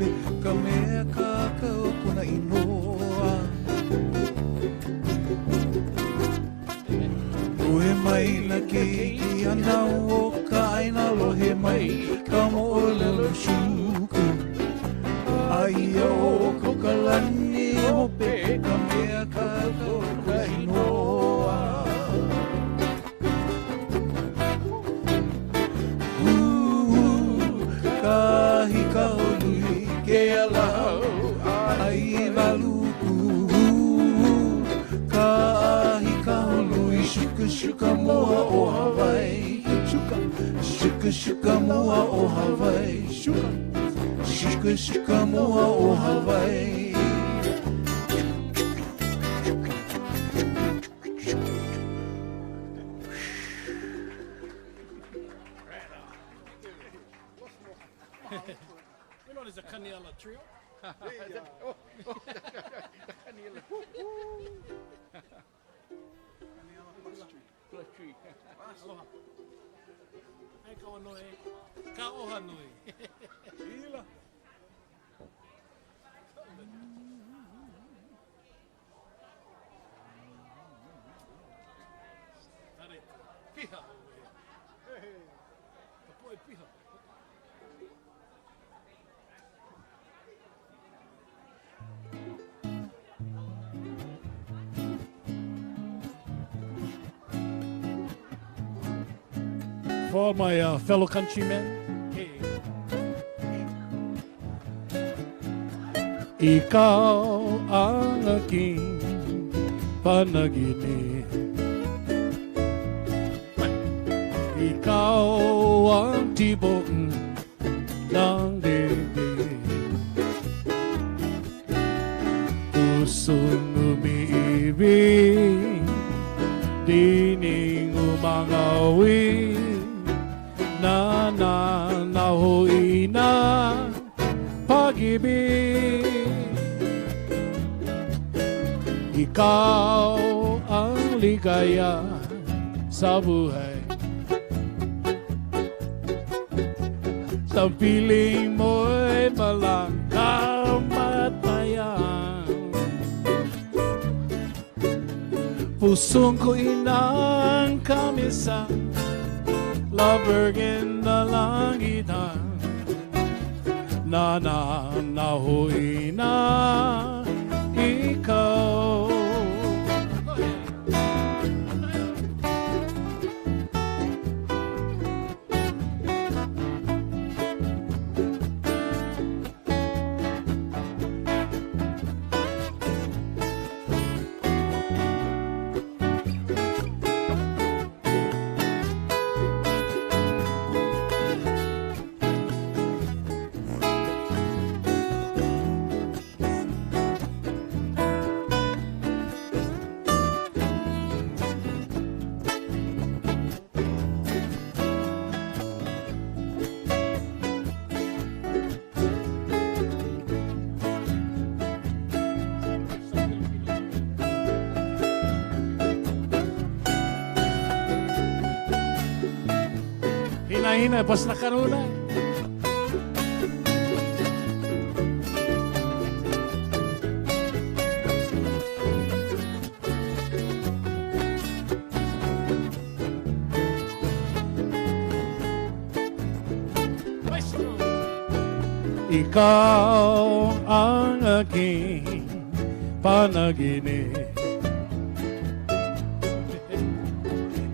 hope ka mea kakao kuna inoa. Lohe mai na keiki ana o ka aina lohe mai ka mo'olelo shuku. Aia o ko ka lani hope ka mea kakao kuna inoa. Kahi ka olui ke alau ai valuku. Kahi ka olui shuka shuka moa o Hawaii. Shuka shuka shuka moa o Hawaii. Shuka shuka shuka moa o Hawaii. You know there's a Kaniela trio? Plus tree. Aloha. Ai ka ʻonoe. Ka ʻohanui. Ila. Tare. Piha. Kapoi piha. For all my fellow countrymen, ikaw ang aking panaginip. Ikaw ang tibok ng dibdib. Pusong umiibig, dining umangawin. Nahoy na pag-ibig. Ikaw ang ligaya sa buhay. Sa piling mo'y walang kamatayan. Pusong ko inang kamisan, lover in the langitan. Nahoy na ikaw. Hina-hina, pas na kanuna. Ikaw ang aking panaginip.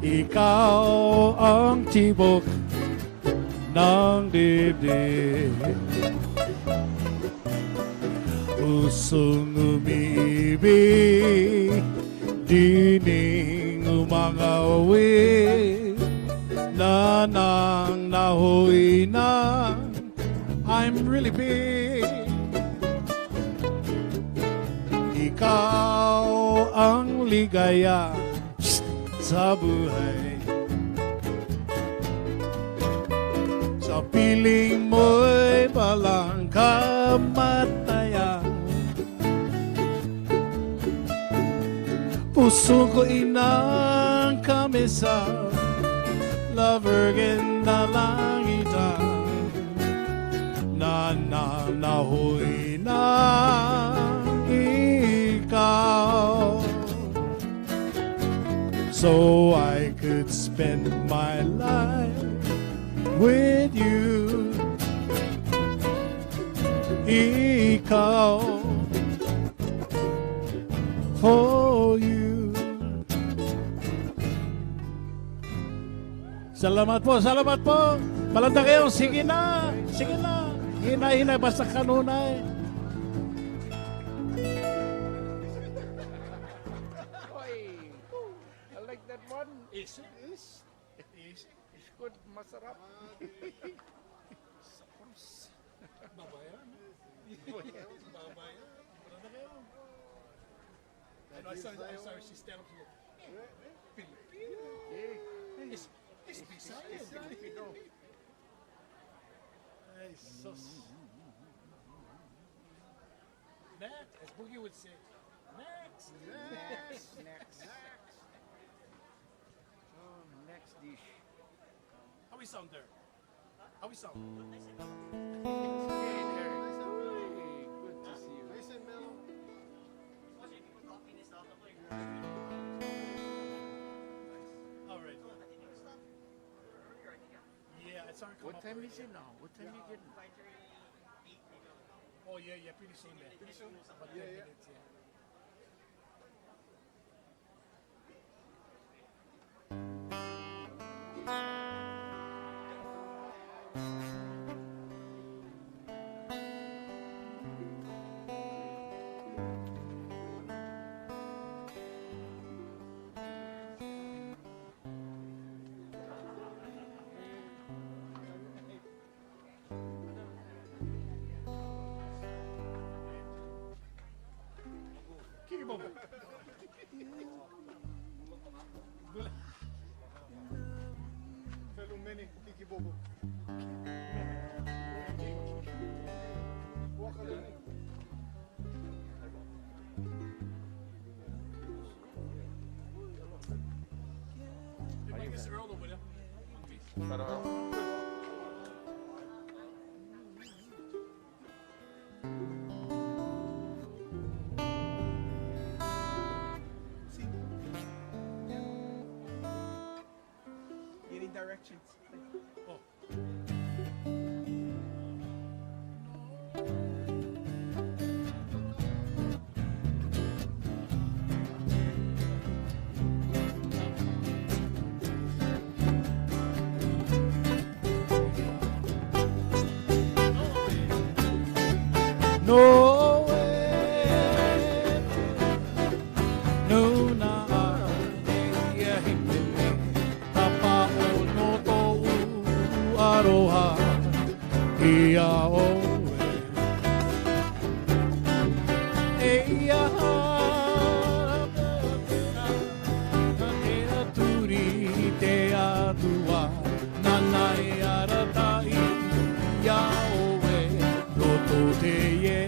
Ikaw ang tibok ng dibdib. Pusong umiibig, dining umangawin. Nahoy na, I'm really big. Ikaw ang ligaya sa buhay. Sa piling mo'y walang kamatayan. Puso ko inang kamisan, lover in the langitan. Nanahoy na ikaw, so I could spend my life with you. Ikaw, for you. Salamat po, salamat po. Palanda kayo, sige na, sige na. Hina-hina, basta kanunay. I like that one. Is good, masarap. Babayan. Babayan. Palanda kayo. I saw she stand up to look. Filipino. It's Bisaya. Filipino. Ay, sus. Next, as Boogie would say, next. Next. Oh, next dish. How we sound there? How we sound? Hey, Derek. Good to see you. All right. Yeah, it's our What time is it now? What time you getting? Oh, yeah, pretty soon, man. Pretty soon? About 10 minutes, yeah. Kikibobo. Fellow many Kikibobo. You bring this Earl over there. Getting directions. Oh. No way, no na ia hipene, tapa o no to aroha, ia oe. Eia te aturi te atua, nanai aratai, ia oe, roto te ia.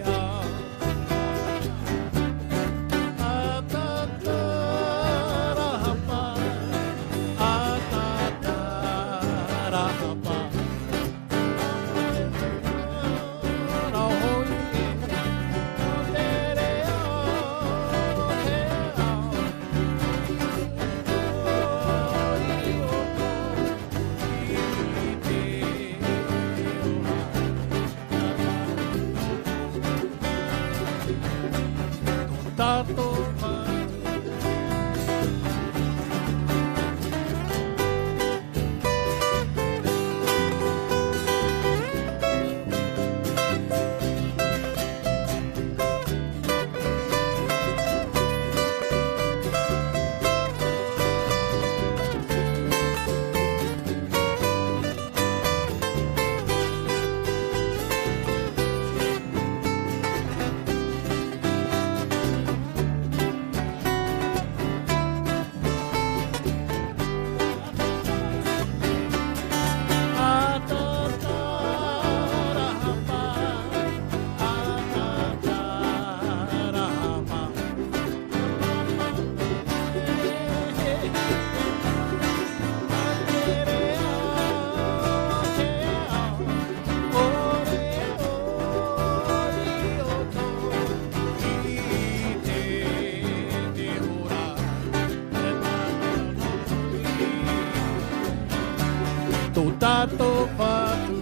tō tātou whātu.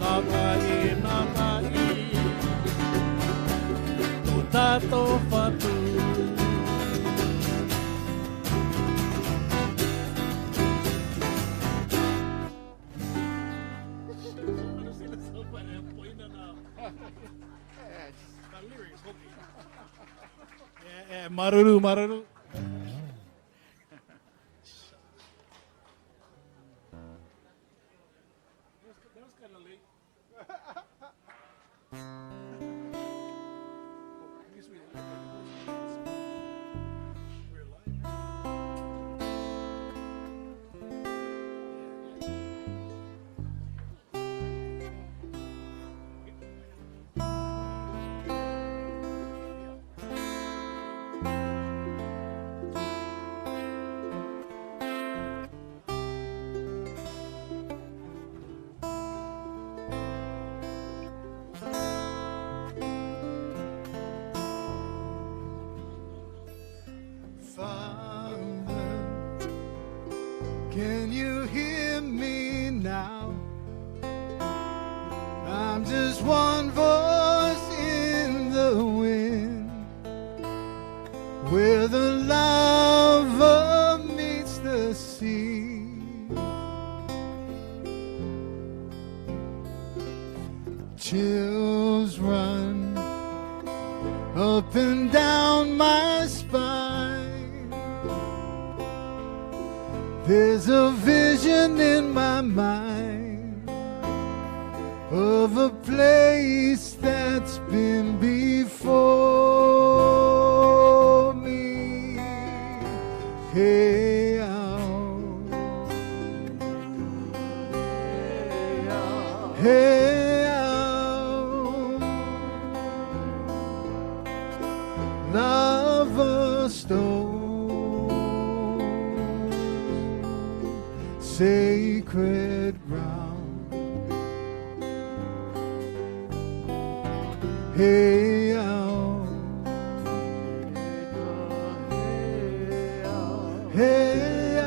Nā mai, tō tātou whātu. Maruru, maruru. Can you hear me now? I'm just one voice in the wind, where the lava meets the sea. Chills run up and down my spine. There's a vision in my mind of a place that's been before me. Hey, hey, lava stone, sacred ground. Hey, hey,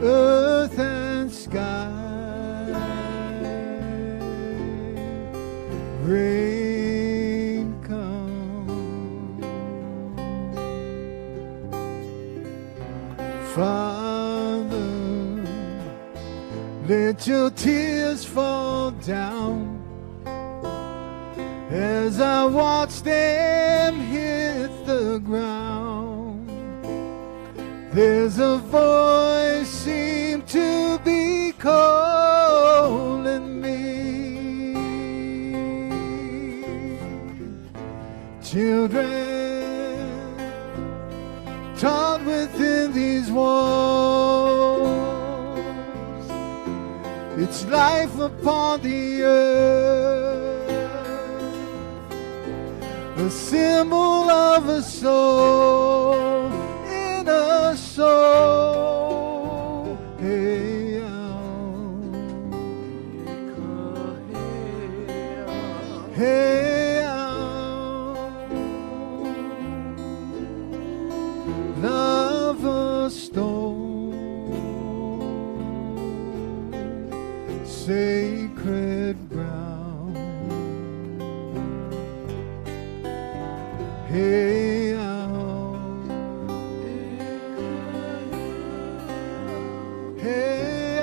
earth and sky, rain come. Father, let your tears fall down as I watch them hit the ground. There's a voice seem to be calling me. Children taught within these walls, it's life upon the earth, a symbol of a soul in a soul. Hey, hey, lava stone, sacred ground. Hey, hey,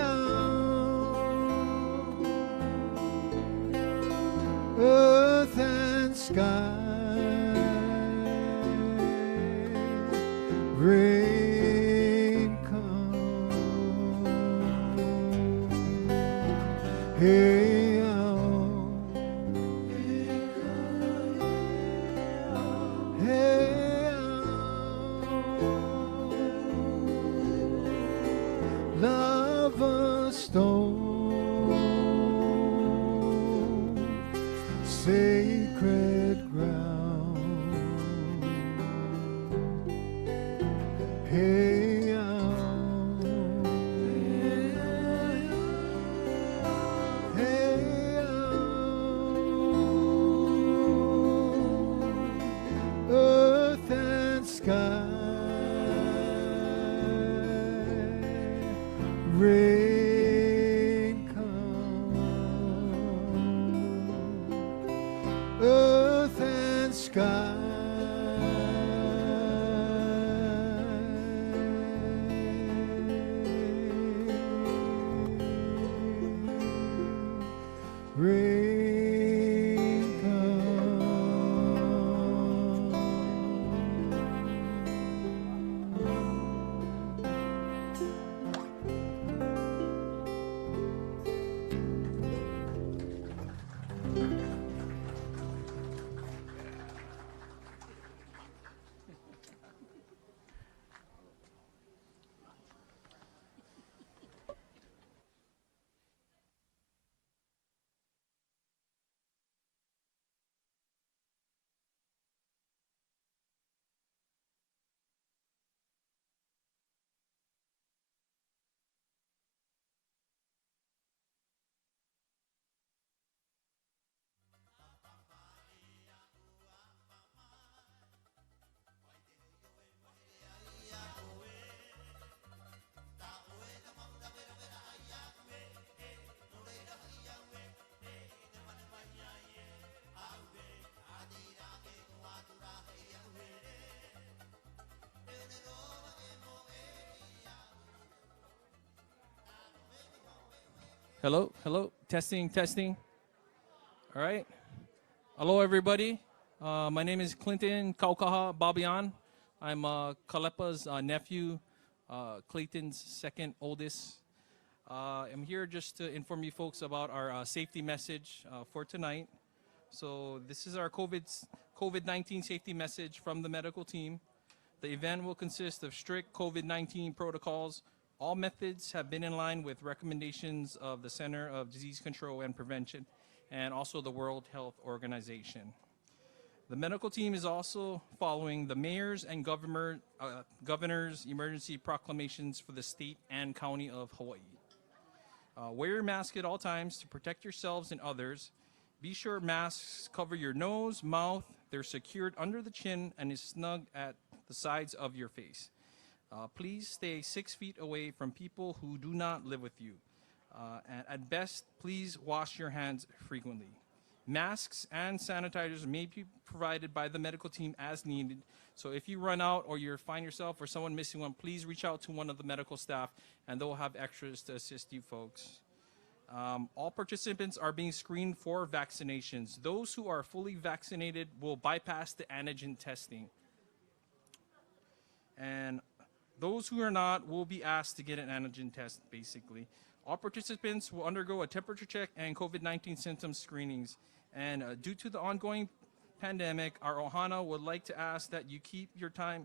earth and sky, rain come. Hey, lava stone, sacred ground. Hey, hey, earth and sky, Rain come. Hello, hello, testing, testing. All right. Hello, everybody. My name is Clinton Kālepa Baybayan. I'm Kālepa's nephew, Clayton's second oldest. I'm here just to inform you folks about our safety message for tonight. So this is our COVID-19 safety message from the medical team. The event will consist of strict COVID-19 protocols. All methods have been in line with recommendations of the Center of Disease Control and Prevention and also the World Health Organization. The medical team is also following the mayor's and governor's emergency proclamations for the state and county of Hawaii. Wear your mask at all times to protect yourselves and others. Be sure masks cover your nose, mouth. They're secured under the chin and is snug at the sides of your face. Please stay 6 feet away from people who do not live with you. And at best, please wash your hands frequently. Masks and sanitizers may be provided by the medical team as needed. So if you run out or you find yourself or someone missing one, please reach out to one of the medical staff and they'll have extras to assist you folks. All participants are being screened for vaccinations. Those who are fully vaccinated will bypass the antigen testing. And those who are not will be asked to get an antigen test, basically. All participants will undergo a temperature check and COVID-19 symptom screenings. And due to the ongoing pandemic, our ʻohana would like to ask that you keep your time.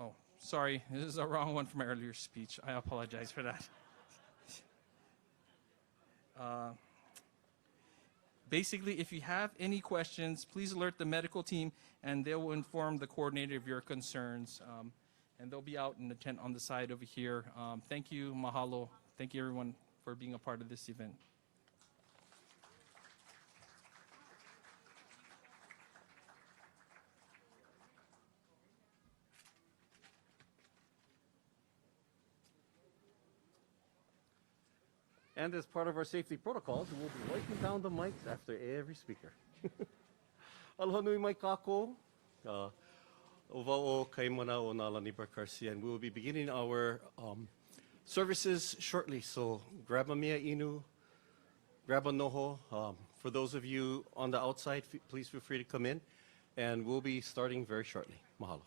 Oh, sorry, this is the wrong one from my earlier speech. I apologize for that. Basically, if you have any questions, please alert the medical team and they will inform the coordinator of your concerns. And they'll be out in the tent on the side over here. Thank you, mahalo. Thank you, everyone, for being a part of this event. And as part of our safety protocols, we'll be wiping down the mics after every speaker. Aloha nui mai kākou. O wao kaimana o nā Lanipa Garcia, and we will be beginning our services shortly. So grab a mea inu, grab a noho. For those of you on the outside, please feel free to come in, and we'll be starting very shortly. Mahalo.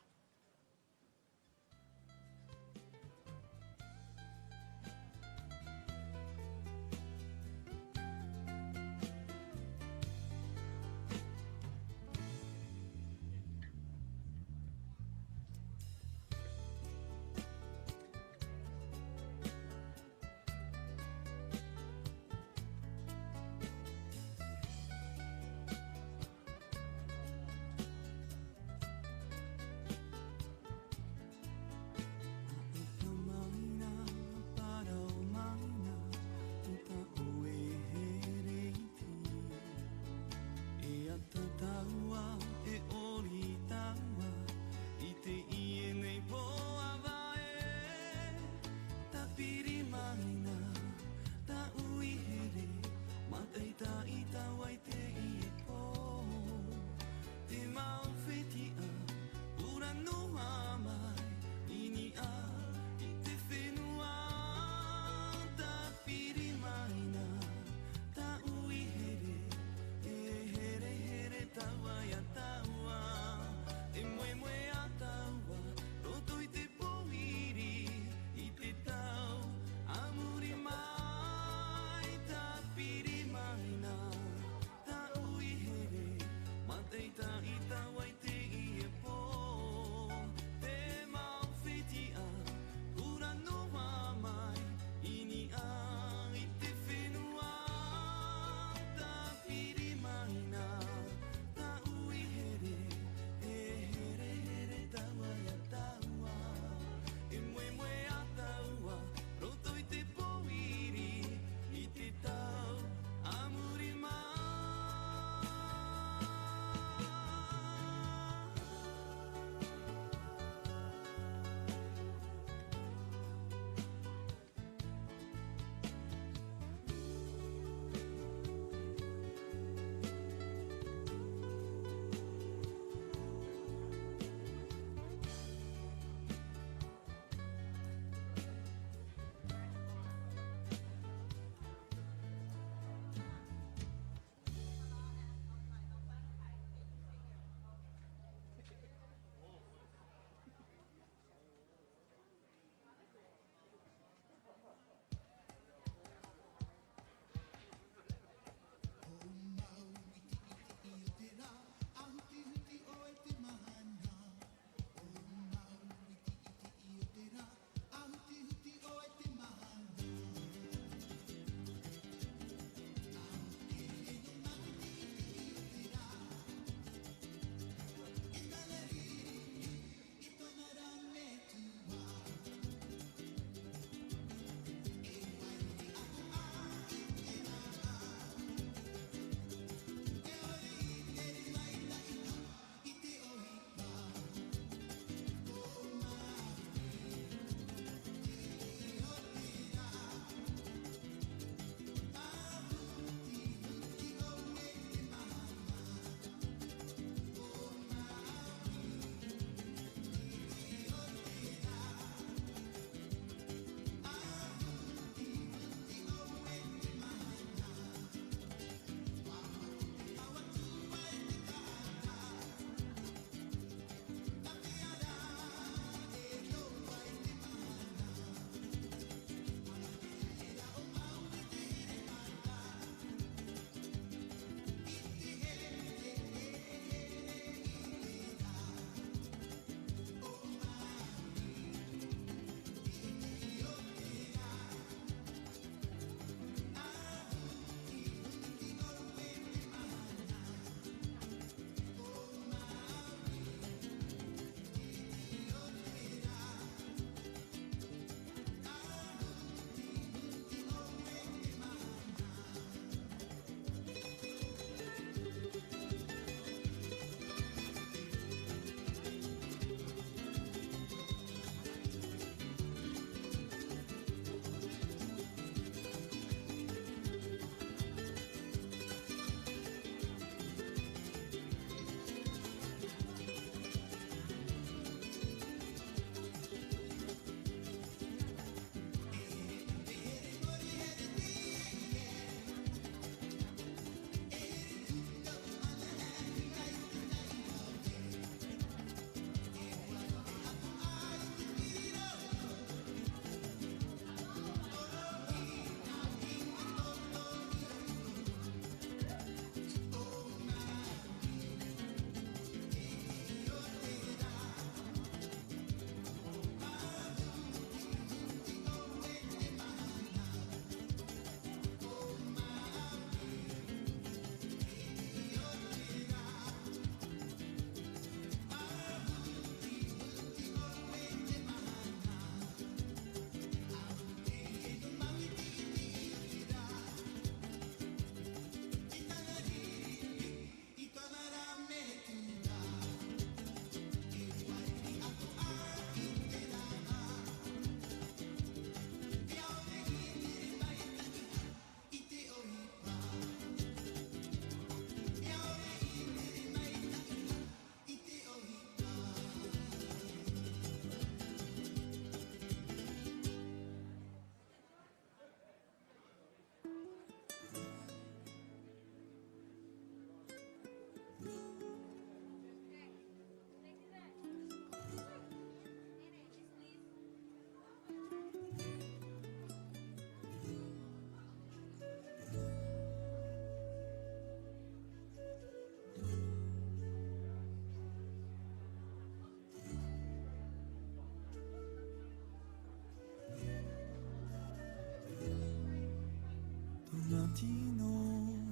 tino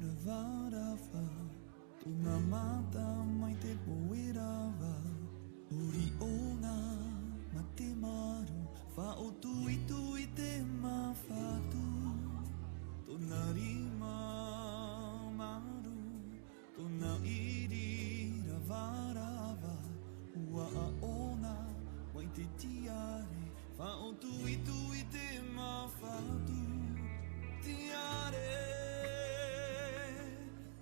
ravarava, tōna mata mai te poerawa, uri ona ma te maru, whaotu itu I te mawhatu, tōna rima maru, tōna iri ravarava, ua a ona mai te tiare, whaotu itu I te mawhatu, tiare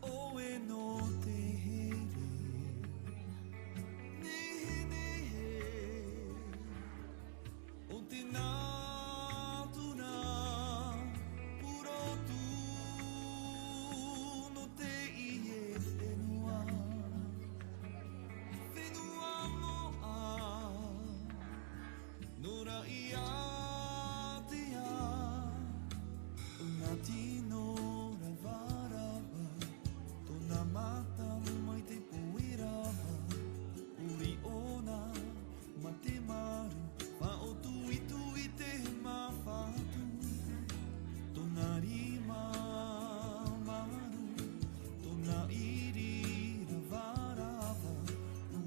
oe no te here, nehe nehe o te nātuna purotu no te ie whenua, whenua moa nora I atea, una tino ravarava, tōna mata mai te poerawa, uri ona ma te maru, whaotu itu I te mawhatu, tōna rima maru, tōna iri ravarava,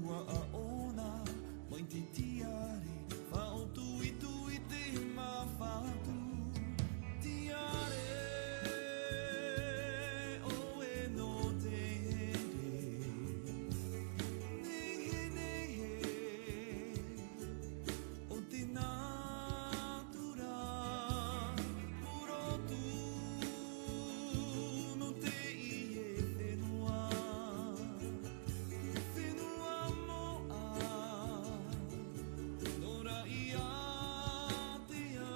ua a ona mai te tiare, whaotu itu I te mawhatu, tiare oe no te here, nehe nehe o te nātura purotu no te ie whenua, whenua moa nora I atea.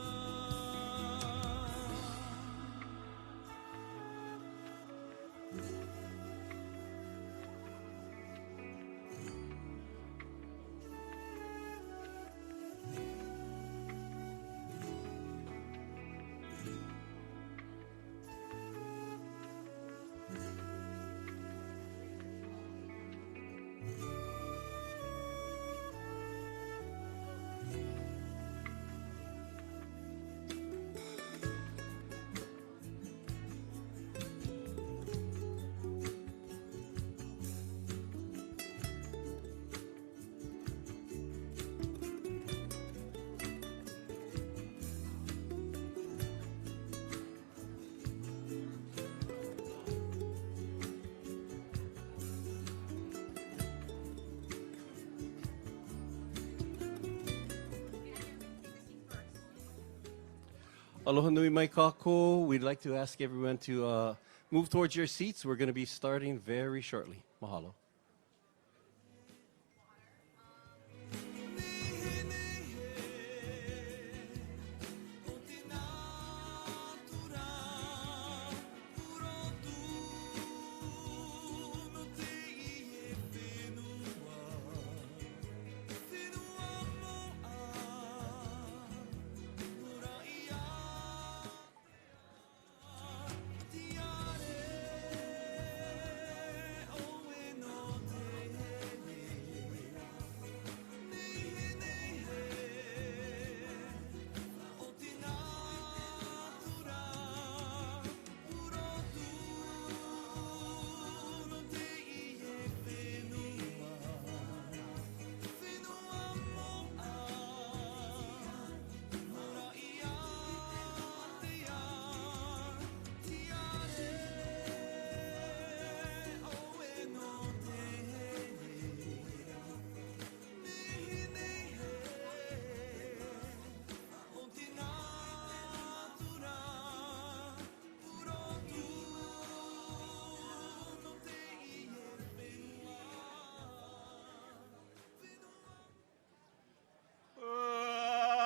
Aloha nui mai kākou. We'd like to ask everyone to move towards your seats. We're going to be starting very shortly. Mahalo.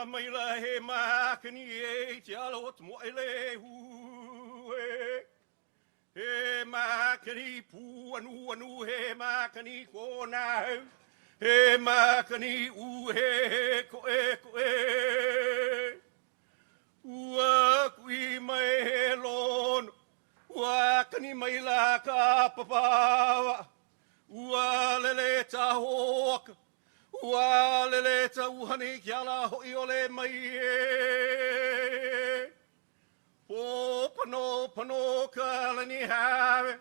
Maila he makani e te alo te moele hu e. He makani pu anu anu he makani kona hau. He makani u he ko e. Ua kui mai he lono. Ua kani maila ka papawa. Ua lele ta hoka. Ua lele ta uhani ki ala hoi ole mai e. Po pano ka kalani hawe.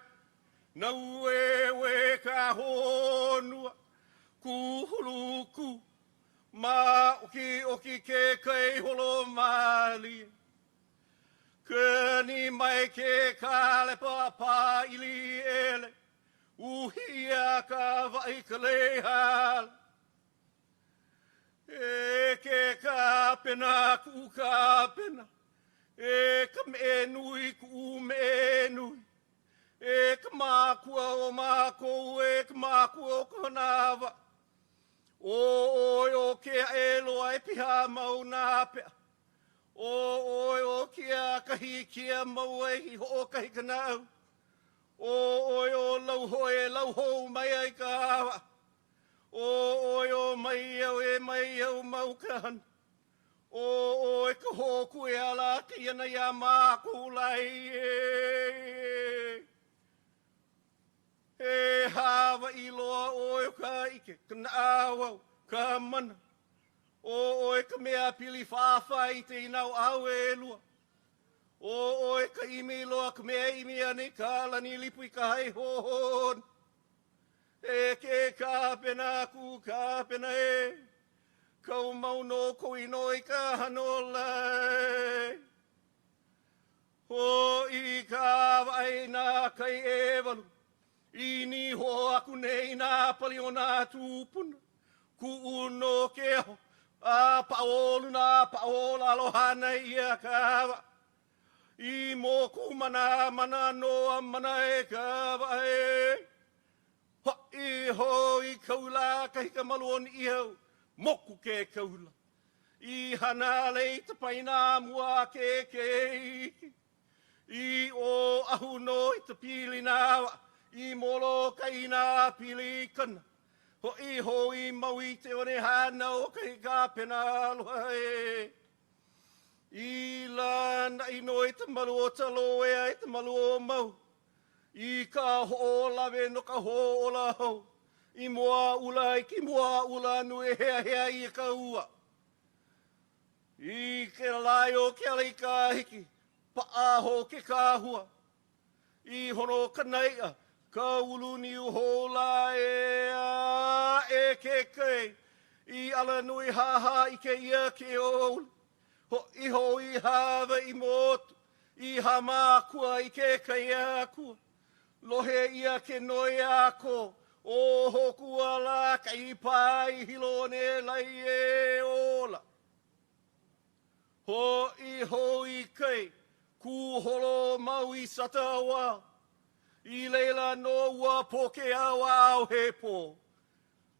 Na ue ka honua. Kuhuluku. Ma oki ke kai holo mali. Kani mai ke kālepa pā ili ele. Uhia ka vai ka lehal. E ke ka pena ku ka pena. E ka me nui ku me nui. E ka mākua o mākou e ka mākua o konawa. O ke e loa e piha mau nā pea. O kia kahi kia mau e hi ho kahi kanau. O lau ho mai ai ka awa. O mai au e mai au mau kahan. O ka hoku e ala ki ana ia māku lai e hawa i loa o ka ike, ka awau, ka mana. O ka mea pili whawhai te inau au e lua. O ka imi loa ka mea imi ane ka lani lipu i ka hai hohon. E ke ka pena ku ka pena e. Kau mau no ko ino i ka hanolai. Ho i ka vai nā kai e walu. Ini ho aku nei nā pali o nā tūpuna. Ku uno ke ho. A paolu nā paola aloha ia kawa. I moku mana noa mana e kawa e. I ho i kaula kahika maluon i hau. Moku ke kaula. I hana lei te paina mua ke. I o ahu no i te pili nawa. I molo kaina pili kana. Ho i maui te ore hana o kai ka pena aloha e. I lana i noi te malu o talo e ai te malu o mau. I ka ho lawe no ka ho ola hau. I mua ula i ki mua ula nu e hea i ka ua. I ke lai o ke alai ka hiki. Pa aho ke ka hua. I hono ka naia. Ka ulu ni uhola e ke kei. I ala nui haha i ke ia ke olu. Ho i hawa i motu. I ha mākua i ke kei akua. Lohe ia ke noi ako. O hoku ala ka i pai hilone lai e ola. Ho i kei. Ku holo mau i satawa. I leila no ua poke awa au he po.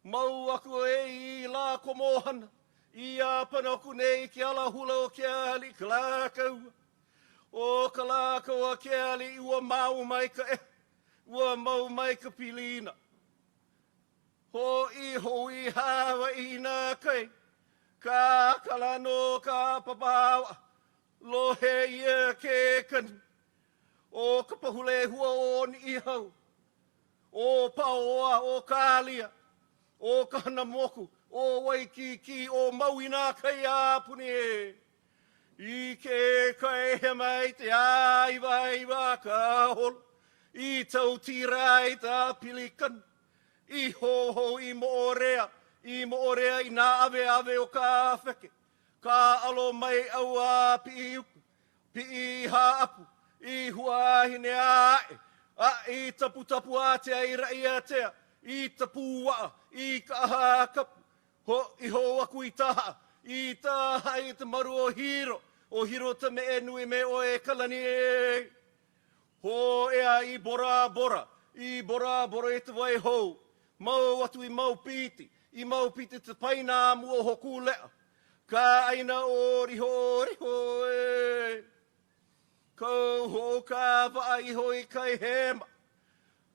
Mau aku e i la komohana. I a panoku nei ki ala hula o ke ali ka lākau. O ka lākau a ke ali ua mau mai ka e. Ua mau mai ka pilina. Ho i hawa i nā kai. Ka kalano ka papawa. Lohe ia ke kani. O ka pahule hua o ni i hau. O paoa, o kālia. O ka hana moku. O waikiki, o mauina kai apuni e. I ke kai he mai te aiwa ka holo. I tau tirai ta pilikan. I ho i moorea. I moorea i nā ave o ka wheke. Ka alo mai au a pi uku. Pi i haapu. I huahine ae. A i tapu a te aira i a tea. I tapu waa. I ka aha kapu. I ho aku i taha. I taha i te maru o hiro. O hiro te me e nui me o e kalani e. Ho ea i bora. I bora e te vai hou. Mau atu i mau piti. I mau piti te paina mua hoku lea. Ka aina o riho e. Ko ho ka wa i hoi kai hema.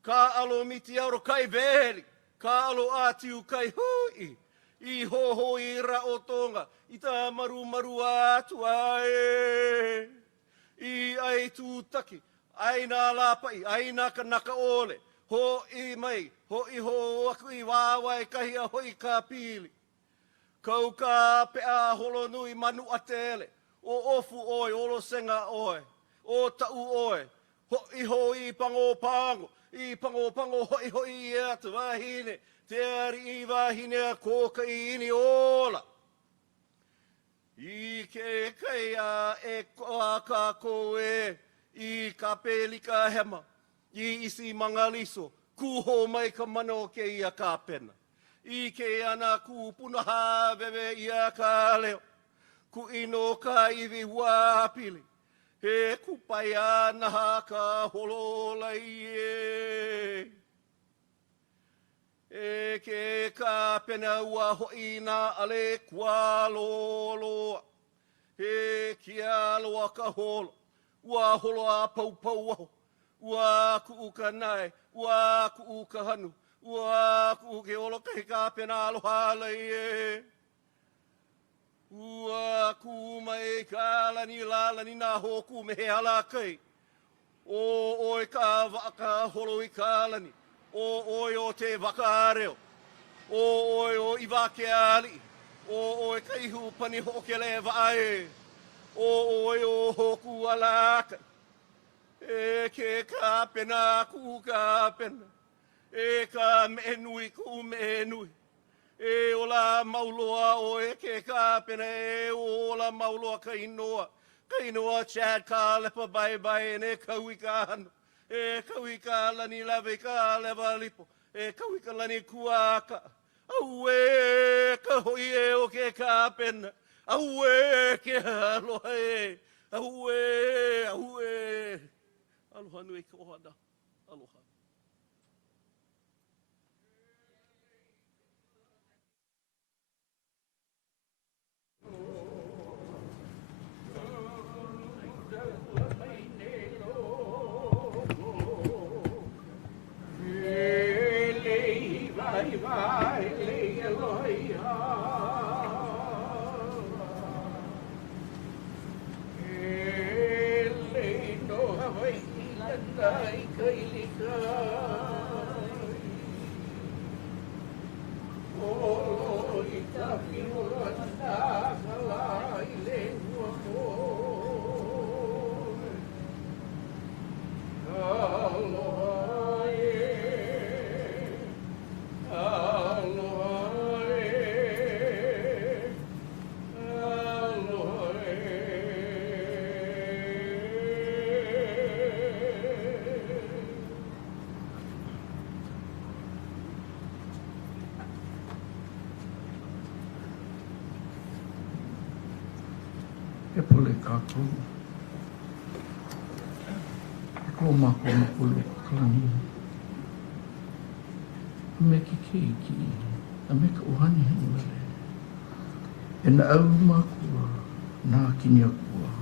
Ka alo miti auro kai veri. Ka alo atiu kai hui. I ho i ra o tonga. I ta maru atu ai. I ai tūtaki. Aina lapai. Aina kanaka ole. Ho i mai. Ho i ho aku i wāwai kahi a hoi ka pili. Kau ka pea holo nui manu atele. O ofu oi. Olo senga oi. O tau oe. Hoi hoi pango pango, I pango pango hoi hoi e atu wahine, te ari I wahine a koka I ini ola. I ke keia e koa ka koe, I ka pelika hema, I isi mangaliso, kuho mai ka mano ke ia ka pena. I ke ana ku puna hawewe ia ka leo, ku ino ka iwi wapili, he kupai ana haka holola ie. E ke ka pena ua hoi na ale kua loloa, he kia loa ka holo, ua holo a pau pau aho, ua ku uka nai, ua ku uka hanu, ua ku uke olo ke ka pena aloha ie. Ua ku mai ka lani lalani na hoku me he ala kai. O oi ka waka holo I ka lani. O oi o te waka areo. O oi o iwa ke ali. O oi ka ihu pani hoke le vae. O oi o hoku ala kai. E ke ka pena ku ka pena. E ka menui ku menui. E ola mauloa o e ke ka pena e ola mauloa ka inoa. Ka inoa Chad Kālepa Baybayan e kaui ka hano. E kaui ka lani lawe ka lewa lipo. E kaui ka lani kuaka. Au e ka hoi e o ke ka pena. Au e ke aloha e. Au e, au e. Aloha nui ka ʻohana. Aloha. E pole kākou. E kō mako makulu kalani. A me ki keiki, a me ka ohani hangulele. E na au makua, nā kini akua.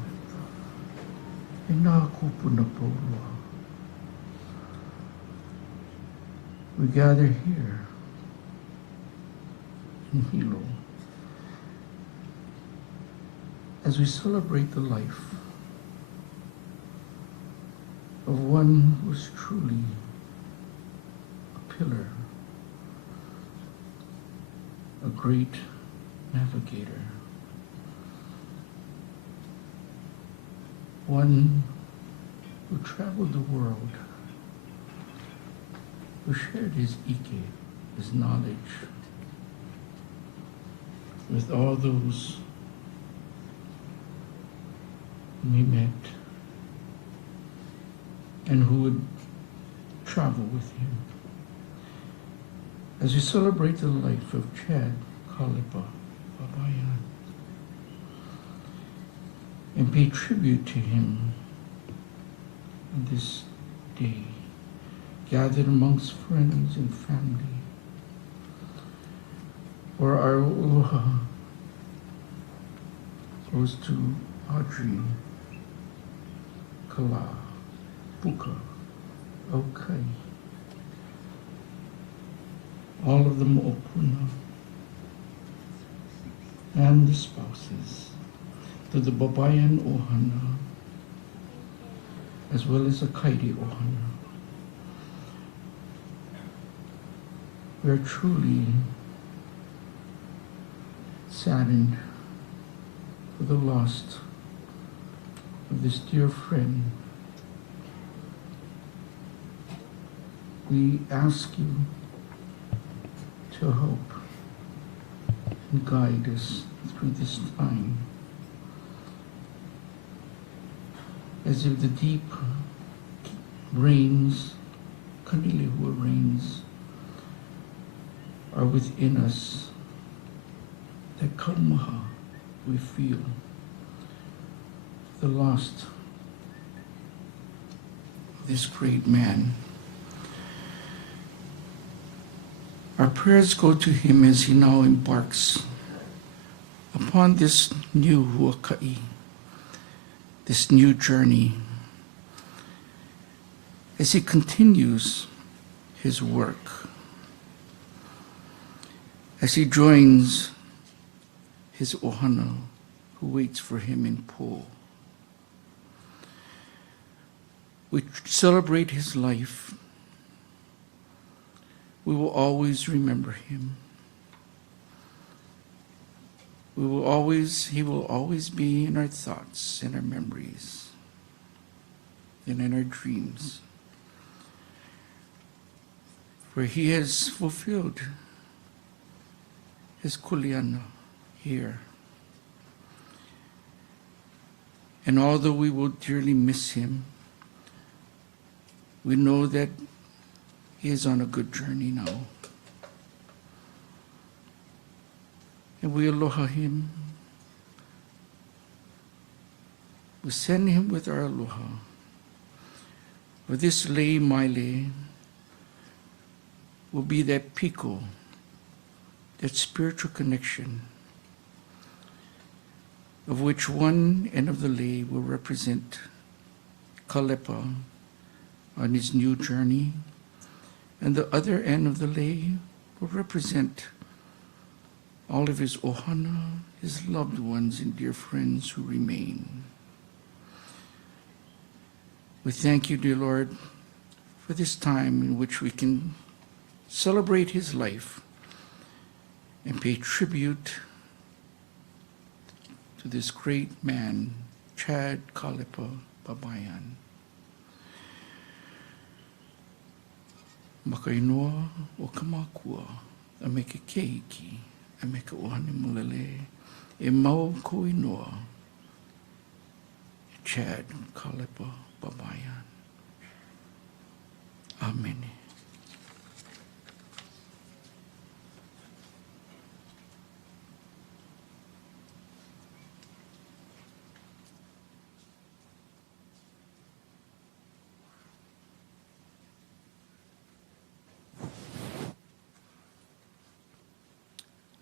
E nā kūpuna paulua. We gather here in Hilo as we celebrate the life of one who was truly a pillar, a great navigator, one who traveled the world, who shared his ike, his knowledge, with all those we met and who would travel with him. As we celebrate the life of Chad Kālepa Baybayan and pay tribute to him on this day, gathered amongst friends and family, for our aloha goes to Audrey, Kala, Puka, Okai, all of the mo'opuna, and the spouses, to the Baybayan ʻohana, as well as the Kairi ʻohana. We are truly saddened for the loss of this dear friend we ask you to help and guide us through this time. As if the deep rains, kanilihua rains, are within us, that kalmaha we feel, the loss of this great man. Our prayers go to him as he now embarks upon this new huaka'i, this new journey, as he continues his work, as he joins his ʻohana who waits for him in Po. We celebrate his life. We will always remember him. He will always be in our thoughts, in our memories, and in our dreams. For he has fulfilled his kuleana here. And although we will dearly miss him, we know that he is on a good journey now. And we aloha him. We send him with our aloha. For this lei maile will be that piko, that spiritual connection, of which one end of the lei will represent Kālepa on his new journey, and the other end of the lei will represent all of his ʻohana, his loved ones and dear friends who remain. We thank you, dear Lord, for this time in which we can celebrate his life and pay tribute to this great man, Chad Kālepa Baybayan. Makainoa o ka mākua, a me ke keiki, a me ka ʻohana mulele, e mau ko inoa, Chad Kālepa Baybayan. Amen.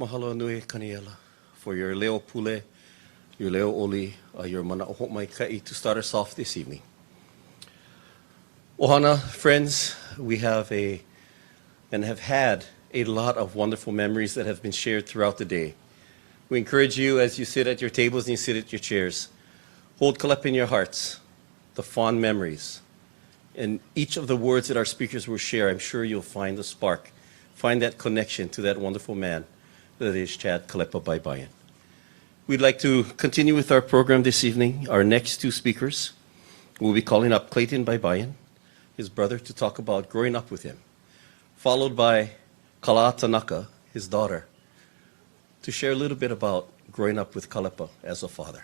Mahalo nui Kaniela for your leo pule, your leo oli, your mana oho mai kai to start us off this evening. Ohana, friends, we have and have had a lot of wonderful memories that have been shared throughout the day. We encourage you as you sit at your tables and you sit at your chairs, hold Kālepa in your hearts, the fond memories. And each of the words that our speakers will share, I'm sure you'll find the spark, find that connection to that wonderful man that is Chad Kālepa Baybayan. We'd like to continue with our program this evening. Our next two speakers will be calling up Clayton Baybayan, his brother, to talk about growing up with him, followed by Kala Tanaka, his daughter, to share a little bit about growing up with Kālepa as a father.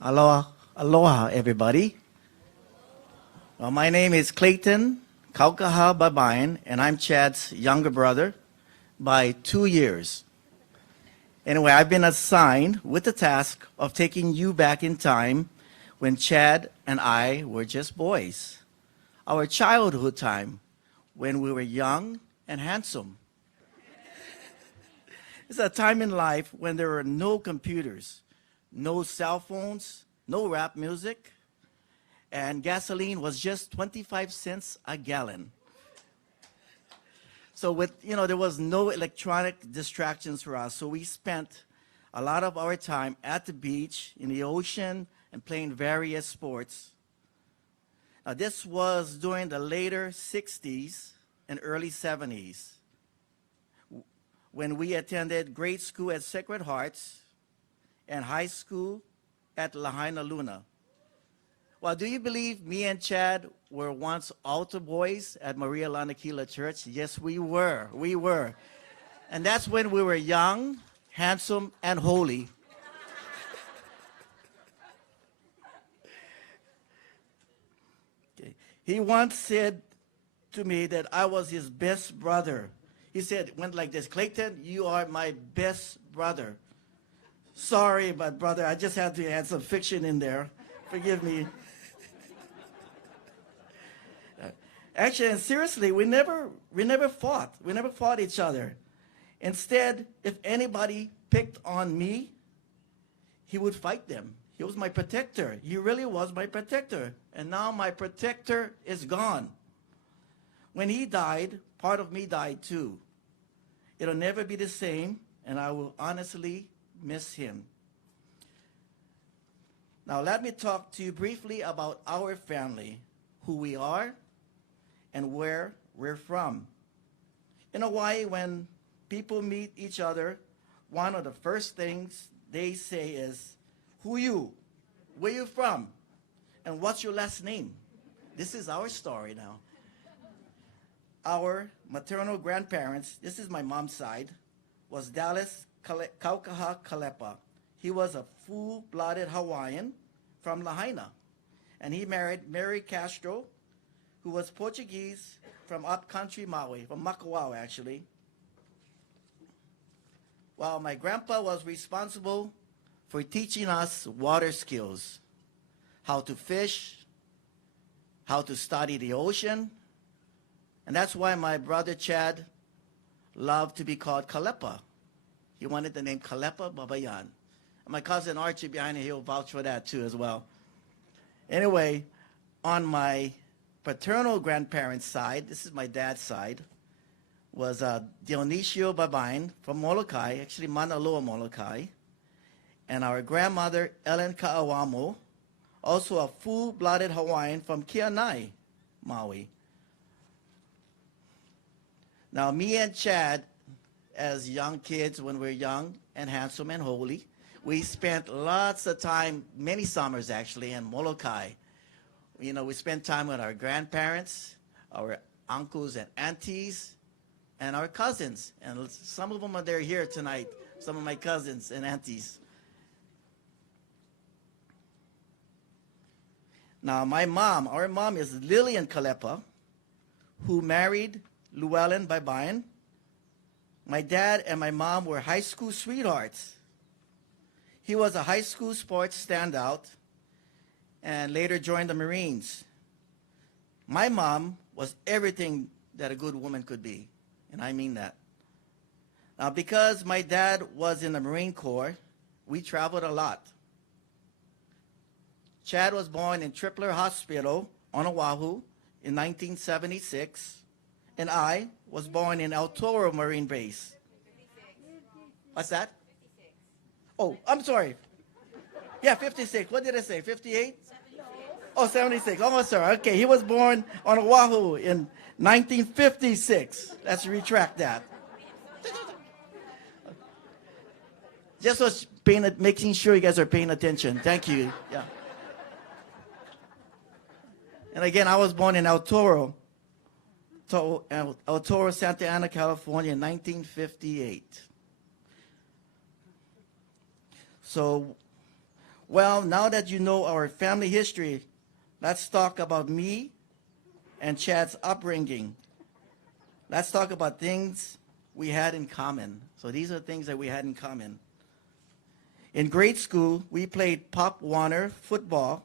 Aloha, aloha, everybody. Well, my name is Clayton Kālepa Baybayan, and I'm Chad's younger brother by 2 years. Anyway, I've been assigned with the task of taking you back in time when Chad and I were just boys. Our childhood time when we were young and handsome. It's a time in life when there were no computers, no cell phones, no rap music, and gasoline was just 25 cents a gallon. So there was no electronic distractions for us, so we spent a lot of our time at the beach, in the ocean, and playing various sports. This was during the later 60s and early 70s when we attended grade school at Sacred Hearts and high school at Lahaina Luna. Well, do you believe me and Chad were once altar boys at Maria Lanakila Church? Yes, we were. We were. And that's when we were young, handsome, and holy. Okay. He once said to me that I was his best brother. He said, went like this, Clayton, you are my best brother. Sorry, but brother, I just had to add some fiction in there. Forgive me. Actually, and seriously, we never fought. We never fought each other. Instead, if anybody picked on me, he would fight them. He was my protector. He really was my protector. And now my protector is gone. When he died, part of me died too. It'll never be the same, and I will honestly miss him. Now let me talk to you briefly about our family, who we are, and where we're from. In Hawaii, when people meet each other, one of the first things they say is, who you? Where you from? And what's your last name? This is our story now. Our maternal grandparents, this is my mom's side, was Dallas Kālepa Kālepa. He was a full-blooded Hawaiian from Lahaina. And he married Mary Castro, who was Portuguese from upcountry Maui, from Makawao actually. Well, my grandpa was responsible for teaching us water skills, how to fish, how to study the ocean. And that's why my brother Chad loved to be called Kālepa. He wanted the name Kālepa Baybayan. And my cousin Archie behind here, he'll vouch for that too as well. Anyway, on my paternal grandparents' side, this is my dad's side, was Dionisio Baybayan from Molokai, actually Manaloa, Molokai. And our grandmother, Ellen Ka'awamo, also a full-blooded Hawaiian from Kianai, Maui. Now, me and Chad, as young kids, when we were young and handsome and holy, we spent lots of time, many summers actually, in Molokai. You know, we spent time with our grandparents, our uncles and aunties, and our cousins. And some of them are there here tonight, some of my cousins and aunties. Now, our mom is Lillian Kālepa, who married Llewellyn Baybayan. My dad and my mom were high school sweethearts. He was a high school sports standout and later joined the Marines. My mom was everything that a good woman could be, and I mean that. Now, because my dad was in the Marine Corps, we traveled a lot. Chad was born in Tripler Hospital on Oahu in 1976, and I was born in El Toro Marine Base. 56. What's that? 56. Oh, I'm sorry. Yeah, 56. What did I say? 58? 76. Oh, 76. Almost, sir. Okay, he was born on Oahu in 1956. Let's retract that. Just was making sure you guys are paying attention. Thank you. Yeah. And again, I was born in El Toro, Santa Ana, California in 1958. So, well, now that you know our family history, let's talk about me and Chad's upbringing. Let's talk about things we had in common. So these are things that we had in common. In grade school, we played Pop Warner football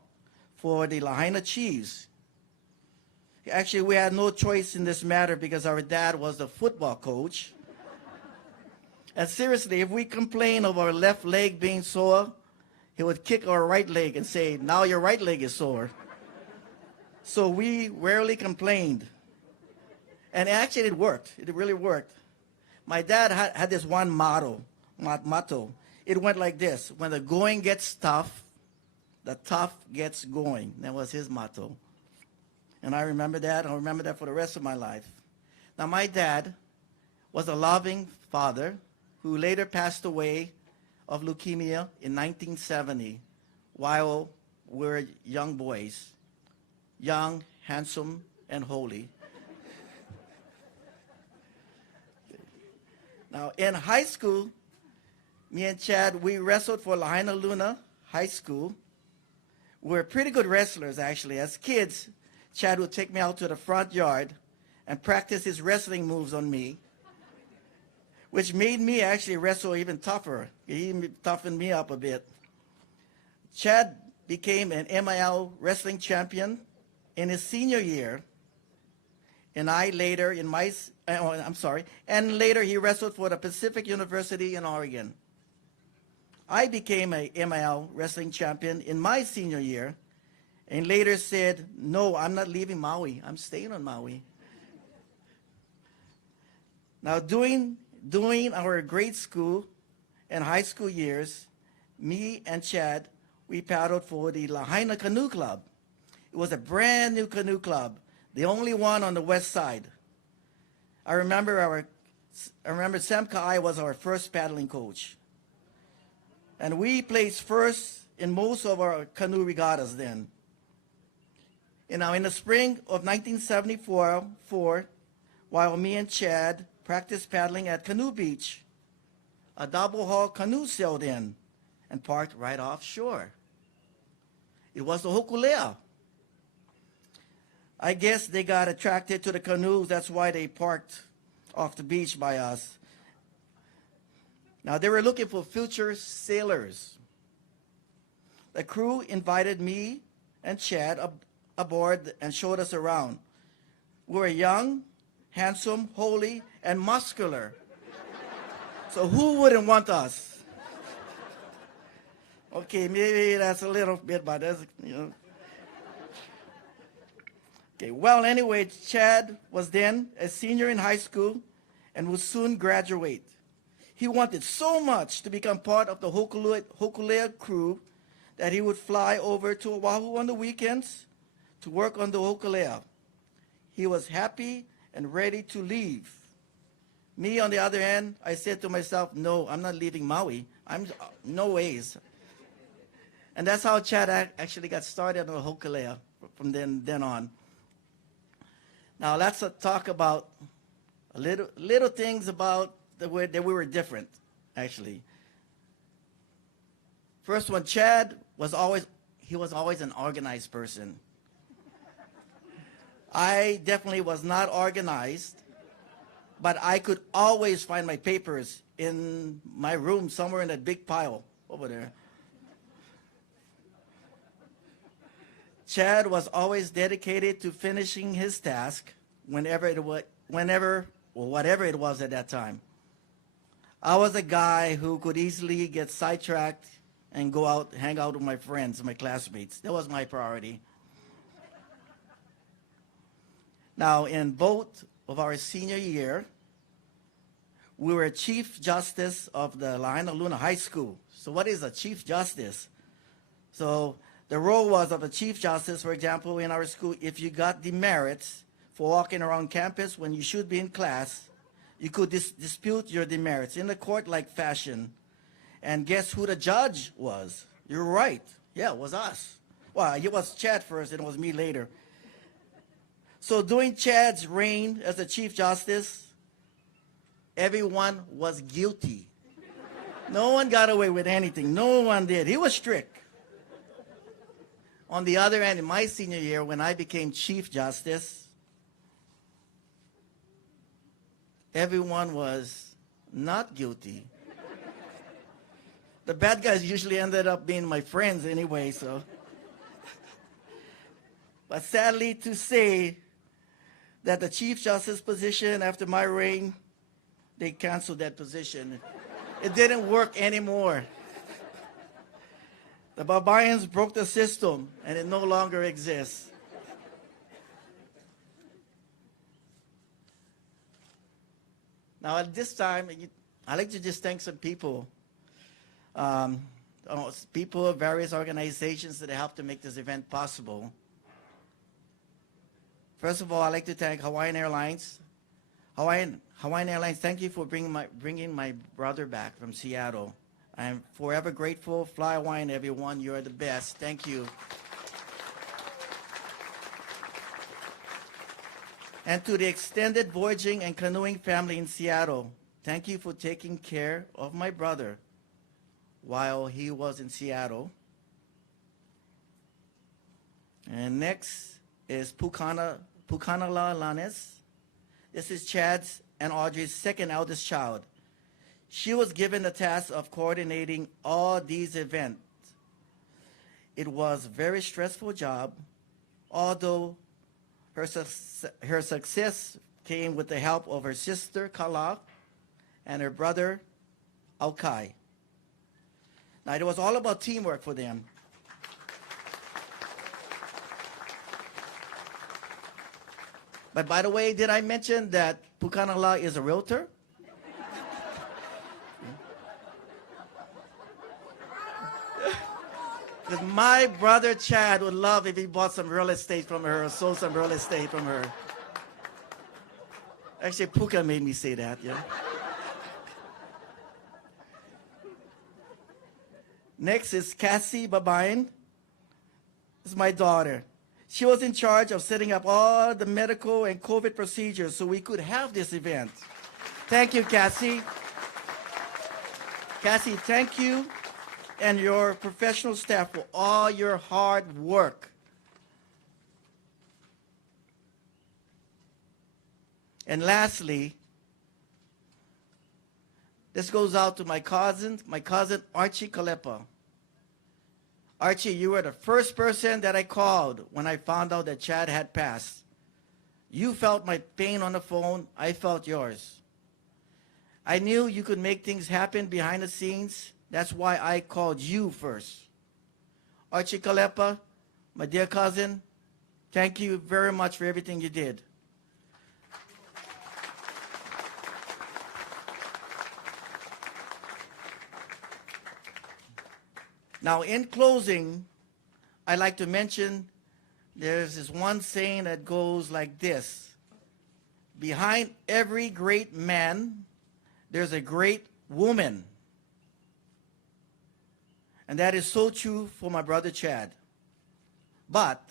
for the Lahaina Chiefs. Actually, we had no choice in this matter because our dad was the football coach. And seriously, if we complained of our left leg being sore, he would kick our right leg and say, now your right leg is sore. So we rarely complained. And actually it worked. It really worked. My dad had this one motto. It went like this: when the going gets tough, the tough gets going. That was his motto. And I remember that. I'll remember that for the rest of my life. Now, my dad was a loving father who later passed away of leukemia in 1970 while we were young boys, young, handsome, and holy. Now, in high school, me and Chad, we wrestled for Lahaina Luna High School. We were pretty good wrestlers, actually. As kids, Chad would take me out to the front yard and practice his wrestling moves on me, which made me actually wrestle even tougher. He toughened me up a bit. Chad became an MIL wrestling champion in his senior year, and I later and later he wrestled for the Pacific University in Oregon. I became a MIL wrestling champion in my senior year, and later said, no, I'm not leaving Maui. I'm staying on Maui. Now, during our grade school and high school years, me and Chad, we paddled for the Lahaina Canoe Club. It was a brand new canoe club, the only one on the west side. I remember Sam Ka'ai was our first paddling coach. And we placed first in most of our canoe regattas then. And now in the spring of 1974, while me and Chad practiced paddling at Canoe Beach, a double hull canoe sailed in and parked right offshore. It was the Hokulea. I guess they got attracted to the canoes. That's why they parked off the beach by us. Now, they were looking for future sailors. The crew invited me and Chad aboard and showed us around. We were young, handsome, holy, and muscular. So who wouldn't want us? Okay, maybe that's a little bit, but that's, you know. Okay, well, anyway, Chad was then a senior in high school and would soon graduate. He wanted so much to become part of the Hokulea crew that he would fly over to Oahu on the weekends to work on the Hokulea. He was happy and ready to leave. Me, on the other hand, I said to myself, no, I'm not leaving Maui. No ways. And that's how Chad actually got started on the Hokulea from then on. Now let's talk about little things about that we were different, actually. First one, Chad was always an organized person. I definitely was not organized, but I could always find my papers in my room somewhere in that big pile over there. Chad was always dedicated to finishing his task whatever it was at that time. I was a guy who could easily get sidetracked and go out, hang out with my friends, my classmates. That was my priority. Now, in both of our senior year, we were Chief Justice of the Lahaina Luna High School. So what is a Chief Justice? So the role was of a Chief Justice, for example, in our school, if you got demerits for walking around campus when you should be in class, you could dispute your demerits in the court-like fashion. And guess who the judge was? You're right. Yeah, it was us. Well, it was Chad first, and it was me later. So during Chad's reign as the Chief Justice, everyone was guilty. No one got away with anything. No one did. He was strict. On the other hand, in my senior year, when I became Chief Justice, everyone was not guilty. The bad guys usually ended up being my friends anyway, so. But sadly to say that the Chief Justice position after my reign, they canceled that position. It didn't work anymore. The Baybayans broke the system, and it no longer exists. Now, at this time, I'd like to just thank some people. People of various organizations that helped to make this event possible. First of all, I'd like to thank Hawaiian Airlines. Hawaiian Airlines, thank you for bringing my brother back from Seattle. I'm forever grateful. Fly Hawaiian, everyone. You're the best. Thank you. And to the extended voyaging and canoeing family in Seattle, thank you for taking care of my brother while he was in Seattle. And next is Pukanala Lanes. This is Chad's and Audrey's second eldest child. She was given the task of coordinating all these events. It was a very stressful job, although her success came with the help of her sister, Kala, and her brother, Aukai. Now, it was all about teamwork for them. But by the way, did I mention that Pukanala is a realtor? Because my brother Chad would love if he bought some real estate from her or sold some real estate from her. Actually, Puka made me say that, yeah. Next is Kālepa Baybayan. This is my daughter. She was in charge of setting up all the medical and COVID procedures so we could have this event. Thank you, Cassie. Cassie, thank you and your professional staff for all your hard work. And lastly, this goes out to my cousin Archie Kālepa. Archie, you were the first person that I called when I found out that Chad had passed. You felt my pain on the phone, I felt yours. I knew you could make things happen behind the scenes. That's why I called you first. Archie Kālepa, my dear cousin, thank you very much for everything you did. Now, in closing, I'd like to mention there's this one saying that goes like this. Behind every great man, there's a great woman. And that is so true for my brother Chad. But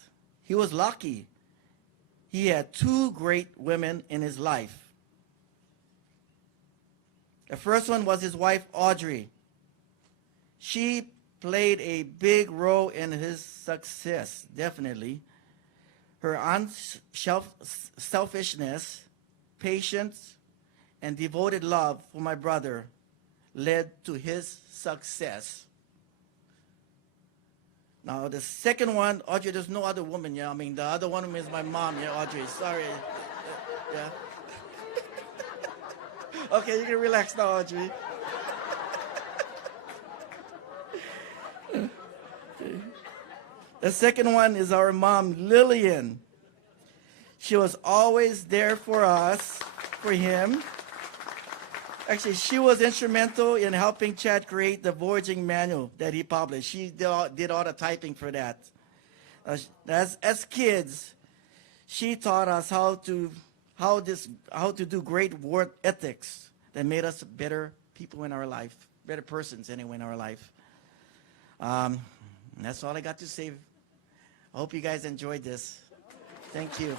he was lucky. He had two great women in his life. The first one was his wife, Audrey. She played a big role in his success, definitely. Her unselfishness, patience, and devoted love for my brother led to his success. Now, the second one, Audrey, there's no other woman, yeah? I mean, the other one is my mom, yeah, Audrey, sorry. Yeah. Okay, you can relax now, Audrey. The second one is our mom, Lillian. She was always there for us, for him. Actually, she was instrumental in helping Chad create the voyaging manual that he published. She did all the typing for that. As kids, she taught us how to do great work ethics that made us better people in our life, better persons anyway in our life. And that's all I got to say. I hope you guys enjoyed this. Thank you.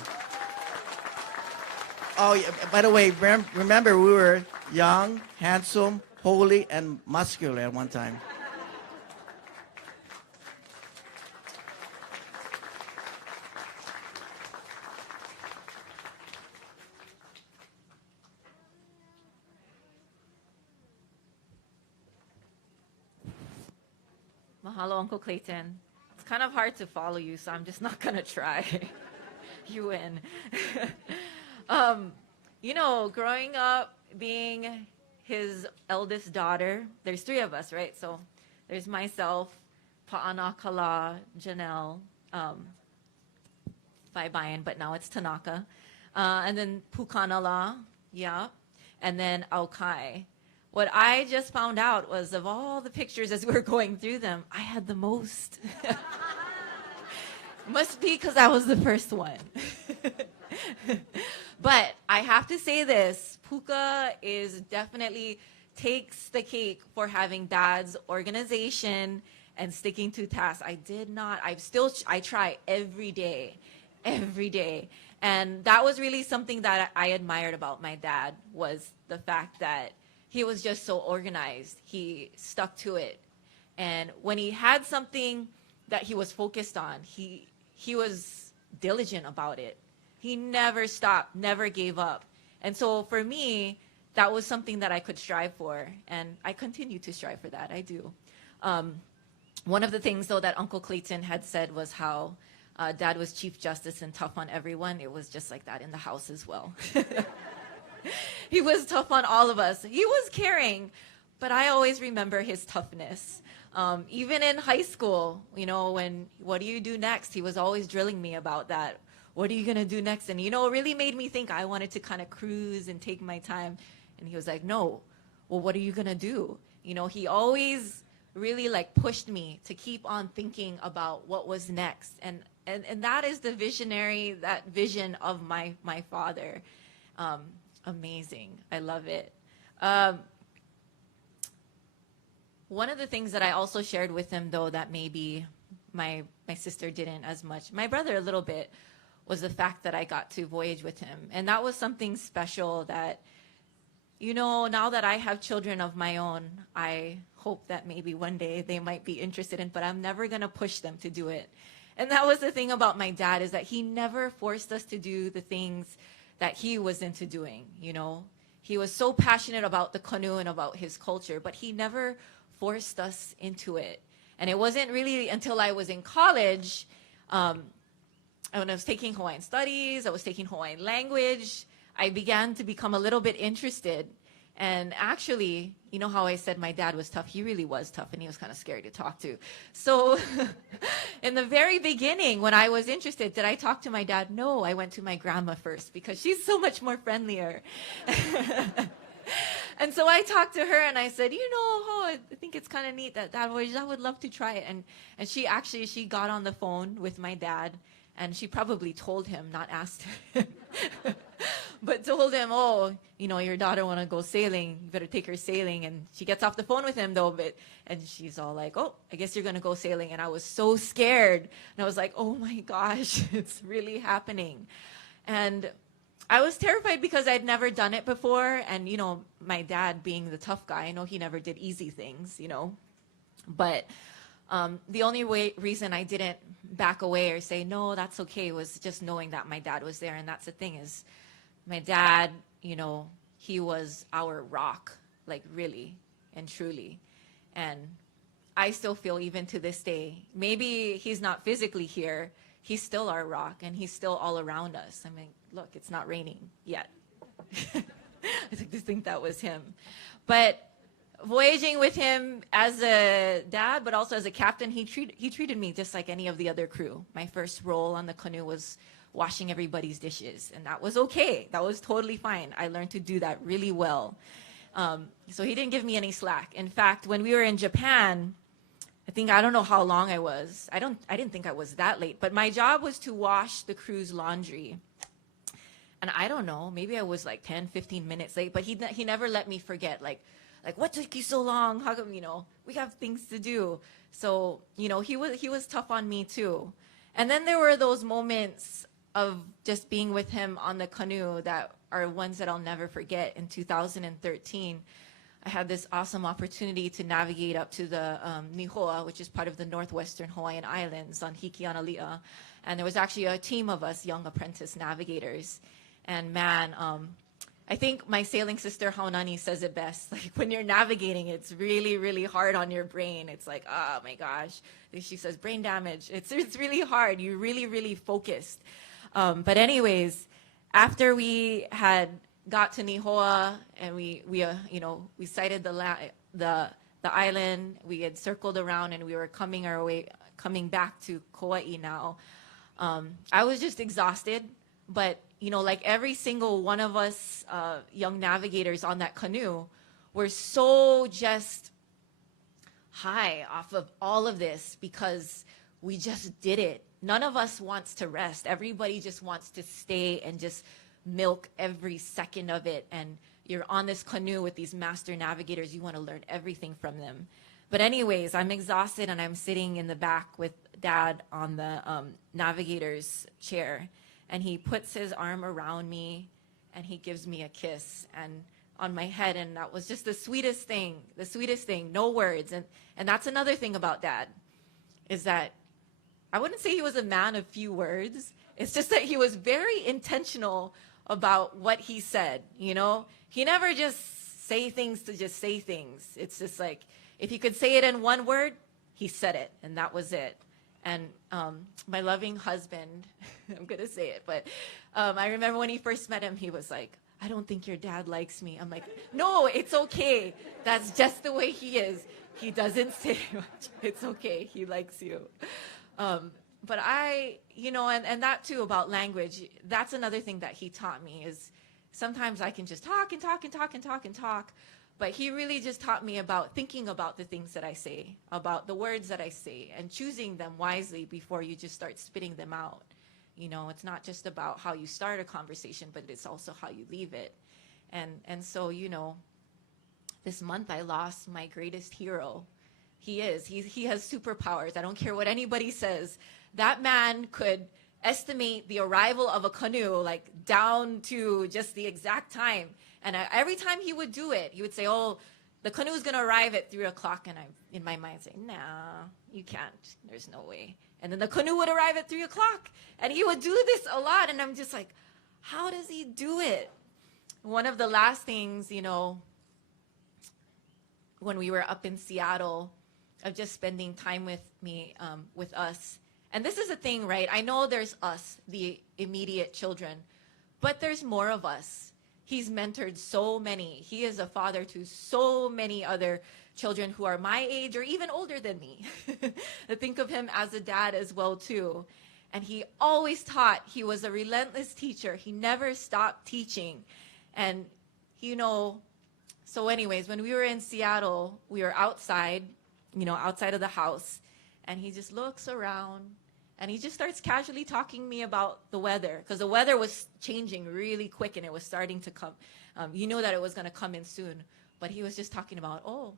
Oh, yeah, by the way, remember we were young, handsome, holy, and muscular at one time. Mahalo, Uncle Clayton. It's kind of hard to follow you, so I'm just not going to try. You win. You know, growing up, being his eldest daughter, there's three of us, right? So there's myself, Pa'ana, Kala, Janelle, Baybayan, but now it's Tanaka. And then Pukanala, yeah, and then Aukai. What I just found out was of all the pictures as we were going through them, I had the most. Must be because I was the first one. But I have to say this, Puka is definitely takes the cake for having Dad's organization and sticking to tasks. I try every day. And that was really something that I admired about my dad, was the fact that he was just so organized. He stuck to it. And when he had something that he was focused on, he was diligent about it. He never stopped, never gave up. And so for me, that was something that I could strive for. And I continue to strive for that. I do. One of the things, though, that Uncle Clayton had said was how Dad was Chief Justice and tough on everyone. It was just like that in the house as well. He was tough on all of us. He was caring, but I always remember his toughness. Even in high school, you know, what do you do next? He was always drilling me about that. What are you going to do next? And, you know, it really made me think I wanted to kind of cruise and take my time. And he was like, no, well, what are you going to do? You know, he always really like pushed me to keep on thinking about what was next. And that is the that vision of my father. Amazing. I love it. One of the things that I also shared with him, though, that maybe my sister didn't as much, my brother a little bit, was the fact that I got to voyage with him. And that was something special that, you know, now that I have children of my own, I hope that maybe one day they might be interested in, but I'm never going to push them to do it. And that was the thing about my dad, is that he never forced us to do the things that he was into doing, you know. He was so passionate about the canoe and about his culture, but he never forced us into it. And it wasn't really until I was in college, when I was taking Hawaiian studies, I was taking Hawaiian language, I began to become a little bit interested. And actually, you know how I said my dad was tough? He really was tough, and he was kind of scary to talk to. So in the very beginning, when I was interested, did I talk to my dad? No, I went to my grandma first because she's so much more friendlier. And so I talked to her and I said, you know, I think it's kind of neat that I would love to try it. And she got on the phone with my dad, and she probably told him, not asked him, but told him, oh, you know, your daughter want to go sailing. You better take her sailing. And she gets off the phone with him, though, and she's all like, oh, I guess you're going to go sailing. And I was so scared. And I was like, oh, my gosh, it's really happening. And I was terrified because I'd never done it before. And, you know, my dad being the tough guy, I know he never did easy things, you know. But the only reason I didn't back away or say, no, that's okay, was just knowing that my dad was there. And that's the thing, is my dad, you know, he was our rock, like really and truly. And I still feel, even to this day, maybe he's not physically here, he's still our rock, and he's still all around us. I mean, look, it's not raining yet. I just think that was him. But voyaging with him as a dad, but also as a captain, he treated me just like any of the other crew. My first role on the canoe was washing everybody's dishes, and that was okay. That was totally fine. I learned to do that really well. So he didn't give me any slack. In fact, when we were in Japan, I don't know how long I was. I didn't think I was that late, but my job was to wash the crew's laundry. And I don't know, maybe I was like 10, 15 minutes late, but he never let me forget, like, what took you so long? How come, you know, we have things to do. So, you know, he was tough on me too. And then there were those moments of just being with him on the canoe that are ones that I'll never forget. In 2013, I had this awesome opportunity to navigate up to the Nihoa, which is part of the northwestern Hawaiian Islands on Hikianalia. And there was actually a team of us young apprentice navigators. And man, I think my sailing sister Haunani says it best. Like, when you're navigating, it's really, really hard on your brain. It's like, oh my gosh. She says brain damage. It's really hard. You're really, really focused. But anyways, after we had got to Nihoa and we sighted the island, we had circled around and we were coming back to Kauai now. I was just exhausted, but you know, like every single one of us young navigators on that canoe were so just high off of all of this because we just did it. none of us wants to rest. Everybody just wants to stay and just milk every second of it. And you're on this canoe with these master navigators. You want to learn everything from them. But anyways, I'm exhausted and I'm sitting in the back with Dad on the navigator's chair. And he puts his arm around me and he gives me a kiss and on my head. And that was just the sweetest thing, no words. And that's another thing about Dad, is that I wouldn't say he was a man of few words. It's just that he was very intentional about what he said, you know? He never just say things to just say things. It's just like, if he could say it in one word, he said it, and that was it. And my loving husband, I'm going to say it, but I remember when he first met him, he was like, I don't think your dad likes me. I'm like, no, it's okay. That's just the way he is. He doesn't say much. It's okay. He likes you. But I, you know, and that too about language, that's another thing that he taught me is sometimes I can just talk and talk and talk and talk and talk. But he really just taught me about thinking about the things that I say, about the words that I say, and choosing them wisely before you just start spitting them out. You know, it's not just about how you start a conversation, but it's also how you leave it. And so, you know, this month I lost my greatest hero. He has superpowers. I don't care what anybody says. That man could estimate the arrival of a canoe, like down to just the exact time. And every time he would do it, he would say, oh, the canoe is going to arrive at 3 o'clock. And I'm in my mind saying, nah, you can't. There's no way. And then the canoe would arrive at 3 o'clock. And he would do this a lot. And I'm just like, how does he do it? One of the last things, you know, when we were up in Seattle, of just spending time with me, with us. And this is the thing, right? I know there's us, the immediate children, but there's more of us. He's mentored so many. He is a father to so many other children who are my age or even older than me. I think of him as a dad as well, too. And he always taught. He was a relentless teacher. He never stopped teaching. And, you know, so anyways, when we were in Seattle, we were outside, you know, outside of the house. And he just looks around. And he just starts casually talking to me about the weather, because the weather was changing really quick and it was starting to come. You know that it was going to come in soon. But he was just talking about, oh,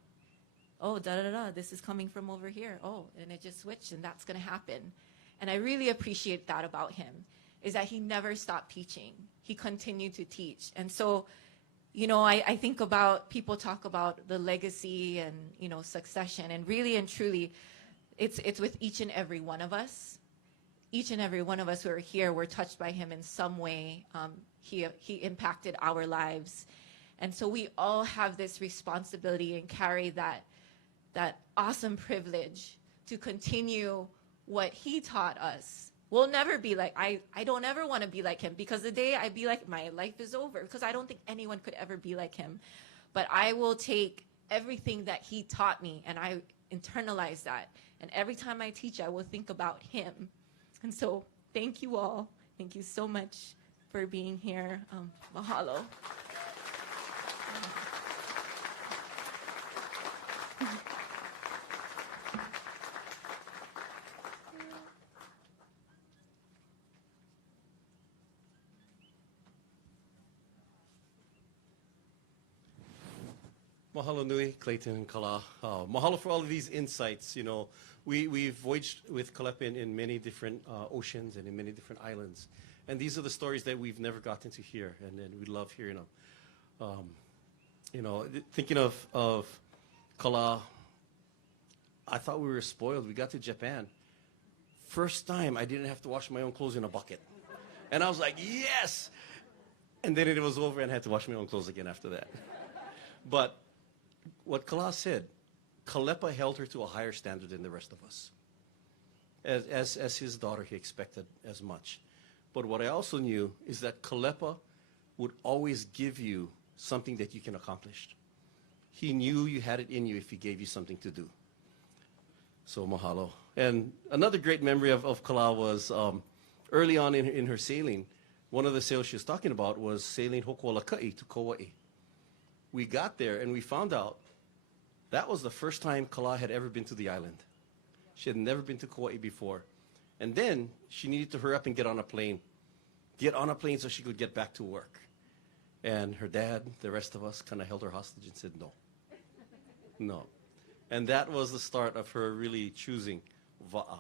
da-da-da, this is coming from over here. Oh, and it just switched and that's going to happen. And I really appreciate that about him, is that he never stopped teaching. He continued to teach. And so, you know, I think about, people talk about the legacy and, you know, succession. And really and truly, it's with each and every one of us. Each and every one of us who are here, we're touched by him in some way. He impacted our lives. And so we all have this responsibility and carry that awesome privilege to continue what he taught us. We'll never be like, I don't ever want to be like him, because the day I be like, my life is over, because I don't think anyone could ever be like him. But I will take everything that he taught me and I internalize that. And every time I teach, I will think about him. And so thank you all. Thank you so much for being here. Mahalo. Mahalo nui, Clayton and Kala. Mahalo for all of these insights. You know, we've voyaged with Kālepa in many different oceans and in many different islands. And these are the stories that we've never gotten to hear, and we love hearing them. You know, thinking of Kala, I thought we were spoiled. We got to Japan. First time I didn't have to wash my own clothes in a bucket. And I was like, yes! And then it was over and I had to wash my own clothes again after that. But what Kala said, Kālepa held her to a higher standard than the rest of us. As his daughter, he expected as much. But what I also knew is that Kālepa would always give you something that you can accomplish. He knew you had it in you if he gave you something to do. So mahalo. And another great memory of Kala was early on in her sailing, one of the sails she was talking about was sailing Hokualakai to Kauai. We got there and we found out that was the first time Kala had ever been to the island. She had never been to Kauai before. And then she needed to hurry up and get on a plane. Get on a plane so she could get back to work. And her dad, the rest of us, kind of held her hostage and said, no. No. And that was the start of her really choosing va'a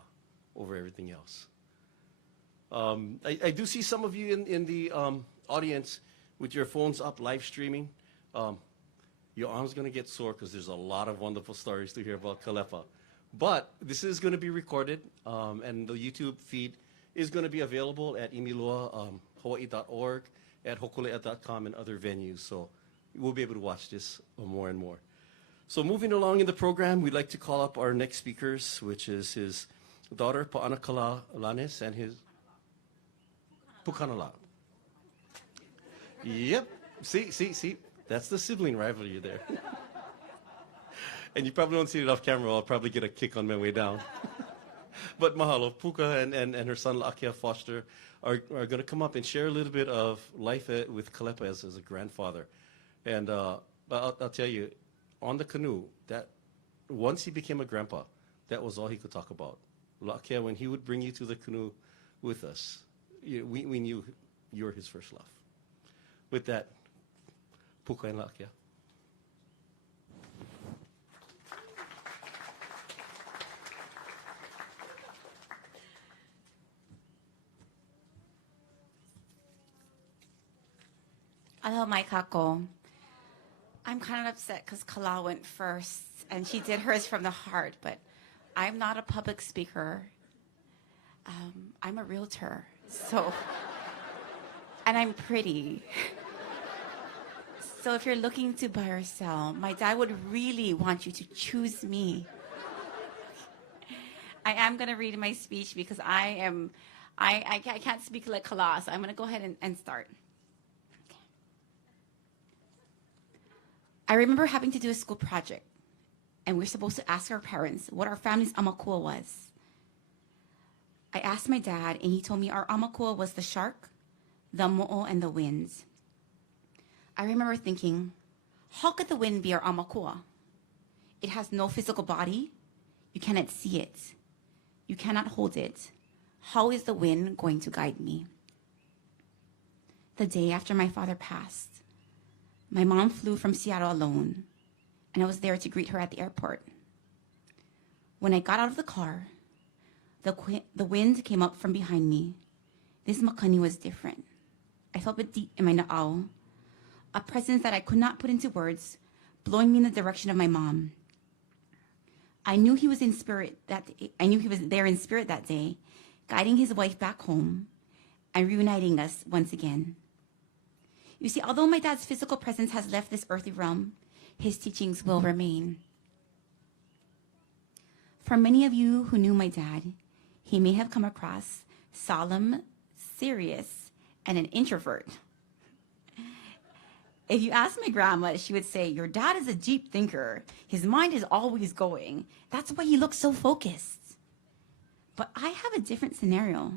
over everything else. I do see some of you in the audience with your phones up, live streaming. Your arm's going to get sore because there's a lot of wonderful stories to hear about Kālepa. But this is going to be recorded, and the YouTube feed is going to be available at imilua, hawaii.org, at hokulea.com, and other venues. So we'll be able to watch this more and more. So moving along in the program, we'd like to call up our next speakers, which is his daughter, Pa'anakala Lanes, and his Pukanala. Yep. See. That's the sibling rivalry there. And you probably won't see it off camera. I'll probably get a kick on my way down. But mahalo, Puka and her son La'akea Foster are going to come up and share a little bit of life with Kālepa as a grandfather. And I'll tell you, on the canoe, that once he became a grandpa, that was all he could talk about. La'akea, when he would bring you to the canoe with us, we knew you were his first love. With that, Puka and La'akea. Aloha mai kako. I'm kind of upset because Kala went first, and she did hers from the heart, but I'm not a public speaker. I'm a realtor, so, and I'm pretty. So if you're looking to buy or sell, my dad would really want you to choose me. I am going to read my speech because I can't speak like Kala, so I'm going to go ahead and start. I remember having to do a school project, and we're supposed to ask our parents what our family's amakua was. I asked my dad, and he told me our amakua was the shark, the mo'o, and the winds. I remember thinking, how could the wind be our amakua? It has no physical body. You cannot see it. You cannot hold it. How is the wind going to guide me? The day after my father passed, my mom flew from Seattle alone, and I was there to greet her at the airport. When I got out of the car, the wind came up from behind me. This makani was different. I felt it deep in my na'au, a presence that I could not put into words, blowing me in the direction of my mom. I knew he was in spirit I knew he was there in spirit that day, guiding his wife back home and reuniting us once again. You see, although my dad's physical presence has left this earthly realm, his teachings will remain. For many of you who knew my dad, he may have come across solemn, serious, and an introvert. If you ask my grandma, she would say, your dad is a deep thinker. His mind is always going. That's why he looks so focused. But I have a different scenario.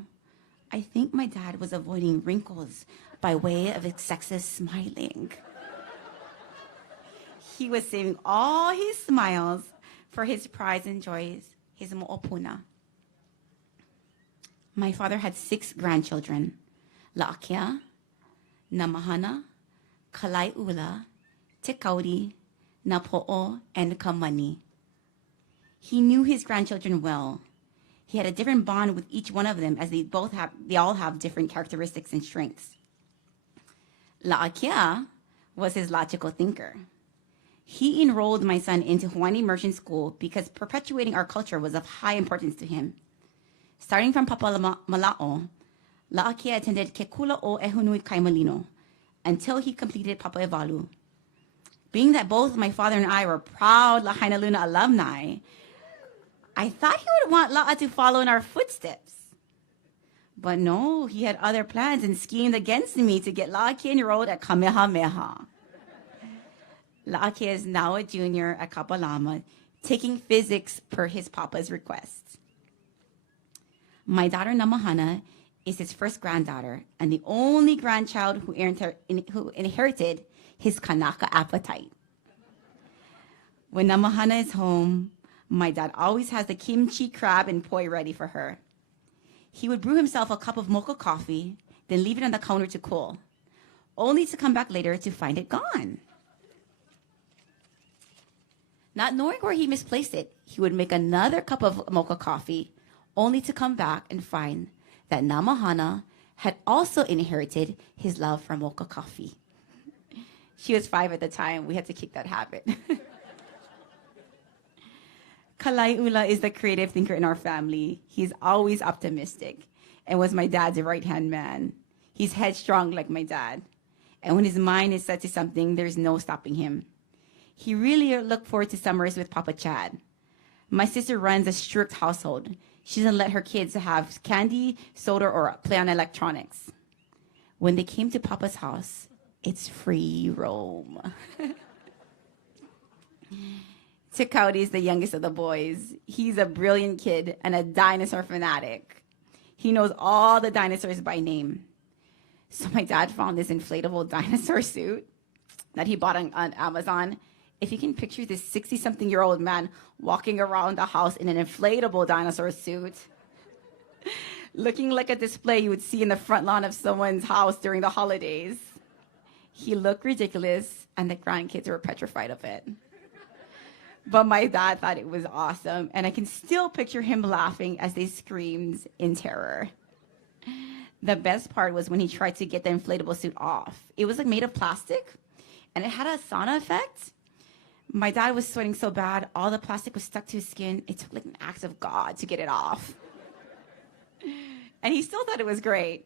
I think my dad was avoiding wrinkles by way of excessive smiling. He was saving all his smiles for his prides and joys, his mo'opuna. My father had 6 grandchildren, La'akea, Namahana, Kalai'ula, Tekauri, Napo'o, and Kamani. He knew his grandchildren well. He had a different bond with each one of them as they all have different characteristics and strengths. La'akea was his logical thinker. He enrolled my son into Hawaiian Immersion School because perpetuating our culture was of high importance to him. Starting from Papa Mala'o, La'akea attended Kekula o Ehunui Kaimalino until he completed Papa Evalu. Being that both my father and I were proud Lahaina Luna alumni, I thought he would want La'a to follow in our footsteps. But no, he had other plans and schemed against me to get La'akea enrolled at Kamehameha. La'akea is now a junior at Kapalama, taking physics per his papa's request. My daughter Namahana is his first granddaughter and the only grandchild who inherited his Kanaka appetite. When Namahana is home, my dad always has the kimchi crab and poi ready for her. He would brew himself a cup of mocha coffee, then leave it on the counter to cool, only to come back later to find it gone. Not knowing where he misplaced it, he would make another cup of mocha coffee, only to come back and find that Namahana had also inherited his love for mocha coffee. She was 5 at the time. We had to kick that habit. Kalai'ula is the creative thinker in our family. He's always optimistic and was my dad's right-hand man. He's headstrong like my dad. And when his mind is set to something, there's no stopping him. He really looked forward to summers with Papa Chad. My sister runs a strict household. She doesn't let her kids have candy, soda, or play on electronics. When they came to Papa's house, it's free roam. Tikaudi is the youngest of the boys. He's a brilliant kid and a dinosaur fanatic. He knows all the dinosaurs by name. So my dad found this inflatable dinosaur suit that he bought on Amazon. If you can picture this 60-something-year-old man walking around the house in an inflatable dinosaur suit, looking like a display you would see in the front lawn of someone's house during the holidays. He looked ridiculous, and the grandkids were petrified of it. But my dad thought it was awesome, and I can still picture him laughing as they screamed in terror. The best part was when he tried to get the inflatable suit off. It was like made of plastic, and it had a sauna effect. My dad was sweating so bad, all the plastic was stuck to his skin. It took like an act of God to get it off. And he still thought it was great.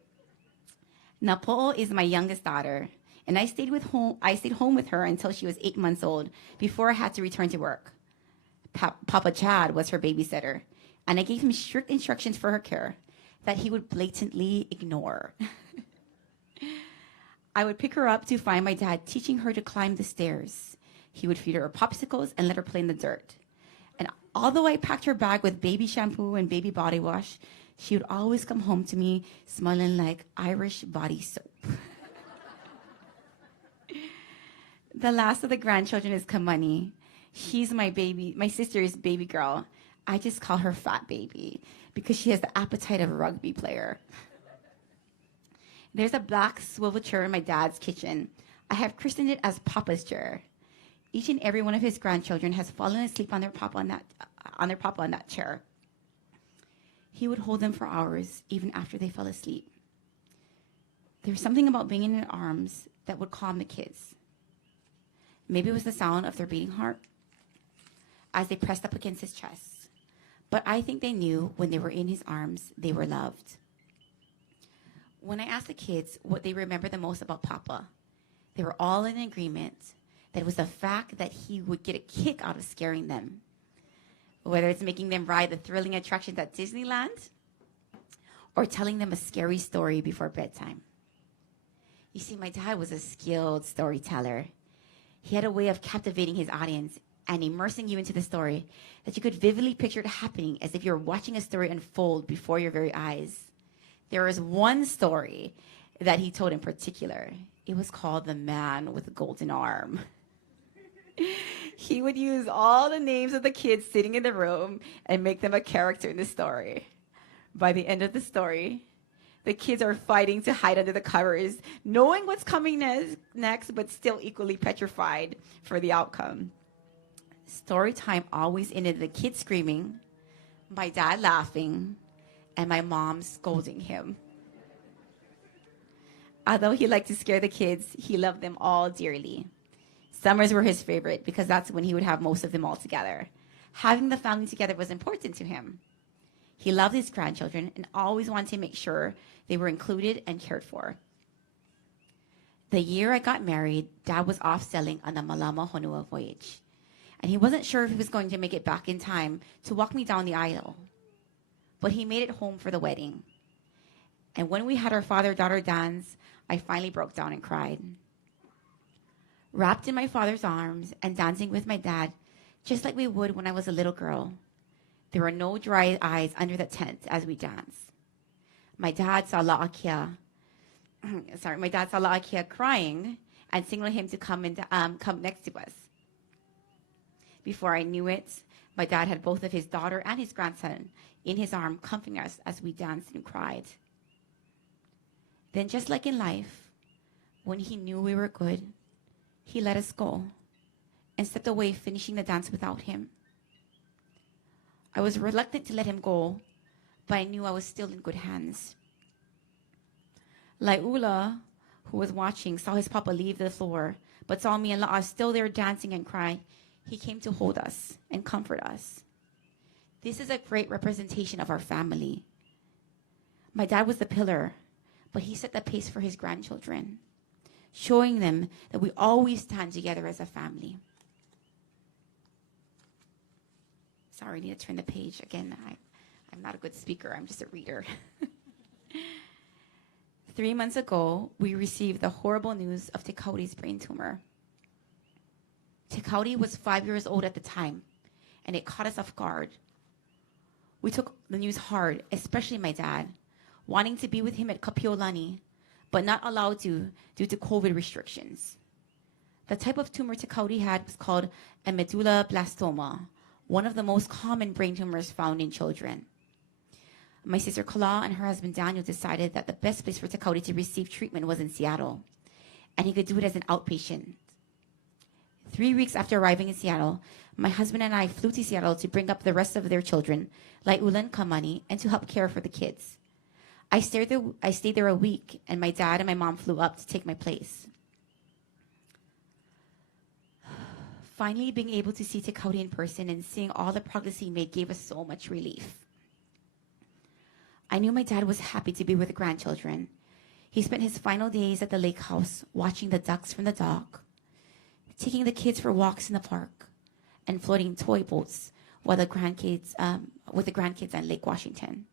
Napo'o is my youngest daughter, and I stayed home with her until she was 8 months old before I had to return to work. Papa Chad was her babysitter, and I gave him strict instructions for her care that he would blatantly ignore. I would pick her up to find my dad teaching her to climb the stairs. He would feed her popsicles and let her play in the dirt. And although I packed her bag with baby shampoo and baby body wash, she would always come home to me smelling like Irish body soap. The last of the grandchildren is Kamani. She's my sister's baby girl. I just call her Fat Baby because she has the appetite of a rugby player. There's a black swivel chair in my dad's kitchen. I have christened it as Papa's chair. Each and every one of his grandchildren has fallen asleep on their papa on that chair. He would hold them for hours, even after they fell asleep. There's something about being in their arms that would calm the kids. Maybe it was the sound of their beating heart as they pressed up against his chest. But I think they knew when they were in his arms, they were loved. When I asked the kids what they remember the most about Papa, they were all in agreement that it was the fact that he would get a kick out of scaring them. Whether it's making them ride the thrilling attractions at Disneyland or telling them a scary story before bedtime. You see, my dad was a skilled storyteller. He had a way of captivating his audience and immersing you into the story that you could vividly picture it happening as if you were watching a story unfold before your very eyes. There was one story that he told in particular. It was called The Man with the Golden Arm. He would use all the names of the kids sitting in the room and make them a character in the story. By the end of the story, the kids are fighting to hide under the covers, knowing what's coming next, but still equally petrified for the outcome. Story time always ended the kids screaming, my dad laughing, and my mom scolding him. Although he liked to scare the kids, he loved them all dearly. Summers were his favorite because that's when he would have most of them all together. Having the family together was important to him. He loved his grandchildren and always wanted to make sure they were included and cared for. The year I got married, Dad was off sailing on the Malama Honua voyage. And he wasn't sure if he was going to make it back in time to walk me down the aisle. But he made it home for the wedding. And when we had our father-daughter dance, I finally broke down and cried. Wrapped in my father's arms and dancing with my dad, just like we would when I was a little girl. There were no dry eyes under the tent as we danced. My dad saw La'akia crying and signaled him to come next to us. Before I knew it, My dad had both of his daughter and his grandson in his arm, comforting us as we danced and cried. Then, just like in life, when he knew we were good, he let us go and stepped away, finishing the dance without him. I was reluctant to let him go, but I knew I was still in good hands. Laiula, who was watching, saw his papa leave the floor, but saw me and La'a still there dancing and crying. He came to hold us and comfort us. This is a great representation of our family. My dad was the pillar, but he set the pace for his grandchildren, showing them that we always stand together as a family. Sorry, I need to turn the page again. I'm not a good speaker. I'm just a reader. 3 months ago, we received the horrible news of Te Kauri's brain tumor. Te Kauri was 5 years old at the time, and it caught us off guard. We took the news hard, especially my dad, wanting to be with him at Kapiolani, but not allowed to due to COVID restrictions. The type of tumor Te Kauri had was called a medulloblastoma, one of the most common brain tumors found in children. My sister Kala and her husband Daniel decided that the best place for Te Kauri to receive treatment was in Seattle, and he could do it as an outpatient. 3 weeks after arriving in Seattle, my husband and I flew to Seattle to bring up the rest of their children, Laiula and Kamani, and to help care for the kids. I stayed there a week, and my dad and my mom flew up to take my place. Finally, being able to see Te Kauri in person and seeing all the progress he made gave us so much relief. I knew my dad was happy to be with the grandchildren. He spent his final days at the lake house watching the ducks from the dock, taking the kids for walks in the park, and floating toy boats with the grandkids on Lake Washington.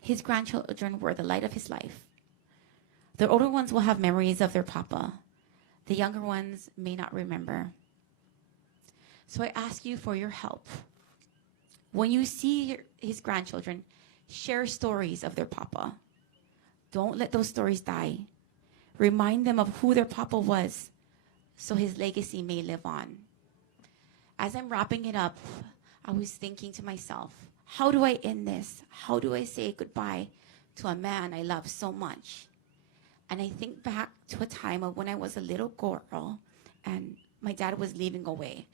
His grandchildren were the light of his life. The older ones will have memories of their papa. The younger ones may not remember. So I ask you for your help. When you see his grandchildren, share stories of their papa. Don't let those stories die. Remind them of who their papa was, so his legacy may live on. As I'm wrapping it up, I was thinking to myself, how do I end this? How do I say goodbye to a man I love so much? And I think back to a time of when I was a little girl and my dad was leaving away.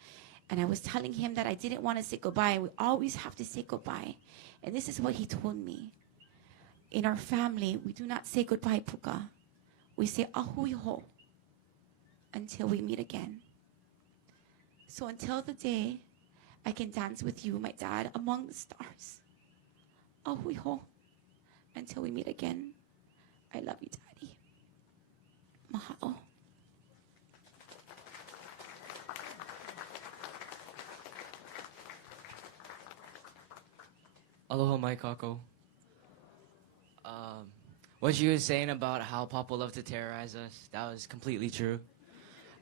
And I was telling him that I didn't want to say goodbye. We always have to say goodbye. And this is what he told me. In our family, we do not say goodbye, Puka. We say ahui ho until we meet again. So until the day I can dance with you, my dad, among the stars. Ahui ho until we meet again. I love you, Daddy. Mahalo. Aloha mai kako. What you were saying about how Papa loved to terrorize us, that was completely true.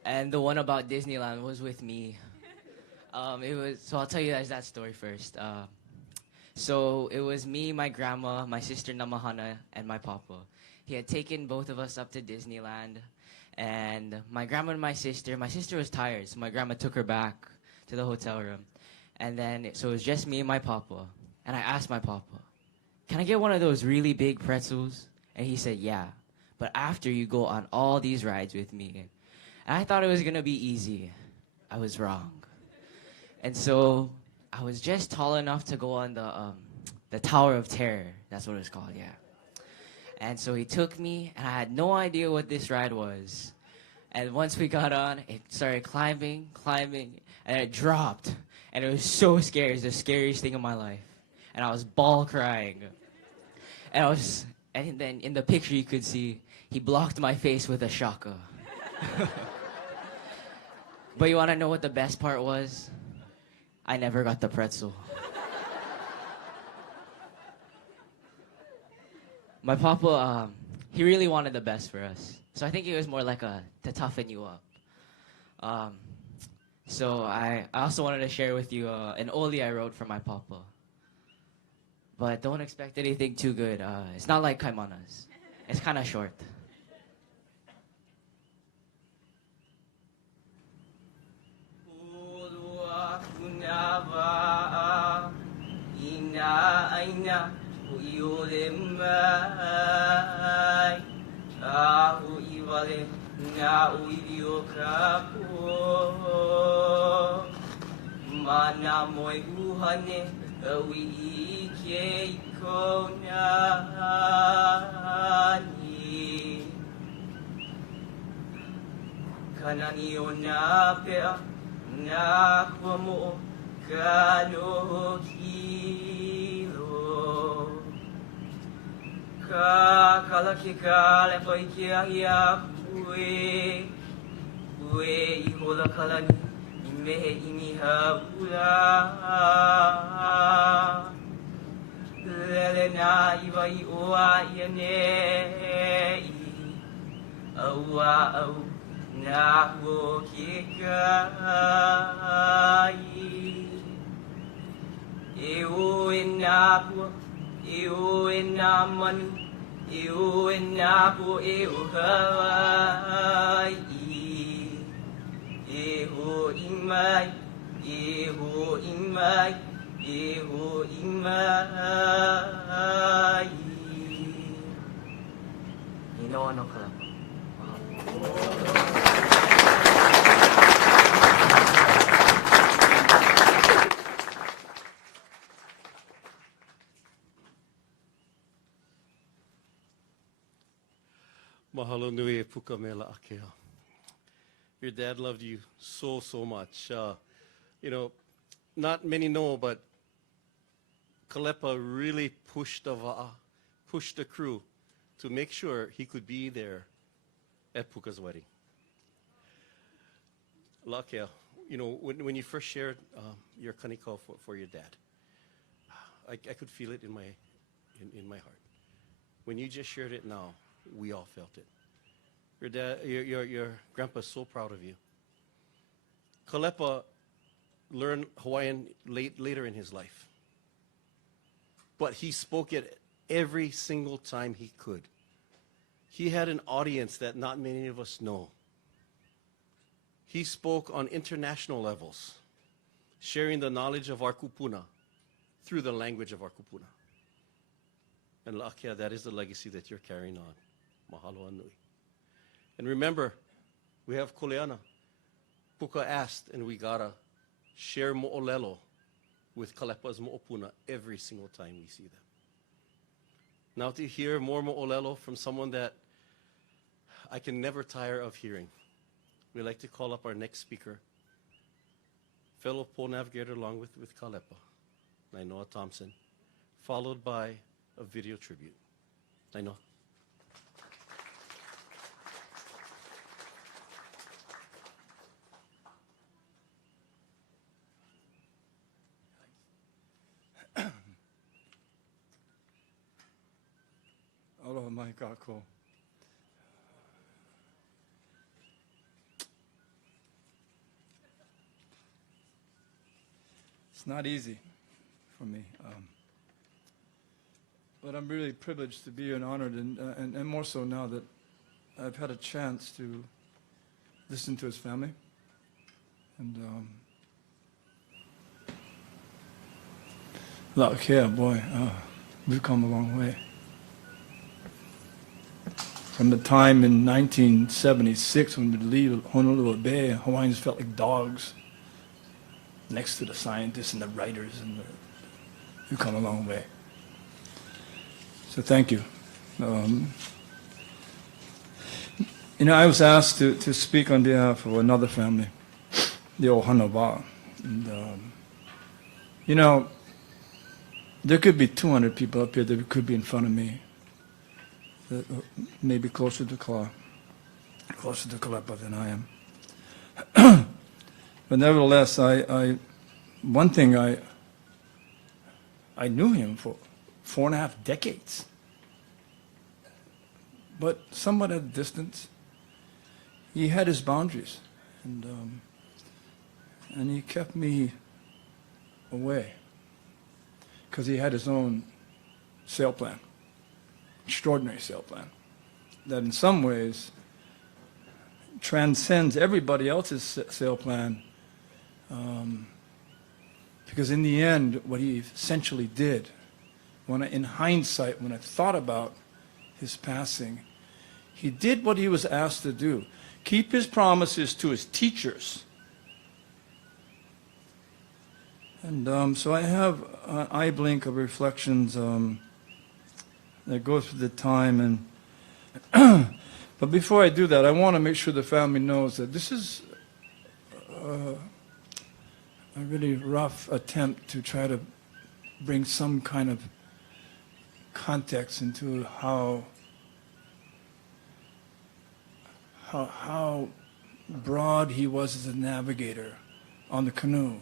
And the one about Disneyland was with me. So I'll tell you guys that story first. So it was me, my grandma, my sister Namahana, and my papa. He had taken both of us up to Disneyland. And my grandma and my sister was tired, so my grandma took her back to the hotel room. And then, so it was just me and my papa. And I asked my papa, can I get one of those really big pretzels? And he said, yeah, but after you go on all these rides with me. And I thought it was going to be easy. I was wrong. And so I was just tall enough to go on the Tower of Terror. That's what it's called, yeah. And so he took me, and I had no idea what this ride was. And once we got on, it started climbing, and it dropped. And it was so scary. It was the scariest thing in my life. And I was bawl crying. And then in the picture you could see, he blocked my face with a shaka. But you want to know what the best part was? I never got the pretzel. My papa, he really wanted the best for us. So I think it was more like to toughen you up. So I also wanted to share with you an oldie I wrote for my papa. But don't expect anything too good. It's not like Kaimana's. It's kind of short. Ulua Kunava ina aina uiole mai ahu iwale na uirio kapo mana moe uhane awi ike iko nani kanani o na pea na kua mo kano kilo ka kala ke kālepa i ke ahi a kue kue i hola kalani i mehe imi haula lele na iwa i oa ia nei aua au na huo ke kai e o e na pua e o e na manu e o e na pua e o Hawaii e ho i mai e ho i mai e ho i mai inoa no Kālepa. Mahalo nui e puka me la akea. Your dad loved you so, so much. You know, not many know, but Kālepa really pushed the crew to make sure he could be there at Puka's wedding. La akea, you know, when you first shared your kanikau for your dad, I could feel it in my heart. When you just shared it now, we all felt it. Your dad, your grandpa's so proud of you. Kālepa learned Hawaiian later in his life, but he spoke it every single time he could. He had an audience that not many of us know. He spoke on international levels, sharing the knowledge of our kupuna through the language of our kupuna. And la'akea, that is the legacy that you're carrying on. Mahalo anui. And remember, we have Kuleana. Puka asked, and we gotta share mo'olelo with Kālepa's mo'opuna every single time we see them. Now to hear more mo'olelo from someone that I can never tire of hearing, we'd like to call up our next speaker, fellow pole navigator along with Kālepa, Nainoa Thompson, followed by a video tribute. Nainoa. Aloha mai kākou. It's not easy for me, but I'm really privileged to be and honored, and more so now that I've had a chance to listen to his family, and La'akea, boy, we've come a long way. From the time in 1976 when we leave Honolulu Bay, Hawaiians felt like dogs next to the scientists and the writers, and we've come a long way. So thank you. You know, I was asked to speak on behalf of another family, the ʻohana. And you know, there could be 200 people up here that could be in front of me, that maybe closer to Kālepa than I am. But nevertheless, one thing I knew him for 4.5 decades, but somewhat at a distance. He had his boundaries, and he kept me away because he had his own sail plan. Extraordinary sail plan that in some ways transcends everybody else's sail plan Because in the end, what he essentially did, in hindsight, when I thought about his passing, he did what he was asked to do. Keep his promises to his teachers. And so I have an eye blink of reflections that goes through the time. And but before I do that, I want to make sure the family knows that this is a really rough attempt to try to bring some kind of context into how broad he was as a navigator on the canoe,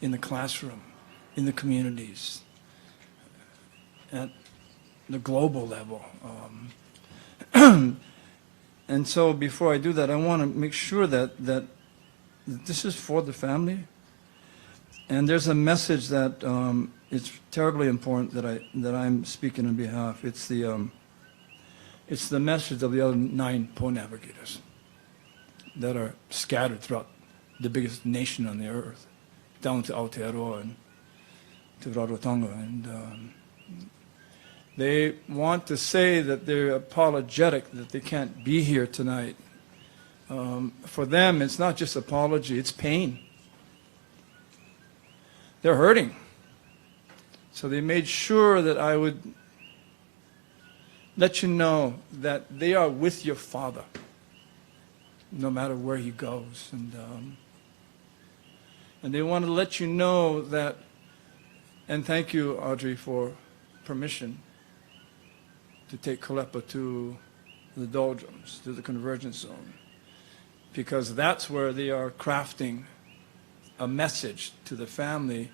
in the classroom, in the communities, at the global level. And so before I do that, I want to make sure that this is for the family. And there's a message that is terribly important that I'm speaking on behalf. It's the message of the other 9 Poe navigators that are scattered throughout the biggest nation on the earth, down to Aotearoa and to Rarotonga. And they want to say that they're apologetic that they can't be here tonight. For them, it's not just apology, it's pain. They're hurting. So they made sure that I would let you know that they are with your father, no matter where he goes. And they want to let you know that, and thank you, Audrey, for permission to take Kālepa to the doldrums, to the convergence zone, because that's where they are crafting a message to the family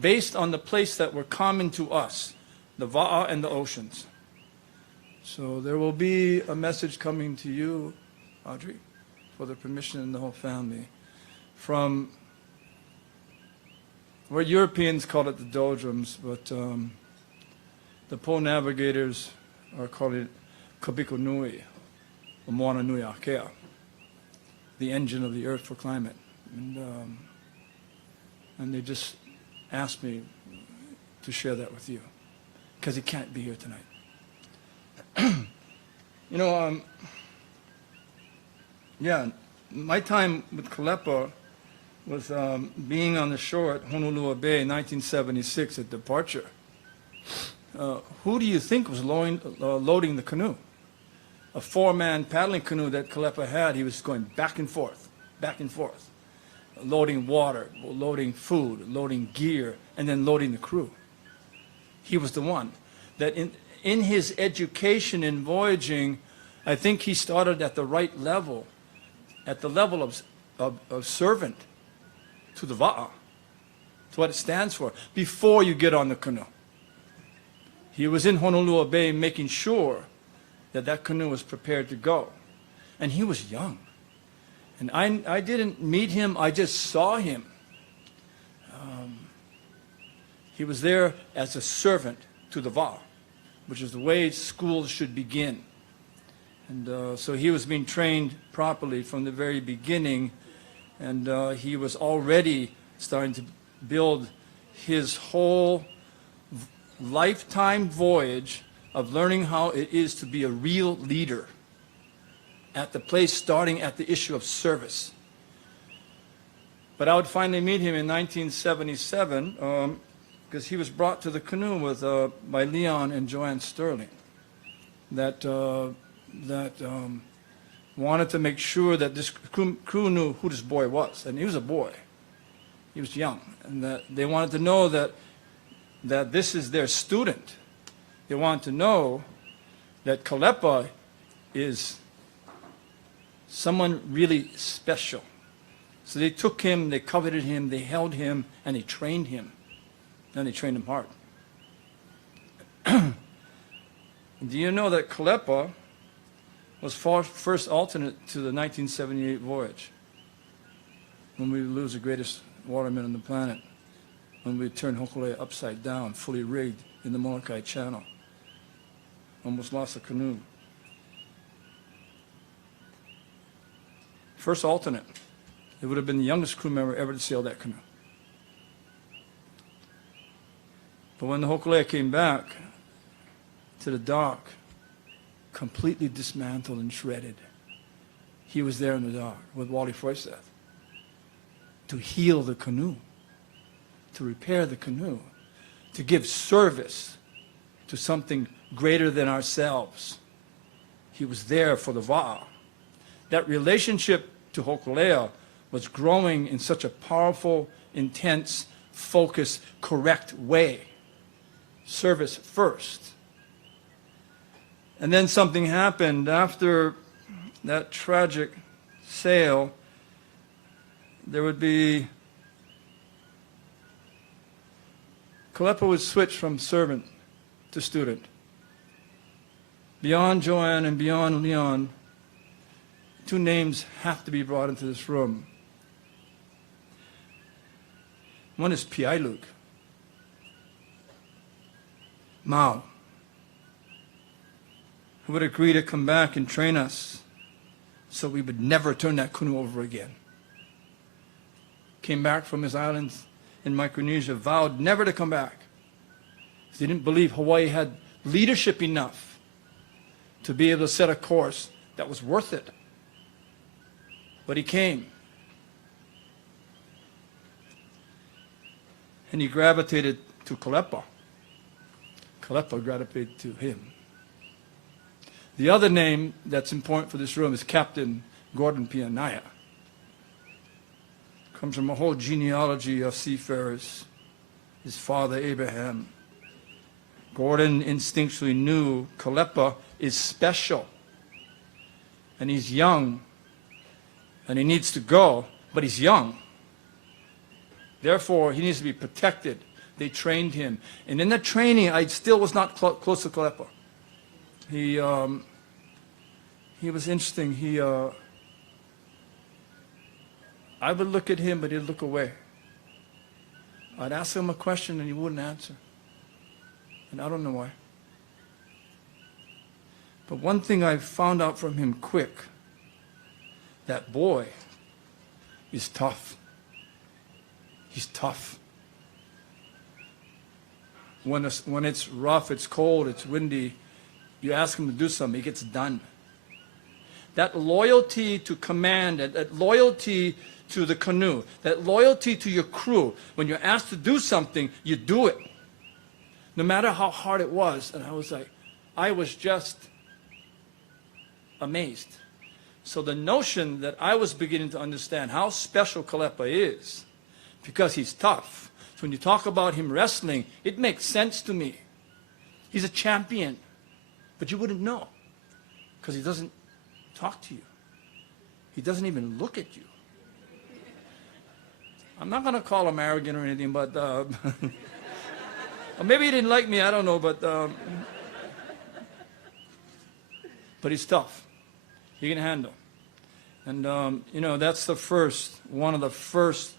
based on the place that were common to us, the Va'a and the oceans. So there will be a message coming to you, Audrey, for the permission and the whole family, from where Europeans call it the doldrums, but the Poe navigators are calling it Kabiko Nui, or Moana Nui Akea, the engine of the earth for climate. And they just asked me to share that with you, because he can't be here tonight. You know, yeah, my time with Kālepa was being on the shore at Honolulu Bay in 1976 at departure. Who do you think was loading the canoe? A 4-man paddling canoe that Kālepa had. He was going back and forth, loading water, loading food, loading gear, and then loading the crew. He was the one that in his education in voyaging, I think he started at the right level, at the level of servant to the Va'a. That's what it stands for, before you get on the canoe. He was in Honolulu Bay making sure that that canoe was prepared to go. And he was young. And I didn't meet him, I just saw him. He was there as a servant to the Va'a, which is the way schools should begin. And so he was being trained properly from the very beginning, and he was already starting to build his whole lifetime voyage of learning how it is to be a real leader at the place, starting at the issue of service. But I would finally meet him in 1977 because he was brought to the canoe by Leon and Joanne Sterling that wanted to make sure that this crew knew who this boy was. And he was a boy. He was young. And that they wanted to know that this is their student. They wanted to know that Kālepa is someone really special. So they took him, they coveted him, they held him, and they trained him. And they trained him hard. Do you know that Kālepa was first alternate to the 1978 voyage, when we lose the greatest waterman on the planet, when we turned Hokulea upside down, fully rigged in the Molokai Channel, almost lost the canoe. First alternate. It would have been the youngest crew member ever to sail that canoe. But when the Hokulea came back to the dock, completely dismantled and shredded, he was there in the dock with Wally Foystath to heal the canoe, to repair the canoe, to give service to something greater than ourselves. He was there for the va'a. That relationship to Hokulea was growing in such a powerful, intense, focused, correct way. Service first. And then something happened after that tragic sail. There would be, Kālepa would switch from servant to student. Beyond Joanne and beyond Leon, two names have to be brought into this room. One is Piailuk, Mao, who would agree to come back and train us so we would never turn that canoe over again. Came back from his islands in Micronesia, vowed never to come back. He didn't believe Hawaii had leadership enough to be able to set a course that was worth it. But he came. And he gravitated to Kālepa. Kālepa gravitated to him. The other name that's important for this room is Captain Gordon Pianaya. Comes from a whole genealogy of seafarers. His father, Abraham. Gordon instinctually knew Kālepa is special. And he's young. And he needs to go, but he's young. Therefore, he needs to be protected. They trained him. And in that training, I still was not close to Kālepa. He was interesting. I would look at him, but he'd look away. I'd ask him a question, and he wouldn't answer. And I don't know why. But one thing I found out from him quick, that boy is tough. He's tough. When it's rough, it's cold, it's windy, you ask him to do something, he gets done. That loyalty to command, that loyalty to the canoe, that loyalty to your crew, when you're asked to do something, you do it. No matter how hard it was. And I was just amazed. So the notion that I was beginning to understand how special Kālepa is, because he's tough. So when you talk about him wrestling, it makes sense to me. He's a champion, but you wouldn't know, because he doesn't talk to you. He doesn't even look at you. I'm not going to call him arrogant or anything, but or maybe he didn't like me, I don't know, but he's tough. He can handle. And, that's one of the first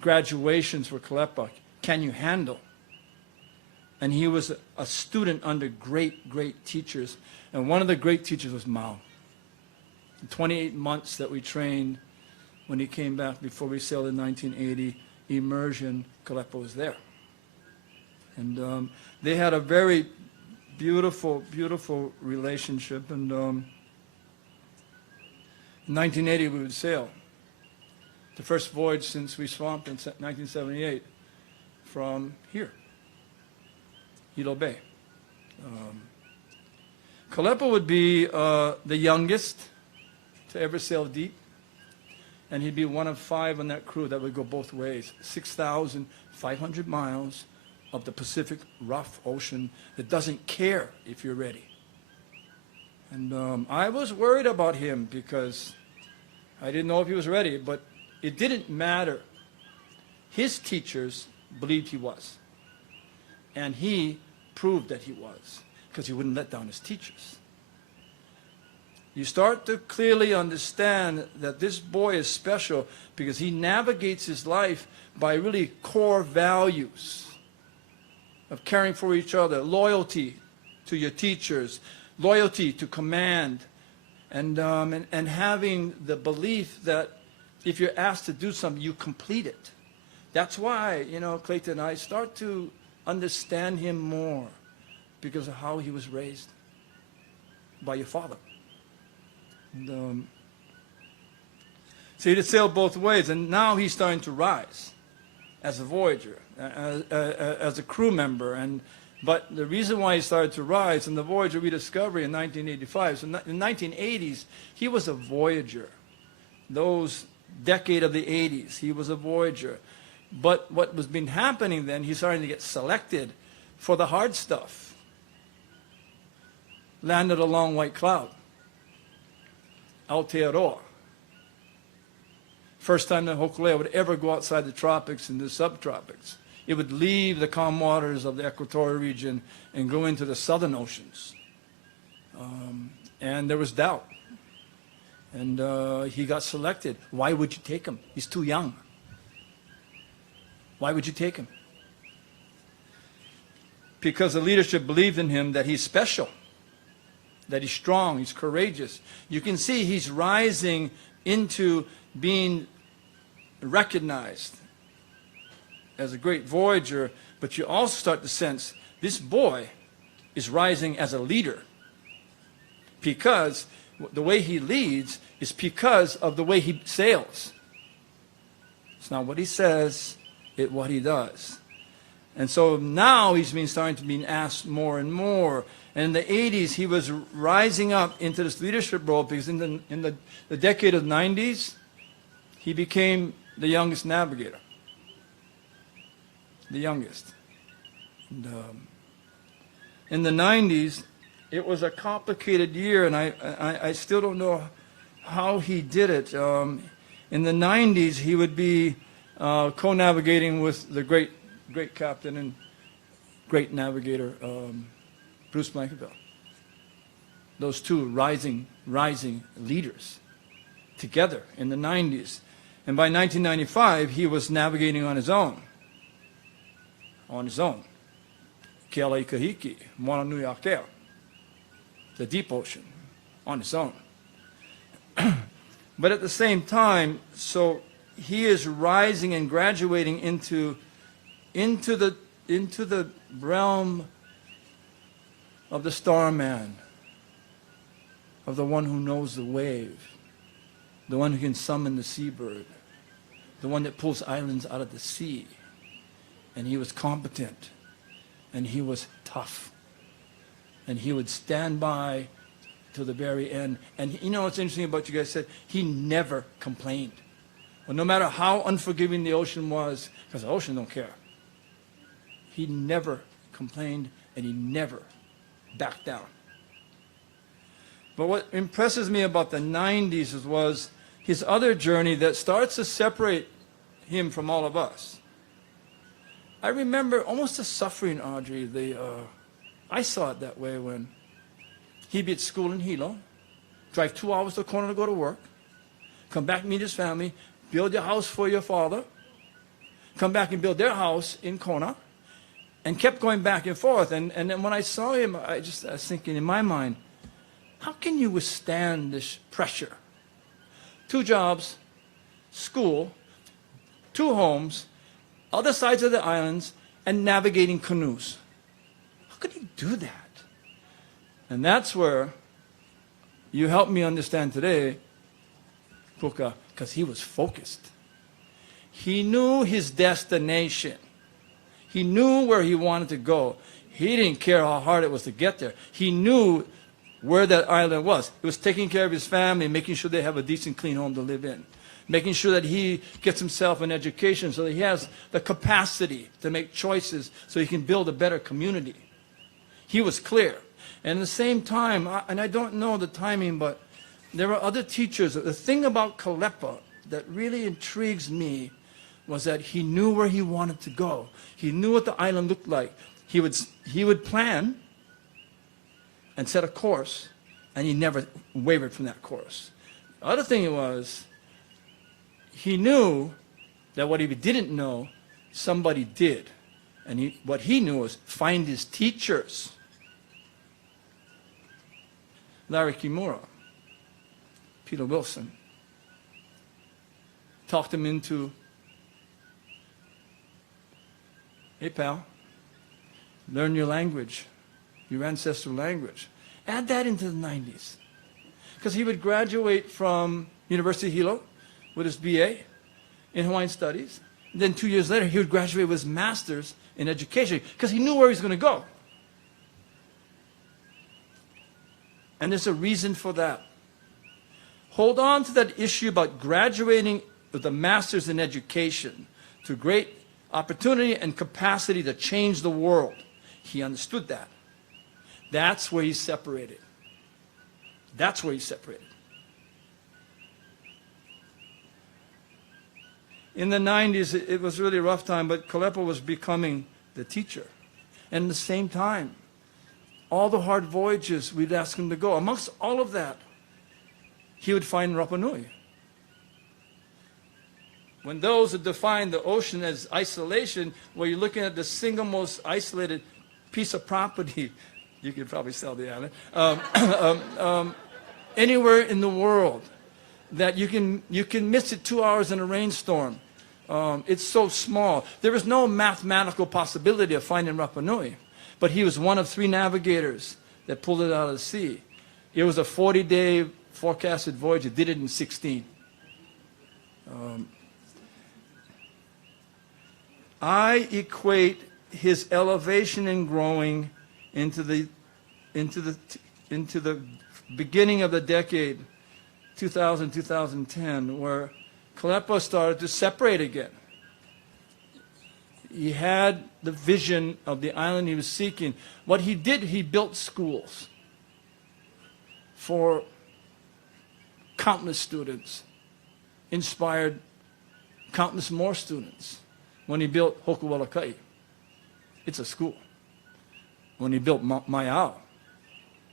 graduations for Kālepa. Can you handle? And he was a student under great, great teachers. And one of the great teachers was Mao. The 28 months that we trained when he came back before we sailed in 1980, immersion, Kālepa was there. And they had a very beautiful, beautiful relationship. And in 1980, we would sail. The first voyage since we swamped in 1978 from here, Hilo Bay. Kālepa would be the youngest to ever sail deep, and he'd be one of 5 on that crew that would go both ways. 6,500 miles of the Pacific rough ocean that doesn't care if you're ready. And I was worried about him because I didn't know if he was ready, but it didn't matter. His teachers believed he was. And he proved that he was, because he wouldn't let down his teachers. You start to clearly understand that this boy is special because he navigates his life by really core values of caring for each other, loyalty to your teachers, loyalty to command, and having the belief that if you're asked to do something, you complete it. That's why, Clayton, I start to understand him more because of how he was raised by your father. And, so he sailed both ways, and now he's starting to rise as a voyager, as a crew member. But the reason why he started to rise in the Voyager rediscovery in 1985, so in the 1980s, he was a voyager. Those decade of the 80s, he was a voyager. But what was been happening then, he's starting to get selected for the hard stuff. Landed a long white cloud. Aotearoa. First time that Hokulea would ever go outside the tropics and the subtropics. It would leave the calm waters of the equatorial region and go into the southern oceans. And there was doubt. And he got selected. Why would you take him? He's too young. Why would you take him? Because the leadership believed in him that he's special, that he's strong, he's courageous. You can see he's rising into being recognized as a great voyager, but you also start to sense this boy is rising as a leader, because the way he leads is because of the way he sails. It's not what he says, it's what he does. And so now he's been starting to be asked more and more. And in the 80s, he was rising up into this leadership role, because in the decade of the 90s, he became the youngest navigator. The youngest. And, in the 90s, it was a complicated year, and I still don't know how he did it. In the 90s, he would be co-navigating with the great captain and great navigator, Bruce Blankenville. Those two rising leaders together in the 90s. And by 1995, he was navigating on his own. On his own. Keala Ikahiki, Moana Nui Akea, the deep ocean, on his own. But at the same time, so he is rising and graduating into the realm of the starman, of the one who knows the wave, the one who can summon the seabird, the one that pulls islands out of the sea. And he was competent, and he was tough, and he would stand by till the very end. And you know what's interesting about you guys said? He never complained. Well, no matter how unforgiving the ocean was, because the ocean don't care, he never complained, and he never backed down. But what impresses me about the 90s was his other journey that starts to separate him from all of us. I remember almost the suffering, Audrey. I saw it that way when he'd be at school in Hilo, drive 2 hours to Kona to go to work, come back and meet his family, build your house for your father, come back and build their house in Kona, and kept going back and forth. And then when I saw him, I was thinking in my mind, how can you withstand this pressure? 2 jobs, school, 2 homes, other sides of the islands, and navigating canoes. How could he do that? And that's where you helped me understand today, Puka, because he was focused. He knew his destination. He knew where he wanted to go. He didn't care how hard it was to get there. He knew where that island was. He was taking care of his family, making sure they have a decent, clean home to live in. Making sure that he gets himself an education so that he has the capacity to make choices so he can build a better community. He was clear. And at the same time, and I don't know the timing, but there were other teachers. The thing about Kālepa that really intrigues me was that he knew where he wanted to go. He knew what the island looked like. He would plan and set a course, and he never wavered from that course. The other thing was, he knew that what he didn't know, somebody did. And what he knew was find his teachers. Larry Kimura, Peter Wilson, talked him into, hey pal, Learn your language, your ancestral language. Add that into the 90s. Because he would graduate from University of Hilo with his BA in Hawaiian Studies. And then 2 years later, he would graduate with his master's in education because he knew where he was going to go. And there's a reason for that. Hold on to that issue about graduating with a master's in education to great opportunity and capacity to change the world. He understood that. That's where he separated. That's where he separated. In the 90s, it was really a rough time, but Kālepa was becoming the teacher. And at the same time, all the hard voyages, we'd ask him to go. Amongst all of that, he would find Rapa Nui. When those that define the ocean as isolation, where you're looking at the single most isolated piece of property, you could probably sell the island, anywhere in the world, that you can miss it 2 hours in a rainstorm. It's so small. There was no mathematical possibility of finding Rapa Nui, but he was one of 3 navigators that pulled it out of the sea. It was a 40-day forecasted voyage. It did it in 16. I equate his elevation and growing into the beginning of the decade, 2000, 2010, where Kālepa started to separate again. He had the vision of the island he was seeking. What he did, he built schools for countless students, inspired countless more students. When he built Hokuwalakai, it's a school. When he built Maiao,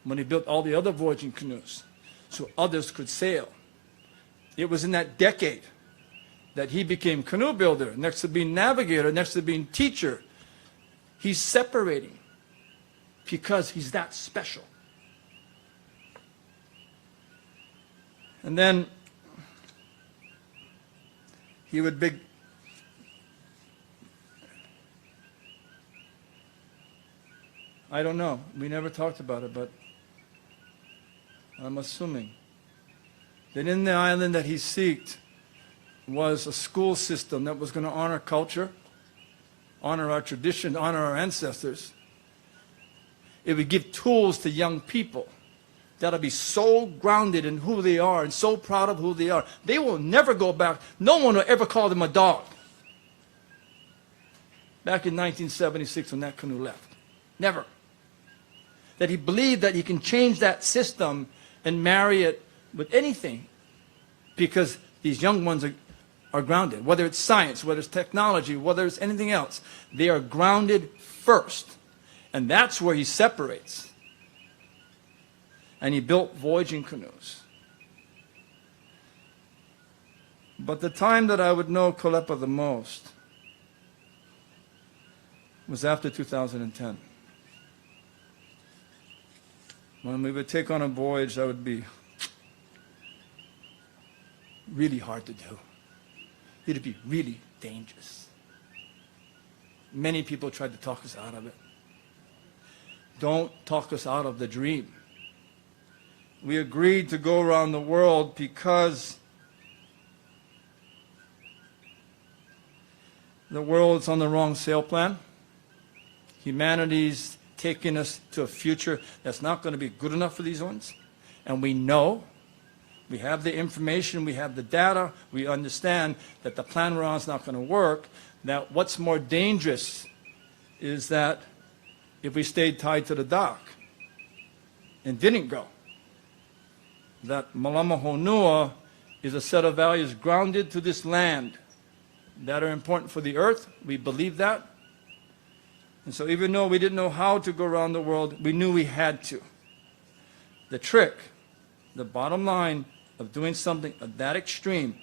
when he built all the other voyaging canoes, so others could sail. It was in that decade that he became canoe builder, next to being navigator, next to being teacher. He's separating because he's that special. And then he would I don't know. We never talked about it, but I'm assuming that in the island that he sought was a school system that was going to honor culture, honor our tradition, honor our ancestors. It would give tools to young people that'll be so grounded in who they are and so proud of who they are. They will never go back. No one will ever call them a dog. Back in 1976 when that canoe left. Never. That he believed that he can change that system and marry it with anything because these young ones are grounded. Whether it's science, whether it's technology, whether it's anything else, they are grounded first. And that's where he separates. And he built voyaging canoes. But the time that I would know Kālepa the most was after 2010. When we would take on a voyage that would be really hard to do. It'd be really dangerous. Many people tried to talk us out of it. Don't talk us out of the dream. We agreed to go around the world because the world's on the wrong sail plan. Humanity's taking us to a future that's not going to be good enough for these ones. And we know, we have the information, we have the data, we understand that the plan we're on is not going to work. Now, what's more dangerous is that if we stayed tied to the dock and didn't go, that Malama Honua is a set of values grounded to this land that are important for the earth. We believe that. And so even though we didn't know how to go around the world, we knew we had to. The trick, the bottom line of doing something of that extreme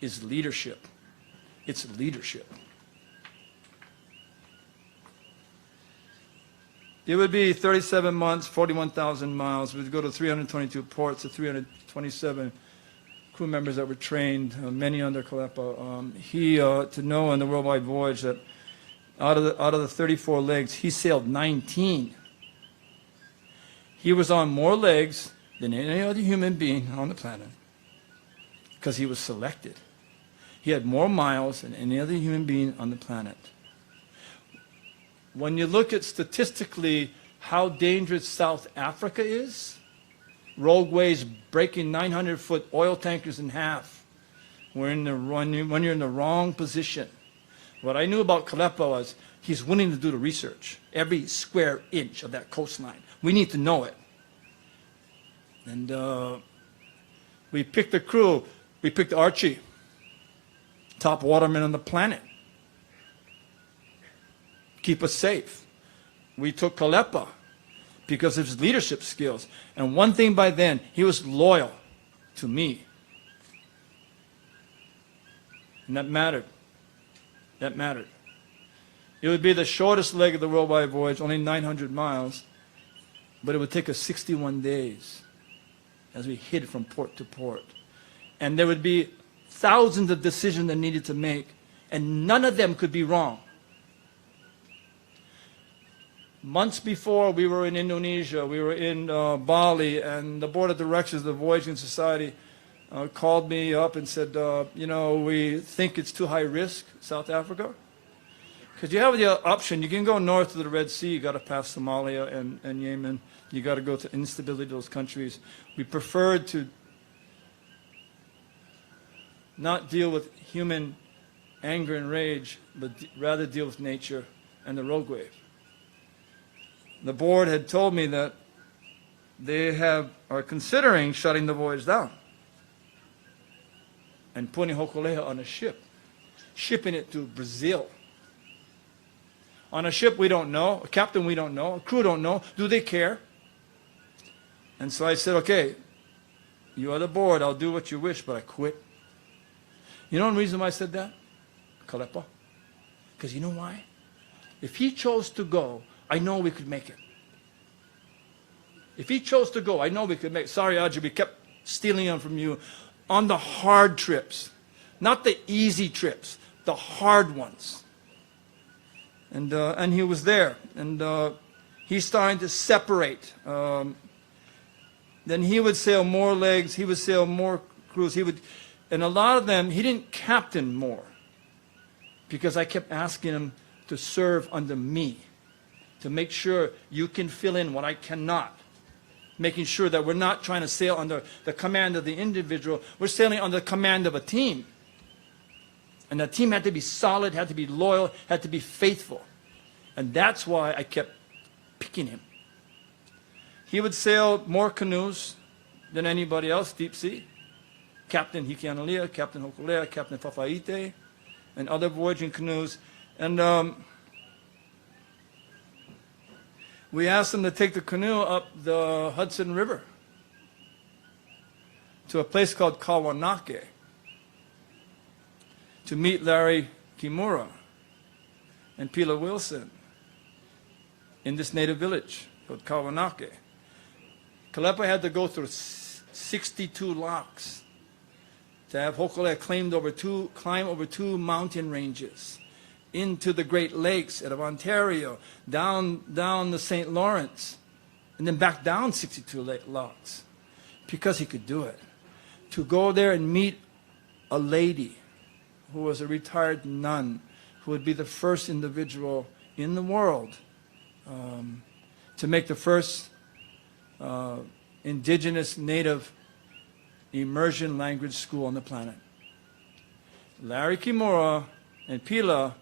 is leadership. It's leadership. It would be 37 months, 41,000 miles. We'd go to 322 ports, to 327 crew members that were trained, many under Kālepa. To know on the worldwide voyage that Out of the 34 legs, he sailed 19. He was on more legs than any other human being on the planet because he was selected. He had more miles than any other human being on the planet. When you look at statistically how dangerous South Africa is, rogueways breaking 900-foot oil tankers in half, when you're in the wrong position. What I knew about Kālepa was he's willing to do the research, every square inch of that coastline. We need to know it. And we picked a crew. We picked Archie, top waterman on the planet. Keep us safe. We took Kālepa because of his leadership skills. And one thing by then, he was loyal to me. And that mattered. That mattered. It would be the shortest leg of the worldwide voyage, only 900 miles, but it would take us 61 days as we hid from port to port. And there would be thousands of decisions that needed to make, and none of them could be wrong. Months before, we were in Indonesia, we were in Bali, and the board of directors of the Voyaging Society called me up and said, you know, we think it's too high risk, South Africa. Because you have the option, you can go north to the Red Sea, you got to pass Somalia and Yemen, you got to go to instability of those countries. We preferred to not deal with human anger and rage, but rather deal with nature and the rogue wave. The board had told me that they are considering shutting the voyage down and putting Hokule'a on a ship, shipping it to Brazil. On a ship we don't know, a captain we don't know, a crew don't know. Do they care? And so I said, okay, you are the board, I'll do what you wish, but I quit. You know the reason why I said that? Kālepa. Because you know why? If he chose to go, I know we could make it. If he chose to go, I know we could make it. Sorry, Audrey, we kept stealing them from you. On the hard trips, not the easy trips, the hard ones. And he was there, and he's starting to separate. Then he would sail more legs, he would sail more crews, and a lot of them, he didn't captain more, because I kept asking him to serve under me, to make sure you can fill in what I cannot. Making sure that we're not trying to sail under the command of the individual, we're sailing under the command of a team. And the team had to be solid, had to be loyal, had to be faithful. And that's why I kept picking him. He would sail more canoes than anybody else, deep sea. Captain Hikianalia, Captain Hokulea, Captain Fafaite, and other voyaging canoes. And we asked him to take the canoe up the Hudson River to a place called Kawanake to meet Larry Kimura and Pila Wilson in this native village called Kawanake. Kālepa had to go through 62 locks to have Hokulea climb over two mountain ranges into the Great Lakes out of Ontario, down the St. Lawrence, and then back down 62 locks, because he could do it. To go there and meet a lady who was a retired nun, who would be the first individual in the world to make the first indigenous native immersion language school on the planet. Larry Kimura and Pila,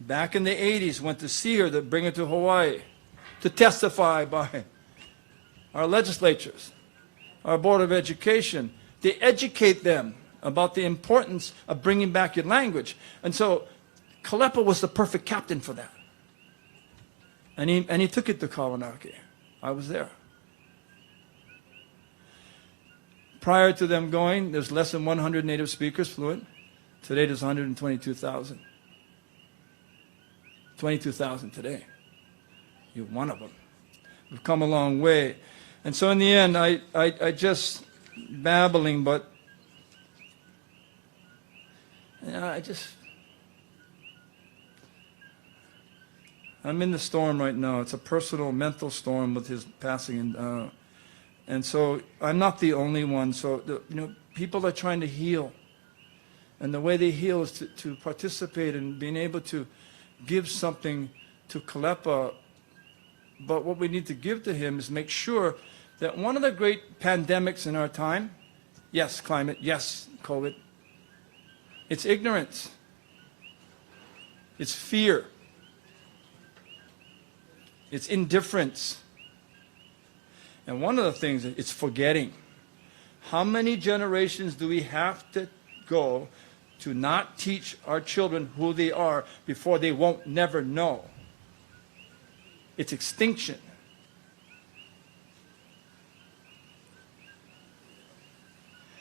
back in the 80s, went to see her, to bring her to Hawaii, to testify by our legislatures, our Board of Education. They educate them about the importance of bringing back your language. And so Kālepa was the perfect captain for that. And he took it to Kawanake. I was there. Prior to them going, there's less than 100 native speakers fluent. Today there's 122,000. 22,000 today. You're one of them. We've come a long way. And so in the end, I just babbling, but I'm in the storm right now. It's a personal mental storm with his passing, and so I'm not the only one. So people are trying to heal, and the way they heal is to participate in being able to give something to Kālepa. But what we need to give to him is make sure that one of the great pandemics in our time, yes, climate, yes, COVID, it's ignorance, it's fear, it's indifference. And one of the things, it's forgetting. How many generations do we have to go to not teach our children who they are before they won't never know? It's extinction.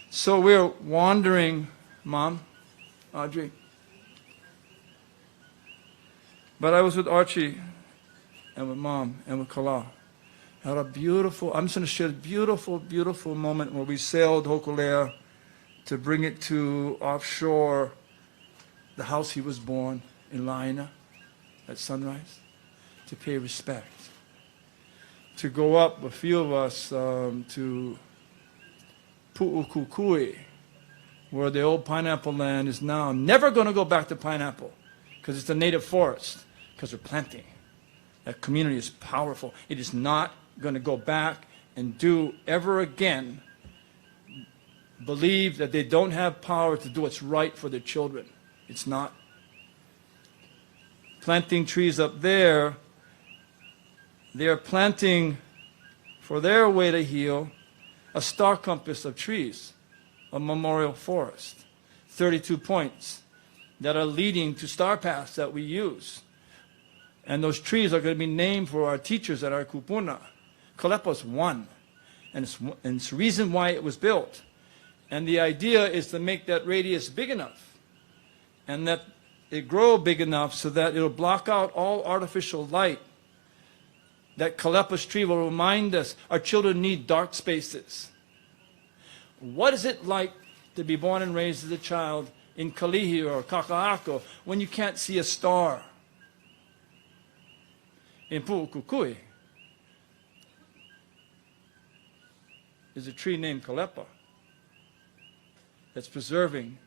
So we're wandering, Mom, Audrey. But I was with Archie and with Mom and with Kala. Had a beautiful, I'm just going to share a beautiful, beautiful moment where we sailed Hokulea to bring it to offshore, the house he was born in Laina at sunrise, to pay respect. To go up, a few of us, to Pu'ukukui, where the old pineapple land is now. I'm never going to go back to pineapple because it's a native forest, because we're planting. That community is powerful. It is not going to go back and do ever again believe that they don't have power to do what's right for their children. It's not. Planting trees up there, they are planting for their way to heal a star compass of trees, a memorial forest, 32 points that are leading to star paths that we use. And those trees are going to be named for our teachers at our kupuna. Kālepa's one, and it's the reason why it was built. And the idea is to make that radius big enough and that it grow big enough so that it'll block out all artificial light. That Kālepa's tree will remind us our children need dark spaces. What is it like to be born and raised as a child in Kalihi or Kaka'ako when you can't see a star? In Pu'ukukui, there's a tree named Kālepa that's preserving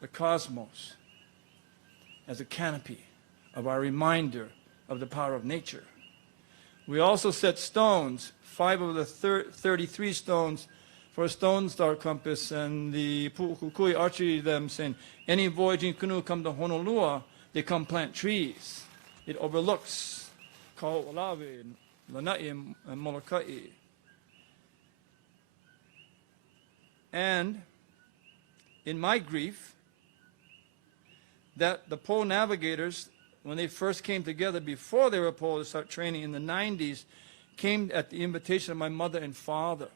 the cosmos as a canopy of our reminder of the power of nature. We also set stones, 5 of the 33 stones for a stone star compass, and the Pu'ukukui Archie them saying, any voyaging canoe come to Honolua, they come plant trees. It overlooks Kaualawe, Lanai, and Molokai. And in my grief, that the pole navigators, when they first came together, before they were poles to start training in the 90s, came at the invitation of my mother and father.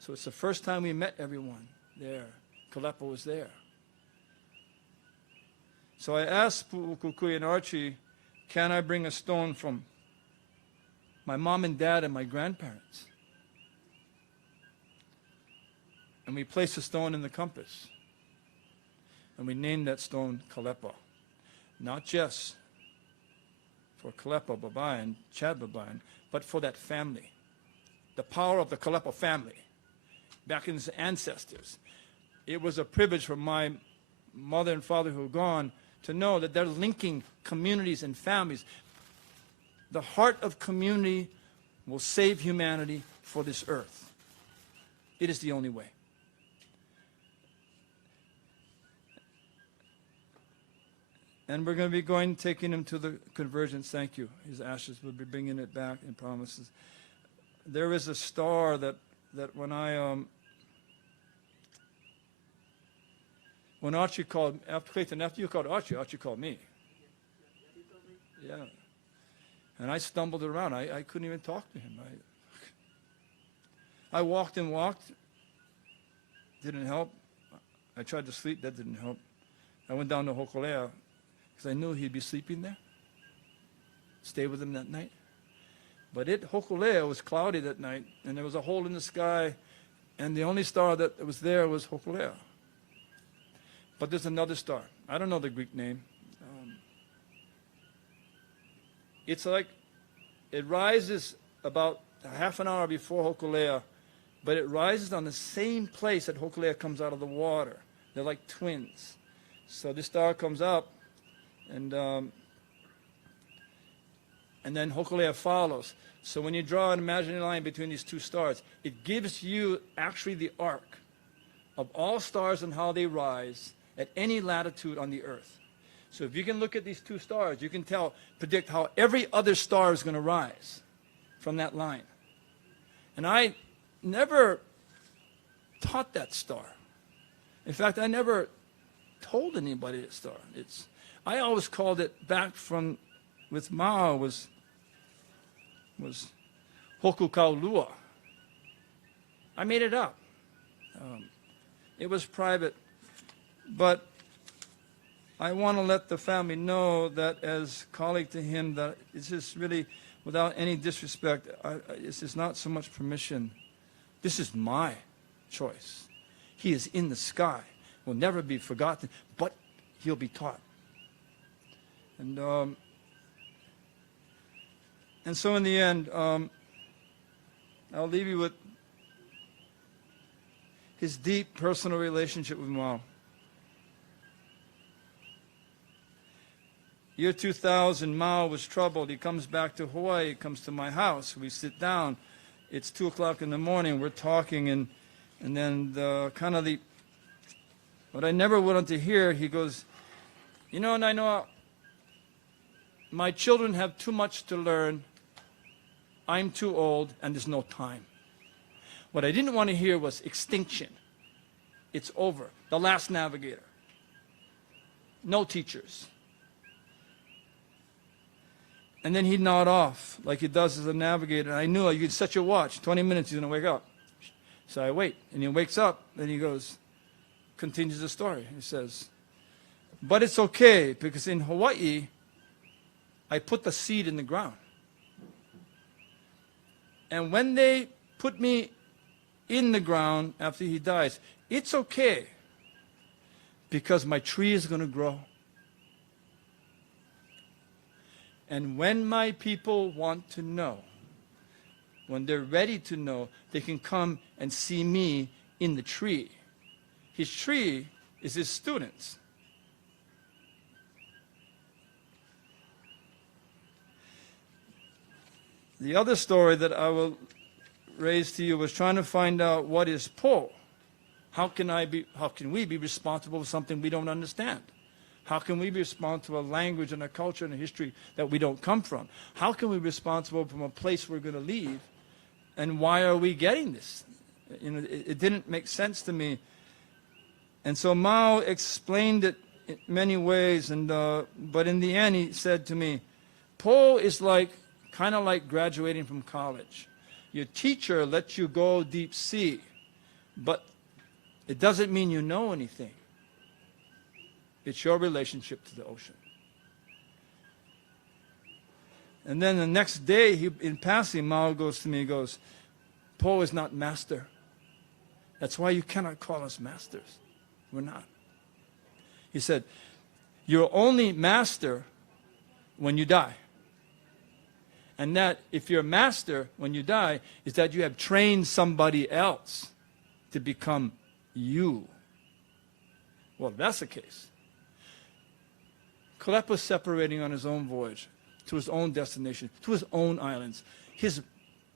So it's the first time we met everyone there. Kālepa was there. So I asked Pu'ukukui and Archie, can I bring a stone from my mom and dad and my grandparents? And we placed a stone in the compass. And we named that stone Kālepa. Not just for Kālepa Baybayan, Chad Baybayan, but for that family. The power of the Kālepa family, back in his ancestors. It was a privilege for my mother and father who are gone to know that they're linking communities and families. The heart of community will save humanity for this earth. It is the only way. And we're going to be taking him to the convergence. Thank you. His ashes, we'll be bringing it back in promises. There is a star that when Archie called, Clayton, after you called Archie called me. Yeah. And I stumbled around. I couldn't even talk to him. I walked and walked. Didn't help. I tried to sleep. That didn't help. I went down to Hokulea because I knew he'd be sleeping there. Stay with him that night. But Hokulea was cloudy that night, and there was a hole in the sky, and the only star that was there was Hokulea. But there's another star. I don't know the Greek name. It's like it rises about half an hour before Hokulea, but it rises on the same place that Hokulea comes out of the water. They're like twins. So this star comes up, and then Hokulea follows. So when you draw an imaginary line between these two stars, it gives you actually the arc of all stars and how they rise at any latitude on the Earth. So if you can look at these two stars, you can predict how every other star is going to rise from that line. And I never taught that star. In fact, I never told anybody that star. I always called it back from with Mao was Hoku Kaulua. I made it up. It was private, but I want to let the family know that as colleague to him, that it's just really, without any disrespect, this is not so much permission. This is my choice. He is in the sky, will never be forgotten, but he'll be taught. And so in the end, I'll leave you with his deep personal relationship with Mao. Year 2000, Mao was troubled. He comes back to Hawaii, he comes to my house. We sit down. It's 2 o'clock in the morning. We're talking, and then what I never wanted to hear, he goes, you know, Nainoa, my children have too much to learn. I'm too old, and there's no time. What I didn't want to hear was extinction. It's over. The last navigator. No teachers. And then he'd nod off like he does as a navigator. And I knew you could set your watch. 20 minutes, he's going to wake up. So I wait. And he wakes up, and he goes, continues the story. He says, but it's okay, because in Hawaii, I put the seed in the ground. And when they put me in the ground after he dies, it's okay, because my tree is going to grow. And when my people want to know, when they're ready to know, they can come and see me in the tree. His tree is his students. The other story that I will raise to you was trying to find out what is po. How can we be responsible for something we don't understand? How can we be responsible for a language and a culture and a history that we don't come from? How can we be responsible from a place we're going to leave? And why are we getting this? You know, it didn't make sense to me. And so Mao explained it in many ways, but in the end he said to me, po is kind of like graduating from college. Your teacher lets you go deep sea, but it doesn't mean you know anything. It's your relationship to the ocean. And then the next day, in passing, Mao goes to me, he goes, po is not master. That's why you cannot call us masters. We're not. He said, you're only master when you die. And that if you're a master when you die, is that you have trained somebody else to become you. Well, if that's the case, Kālepa's separating on his own voyage to his own destination, to his own islands. He's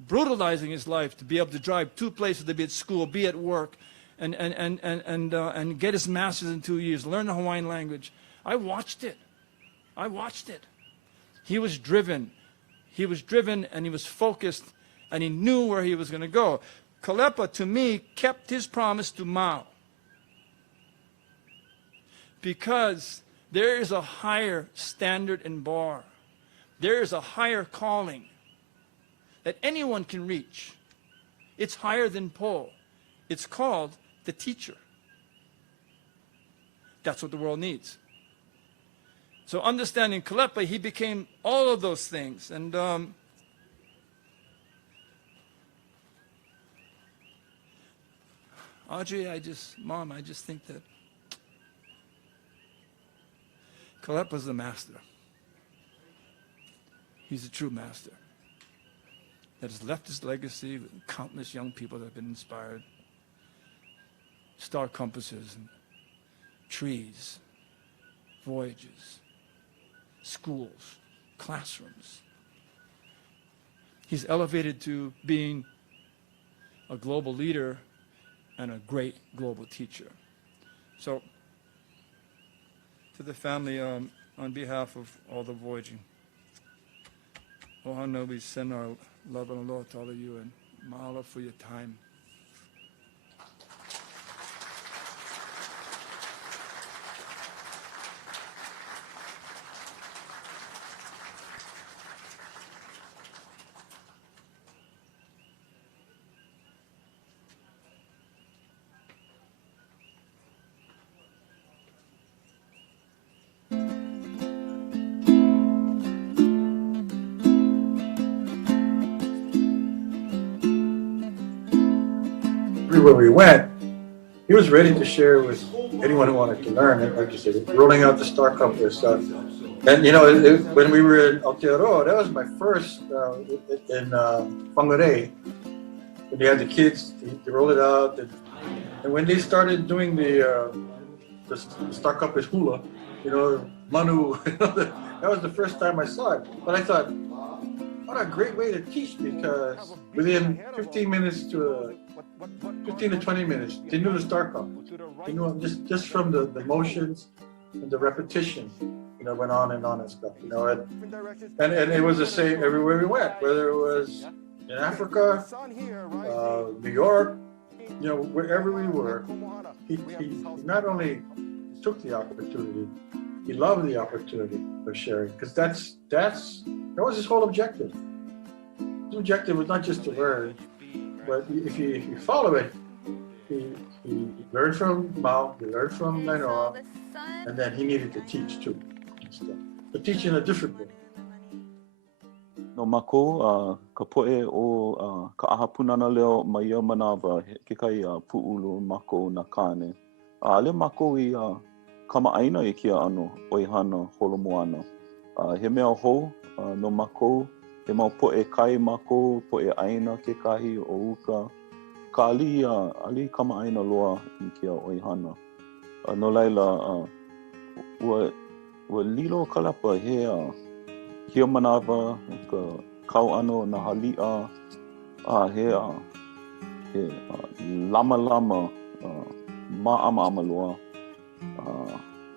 brutalizing his life to be able to drive 2 places, to be at school, be at work, and get his master's in 2 years, learn the Hawaiian language. I watched it. He was driven. He was driven, and he was focused, and he knew where he was going to go. Kālepa, to me, kept his promise to Mao, because there is a higher standard and bar. There is a higher calling that anyone can reach. It's higher than po. It's called the teacher. That's what the world needs. So understanding Kālepa, he became all of those things. And Audrey, Mom, I just think that Kālepa's the master. He's a true master that has left his legacy with countless young people that have been inspired. Star compasses, and trees, voyages, schools, classrooms. He's elevated to being a global leader and a great global teacher. So, to the family, on behalf of all the voyaging, ʻohana, we send our love and aloha to all of you, and mahalo for your time. Everywhere we went, he was ready to share with anyone who wanted to learn. And like you said, rolling out the star compass. And you know, when we were in Aotearoa, that was my first in Whangarei. When they had the kids, they roll it out. And when they started doing the star compass hula, you know, Manu, that was the first time I saw it. But I thought, what a great way to teach, because within 15 to 20 minutes, they knew the star compass. They knew just from the motions and the repetition, you know, went on and stuff, you know. And it was the same everywhere we went, whether it was in Africa, New York, you know, wherever we were. He not only took the opportunity, he loved the opportunity of sharing, because that was his whole objective. His objective was not just to learn, but if you follow it, he learned from Mao, he learned from Nainoa, and then he needed to teach too, but teach in a different way. No mako, ka poe o ka aha punana leo ma ia manawa ke kai pu'ulu mako na kane. Ale mako I kama'aina I kia ano ʻoihana holomoana. He mea hou no mako, he mau po'e kai mako, po'e aina kekahi o uka. Ka ali kama'aina loa I kia ʻoihana. No laila, ua lilo Kālepa he manawa, ka kau ano na hali'a, he lama ma'ama loa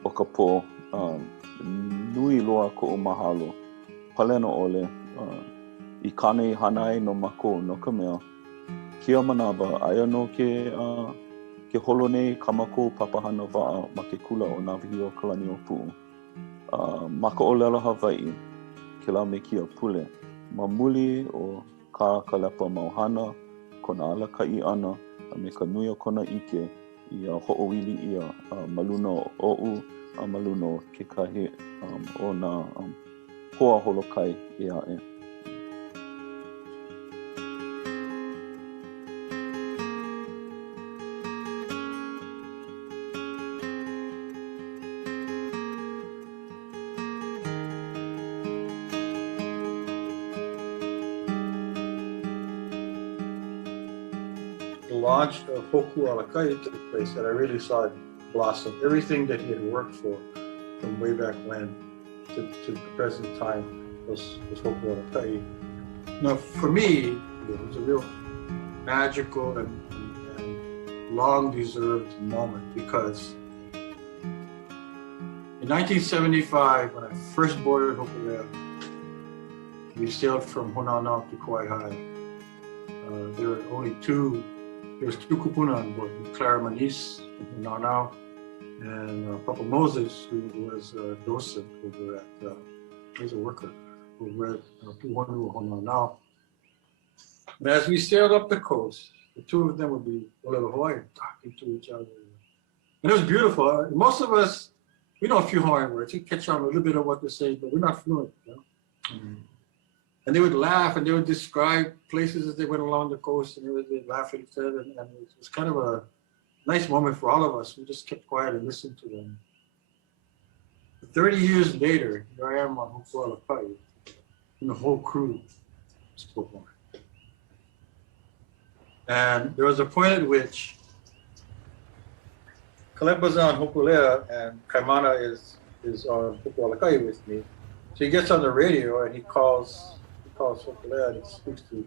o ka po, nui loa ko'u mahalo. Palena ole, I kane hanai no mako no ka mea, kia manawa aia no ke holonei kamako papahana wa'a ma ke kula o Nawahi o Kalani o Pu'u. Maka o lela Hawaii, ke la me kia pule. Ma muli o ka Kālepa mauhana, kona ala ka'i ana, a me ka nui o kona ike, I ho'owili ia maluna o o'u, a maluna o kekahi o na hoa holokai e a'e. The launch of Hoku Alakai took place, and I really saw it blossom. Everything that he had worked for from way back when to the present time was Hoku Alakai. Now, for me, it was a real magical and long-deserved moment, because in 1975, when I first boarded Hokulea, we sailed from Honana to Kauai High. There were only two kupuna on board, Clara Manis in Honana, and Papa Moses, who was a docent over at, he was a worker over at Puhonu Honana. And as we sailed up the coast, the two of them would be Olelo Hawaiian, talking to each other. And it was beautiful. Most of us, we know a few Hawaiian words. We catch on a little bit of what they're saying, but we're not fluent, you know? And they would laugh, and they would describe places as they went along the coast, and they'd laugh at each other, and it was kind of a nice moment for all of us. We just kept quiet and listened to them. 30 years later, here I am on Hoku Alakai, and the whole crew spoke Hawaiian. And there was a point at which Kālepa's on Hokulea and Kaimana is on Hokualakai with me. So he gets on the radio and he calls Hokulea and he speaks to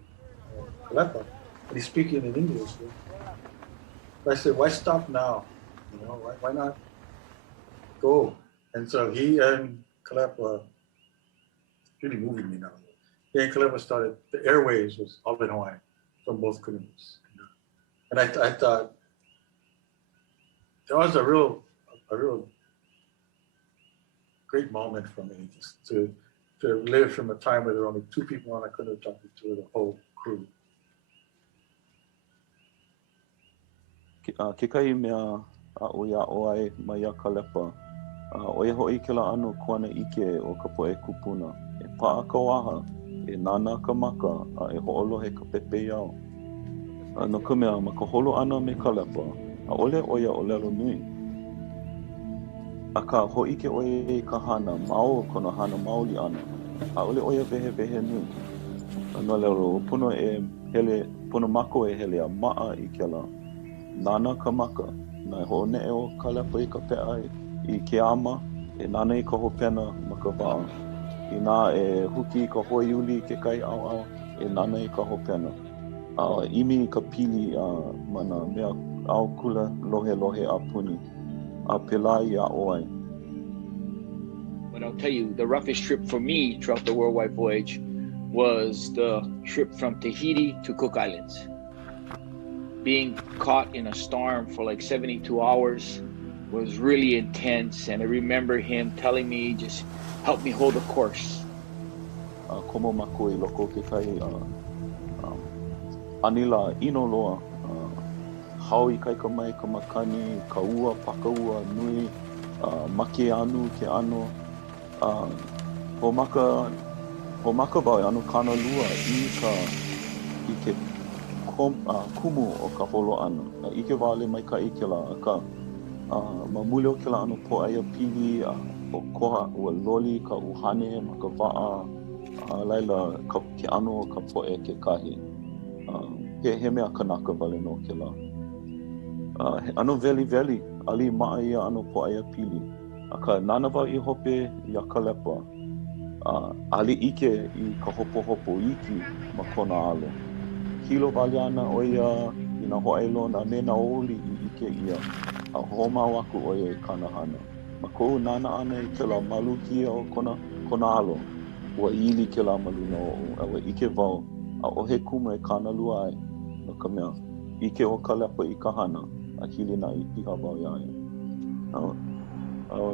Kālepa, and he's speaking in English. I said, why stop now? You know, why not go? And so he and Kālepa, really moving me now. He and Kālepa started, the airwaves was all in Hawaii from both canoes. And I thought, that was a real great moment for me, just to live from a time where there were only two people on a canoe talking to the whole crew. Ke kai mea o ia o ai mai ia Kālepa. O ia hoi ke la anu kuana ike o ka poe kupuna. E paa ka waha, e nana ka maka, a e ho'olohe ka pepe iao. No ka mea, ma ka holo ana me Kālepa, a ole o ia o lelo nui. A ka ho'ike o ia ka hana, mao kona hana maoli ana, a ole o ia vehe nui. No lelo, puno mako e hele a maa i ke la. Nana ka maka, na hone e o Kālepa i ka pea i ke ama, e nana i ka hopena ma ka waa. I nā e huki i ka hoiuli ke kai au, e nana i ka hopena. Imi i ka pili mana mea au kula lohe a puni. A pela i a oai. But I'll tell you, the roughest trip for me throughout the worldwide voyage was the trip from Tahiti to Cook Islands. Being caught in a storm for like 72 hours was really intense, and I remember him telling me, just help me hold the course. Komo mako I loko ke kai anila ino loa. Hau I kai ka mai ka makani, ka ua, paka ua, nui, make anu ke ano. Ho maka wau anu kana lua I ke kumu o ka holo anu. I ke wale mai ka ike la ka ma mule o ke la anu po aia pili o koha ua loli ka uhane ma ka waa laila ke anu o ka poe ke kahi. He mea kanaka wale no ke la. Anu veli ali maa ia anu po aia pili. A ka nana wau I hope ia Kālepa. Ali ike I ka hopo iki ma kona alo. Hilo wale ana o ia I na hoailo na me na oli I ike ia. A homau aku o ia I kanahana. Ma kou nana ana I ke la malu kia o kona alo. Ua ili ke la malu na o. Awa ike wau. A ohe kuma e kana lua ai. No ka mea. Ike o Kālepa I ka hana. A hili na I piha wau ia ia.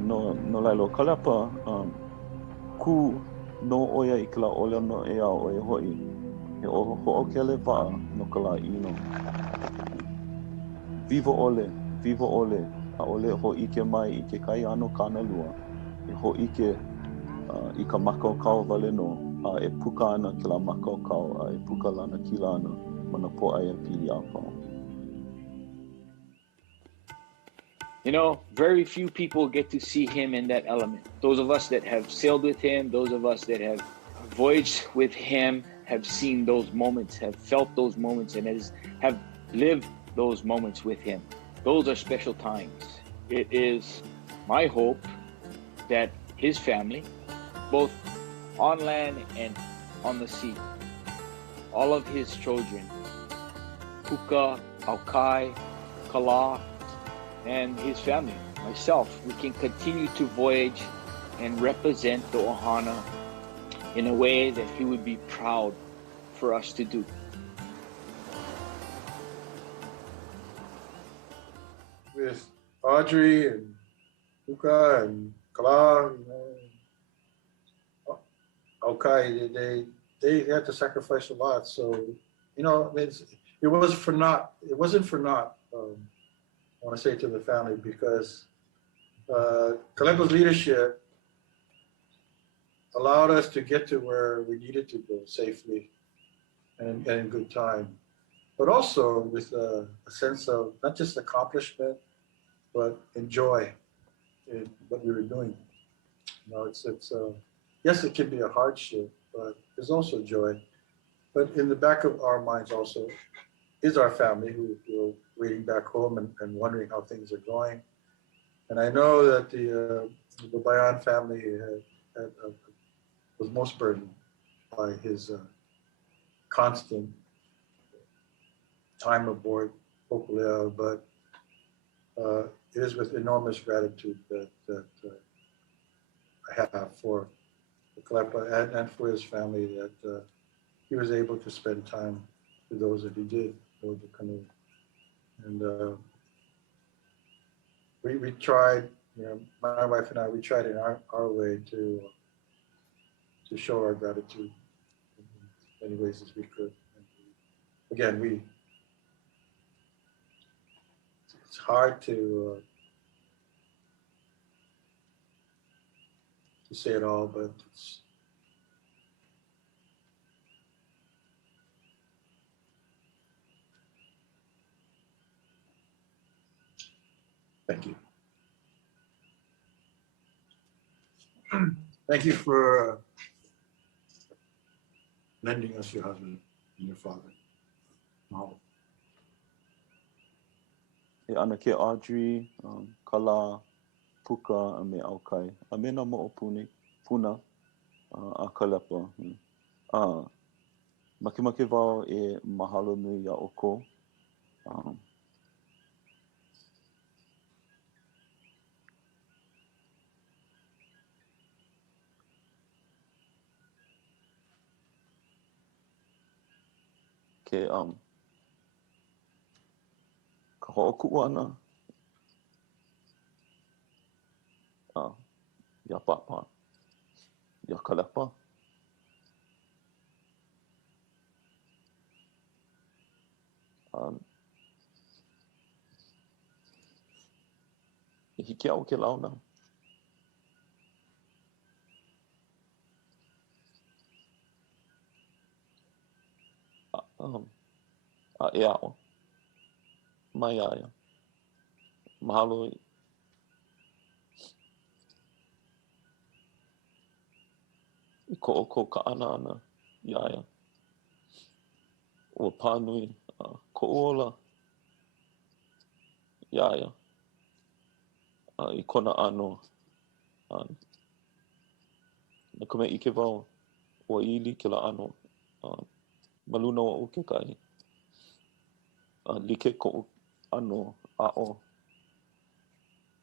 No lailo Kālepa. Ku no oia I ke la ole no ea o e hoi. He ho'okele wa'a no ka la ino. Vivo ole. A ole ho'ike mai I ke kai ano kana lua. E ho'ike I ka makaukau wale no. A e puka ana ke la makaukau. A e puka lana kila ana. Mana po aia pili a pao. You know, very few people get to see him in that element. Those of us that have sailed with him, those of us that have voyaged with him, have seen those moments, have felt those moments, and have lived those moments with him. Those are special times. It is my hope that his family, both on land and on the sea, all of his children, Puka, Aukai, Kala, and his family, myself, we can continue to voyage and represent the ʻohana in a way that he would be proud for us to do. With Audrey and Puka and Kala, Aukai, they had to sacrifice a lot. So, it wasn't for naught. I want to say to the family, because Kālepa's leadership allowed us to get to where we needed to go safely and in good time, but also with a sense of not just accomplishment, but enjoy in what we were doing. Yes, it can be a hardship, but there's also joy. But in the back of our minds also is our family who are waiting back home and wondering how things are going. And I know that the Baybayan family was most burdened by his constant time aboard Hokulea, but it is with enormous gratitude that I have for Kālepa and for his family that he was able to spend time with those that he did aboard the canoe. And we tried, you know, my wife and I, we tried in our way to show our gratitude in many ways as we could. And again, it's hard to say it all, but thank you. Thank you for lending us your husband and your father. Mahalo. E ana ke Audrey, Kala, Puka, a me Aukai. A me na puna, a Kālepa. Makemake wau e mahalo nui a oko. Ke ka hoʻokuʻu ana ia papa, ia Kālepa. I hiki au ke launa. A e ao. Mai aia. Mahalo I ko oko ka ana iaia. Ua pānui ko ola iaia. I kona ano. Na ka mea ike wau ua ili ke la ano. Maluna o ke kai. Like ko ano a'o.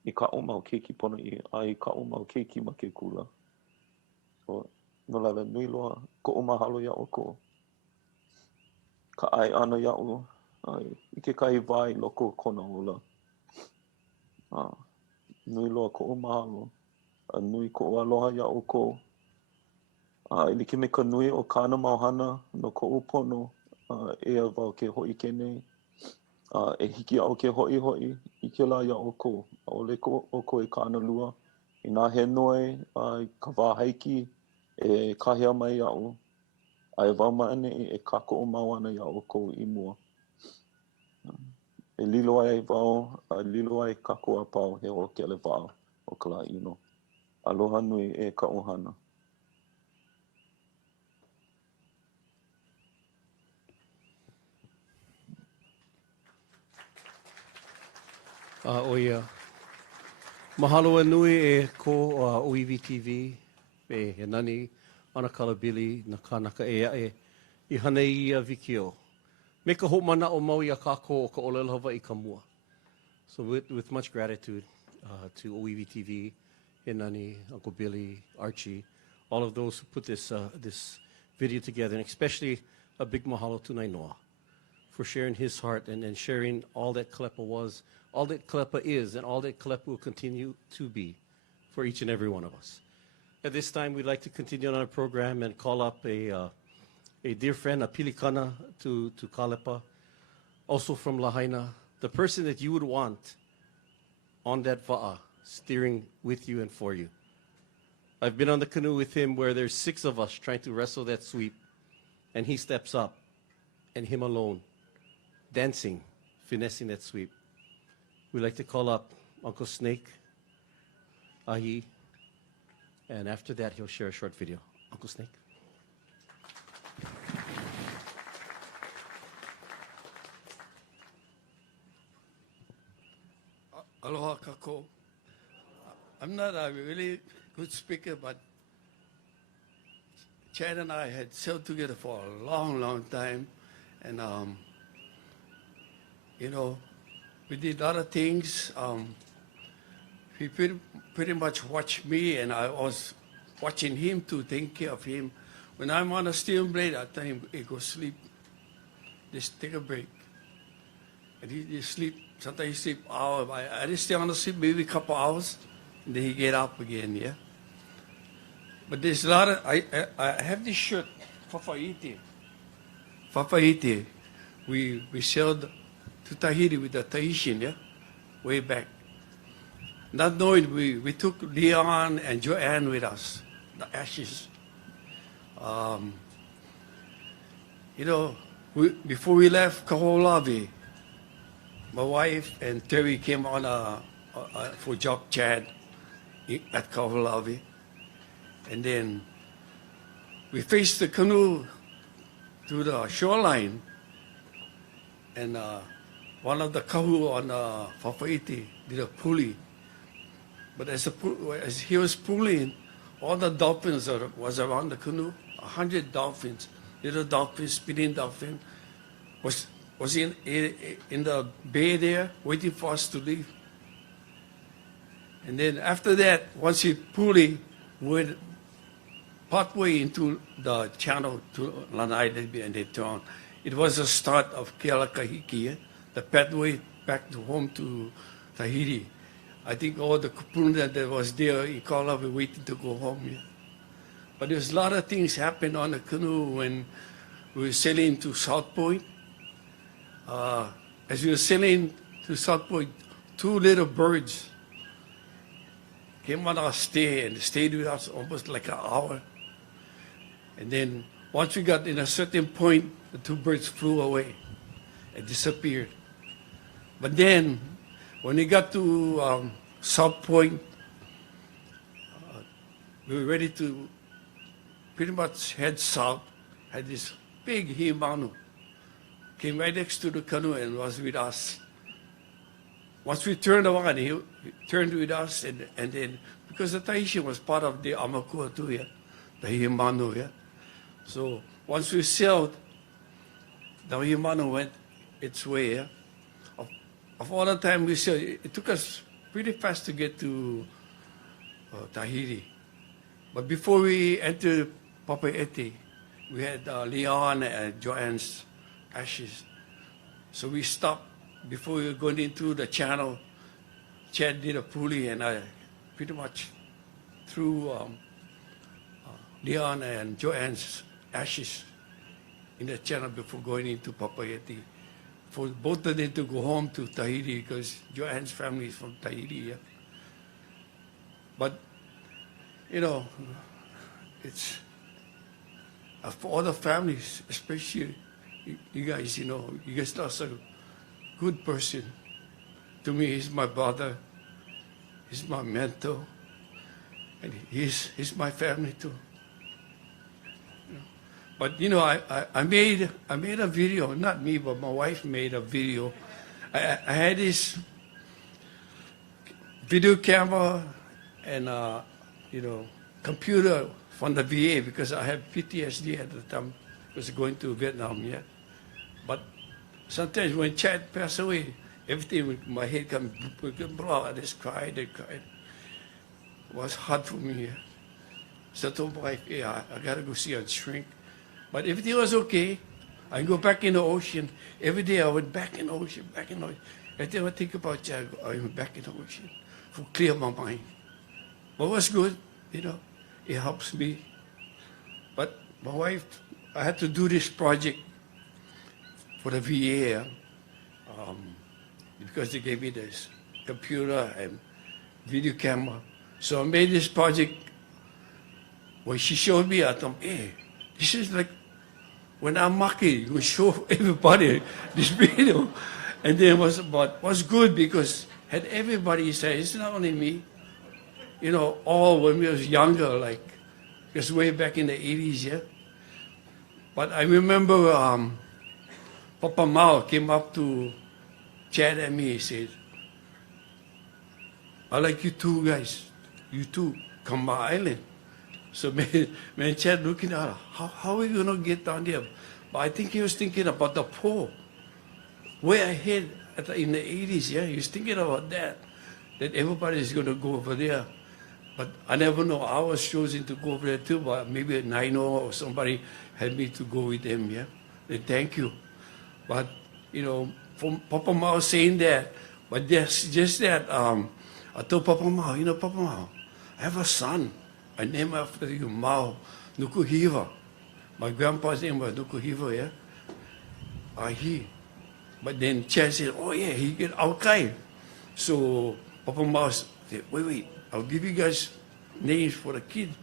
I ka o mau keiki pono I ka o mau keiki ma ke kula. So, no lala nui loa ko o mahalo ia o ko. Ka ai ana ia o. I ke kai vai loko kona ola. Nui loa ko o mahalo. Nui ko o aloha ia o ko. I like me ka nui o kāna mauhana no ko o pono. Ea wau ke hoi ke nei. E hiki au ke hoi I ke la ia o ko. A ole ko o ko e kāna lua. I nā he noi, ka wāhaiki e kahea mai au. A e wau maane e kako o mau ana ia o ko I mua. E lilo ai wau, lilo ai kako a pau he o ke ale wao o ka la ino. Aloha nui e ka ʻohana. Oia. Mahalo nui e ko OEV TV e he nani ana kalabili na kanaka e I hana ia vikio. Me ka homana o mau ia kako o ka olelo Hawaii ka mua. So with much gratitude to OEV TV, he nani, Uncle Billy, Archie, all of those who put this video together, and especially a big mahalo to Nainoa for sharing his heart and sharing all that Kālepa was, all that Kālepa is, and all that Kālepa will continue to be for each and every one of us. At this time, we'd like to continue on our program and call up a dear friend, a pilikana to Kālepa, also from Lahaina, the person that you would want on that va'a, steering with you and for you. I've been on the canoe with him where there's 6 of us trying to wrestle that sweep, and he steps up, and him alone, dancing, finessing that sweep. We'd like to call up Uncle Snake, Ahi, and after that, he'll share a short video. Uncle Snake. Aloha kako. I'm not a really good speaker, but Chad and I had sailed together for a long, long time. And, you know, we did a lot of things. He pretty much watched me, and I was watching him to take care of him. When I'm on a steering blade, I tell him, hey, go sleep. Just take a break. And he sleep. Sometimes he sleep hour. I just stay on the sleep maybe a couple hours, and then he get up again, yeah? But there's a lot of, I have this shirt, Fafaiti. Fafaiti. We sailed to Tahiti with the Tahitian, yeah? Way back. Not knowing, we took Leon and Joanne with us, the ashes. You know, before we left Kaho'olawe, my wife and Terry came on for job Chad at Kaho'olawe. And then we faced the canoe to the shoreline. And one of the kahu on Fafaiti did a pulley. But as he was pulling, all the dolphins was around the canoe, 100 dolphins, little dolphins, spinning dolphin, was in the bay there, waiting for us to leave. And then after that, once he pulley went partway into the channel to Lanai and they turned. It was the start of Kealakahiki, the pathway back to home to Tahiti. I think all the kupuna that was there in Kālepa waiting to go home. Yeah. But there's a lot of things happened on the canoe when we were sailing to South Point. As we were sailing to South Point, two little birds came on our stay and stayed with us almost like an hour. And then once we got in a certain point, the two birds flew away and disappeared. But then when we got to South Point, we were ready to pretty much head south. Had this big himanu came right next to the canoe and was with us. Once we turned around, he turned with us, and then because the Tahitian was part of the Amakua too, yeah, the himanu, yeah. So once we sailed, the himanu went its way. Yeah? Of all the time we sailed, it took us pretty fast to get to Tahiti. But before we entered Papeete, we had Leon and Joanne's ashes. So we stopped before we were going into the channel. Chad did a pulley, and I pretty much threw Leon and Joanne's ashes in the channel before going into Papeete. For both of them to go home to Tahiti, because Joanne's family is from Tahiti. Yeah? But, you know, it's for all the families, especially you guys, you know, you guys lost a good person. To me, he's my brother, he's my mentor, and he's my family too. But you know, I made a video, not me, but my wife made a video. I had this video camera and you know, computer from the VA because I had PTSD at the time. I was going to Vietnam, yeah. But sometimes when Chad passed away, everything with my head come blah, I just cried and cried. It was hard for me. Yeah. So I told my wife, yeah, I gotta go see her shrink. But everything was okay. I go back in the ocean. Every day I went back in the ocean, back in the ocean. Every time I think about Chad, I went back in the ocean to clear my mind. But it was good, you know. It helps me. But my wife, I had to do this project for the VA because they gave me this computer and video camera. So I made this project. When she showed me, I thought, hey, this is like when I'm maki, you show everybody this video. And then was good because had everybody say, it's not only me, you know, all when we was younger, like, because way back in the 80s, yeah. But I remember Papa Mao came up to Chad and me, he said, I like you two guys. You two come my island. So me and Chad looking at her, how are we going to get down there? But I think he was thinking about the poor. Way ahead in the 80s, yeah, he was thinking about that everybody is going to go over there. But I never know. I was chosen to go over there too, but maybe Naino or somebody had me to go with them, yeah. And thank you. But, you know, from Papa Mao saying that, but just that, I told Papa Mao, you know, Papa Mao, I have a son. I name after you, Mao Nukuhiva. My grandpa's name was Nukuhiva, yeah? He. But then Chad said, oh yeah, he get Aukai. So Papa Mao said, wait, I'll give you guys names for the kid.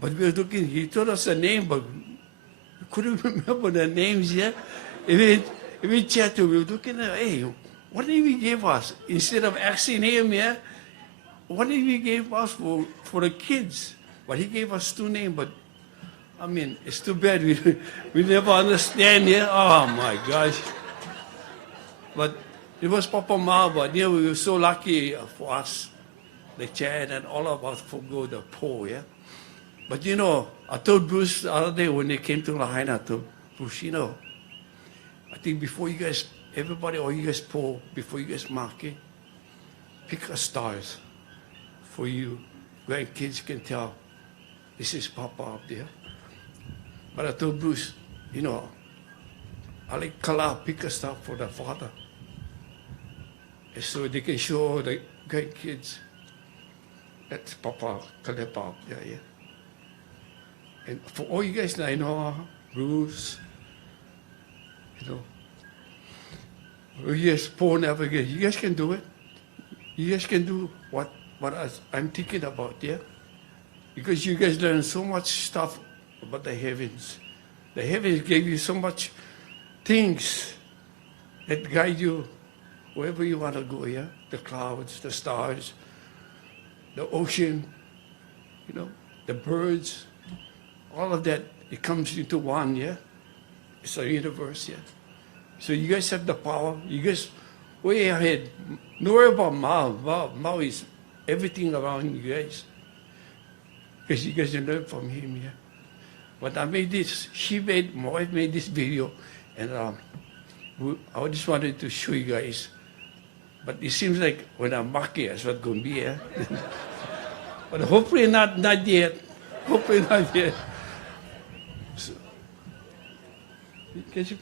But we were looking, he told us a name, but we couldn't remember the names yet. Even Chad, we were looking at, hey, what did he give us? Instead of asking him, yeah, what did he give us for the kids? But he gave us two names, but I mean, it's too bad we never understand, yeah? Oh my gosh. But it was Papa Mao, but yeah, we were so lucky for us, the Chad and all of us forgo the poor, yeah? But you know, I told Bruce the other day when they came to Lahaina, I told Bruce, you know, I think before you guys, everybody, or you guys poor, before you guys mark it, pick a stars for you. Grandkids can tell, this is Papa up there. But I told Bruce, you know, I like Kala, pick a star for the father. And so they can show the grandkids, that's Papa Kālepa up there, yeah. And for all you guys, I know, Bruce, you know, you guys poor never get, you guys can do it. You guys can do what I'm thinking about, yeah? Because you guys learn so much stuff about the heavens. The heavens gave you so much things that guide you wherever you want to go, yeah? The clouds, the stars, the ocean, you know, the birds, all of that, it comes into one, yeah? It's a universe, yeah? So you guys have the power. You guys way ahead. Don't worry about Mao. Mao is everything around you guys. Because you guys learn from him, yeah? But I made this, my wife made this video, and I just wanted to show you guys. But it seems like when I'm marking, that's what's going to be, yeah? But hopefully not yet. Hopefully not yet. So, can you?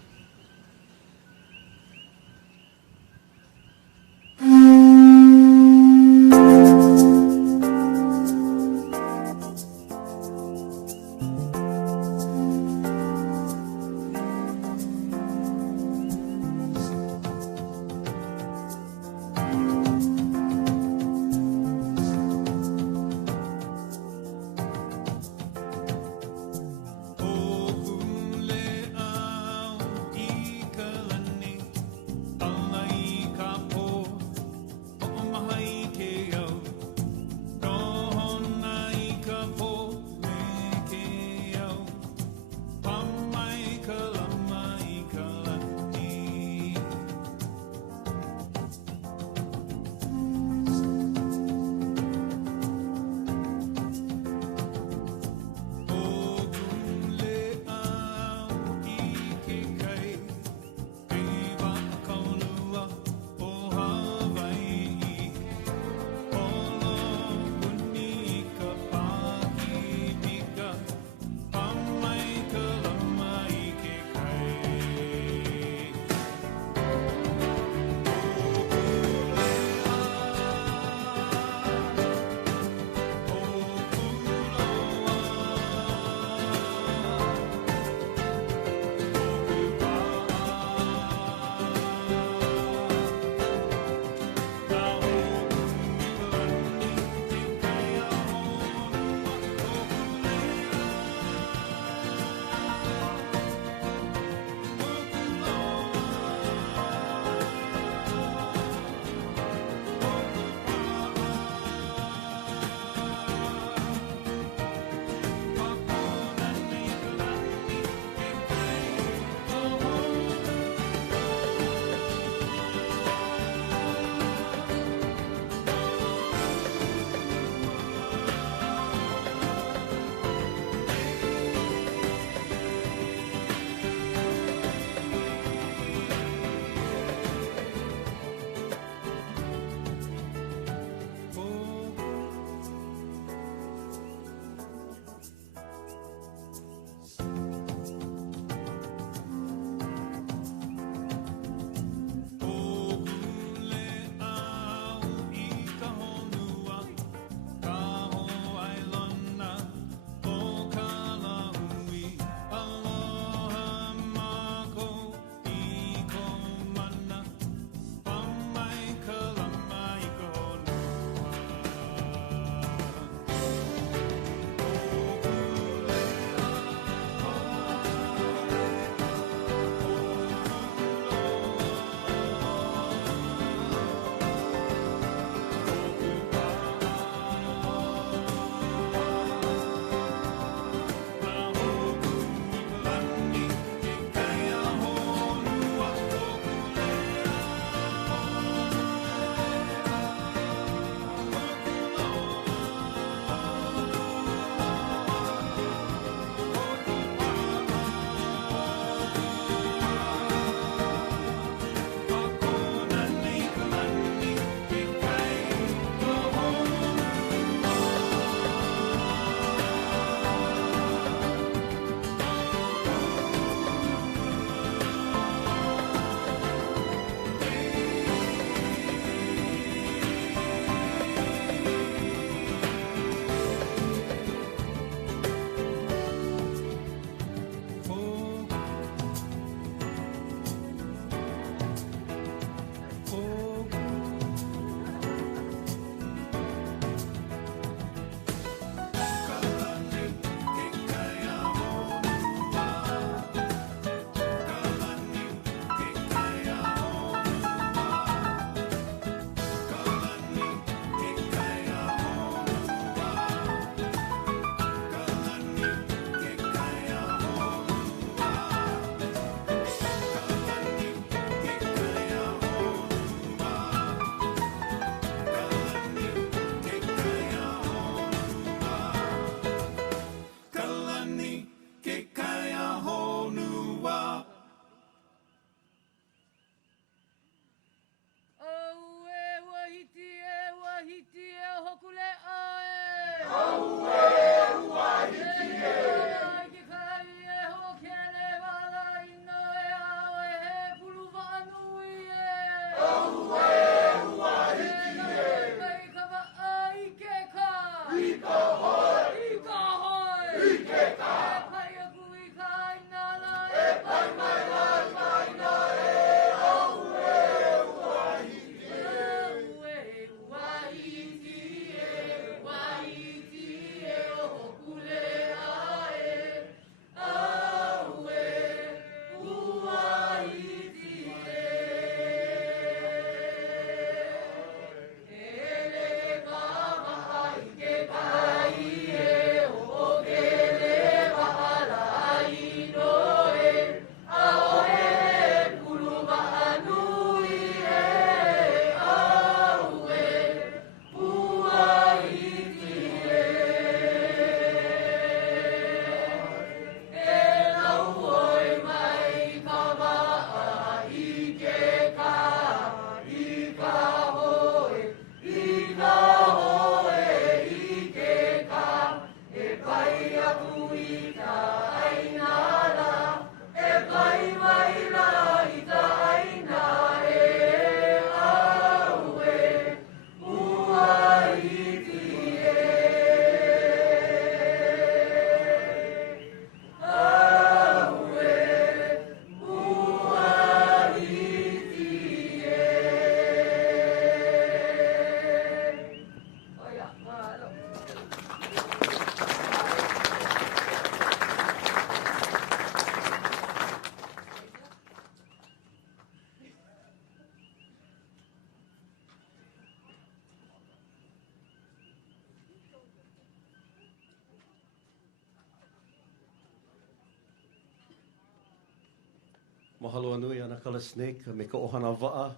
Mahalo anui ana kala snake me ka ʻohana wa'a.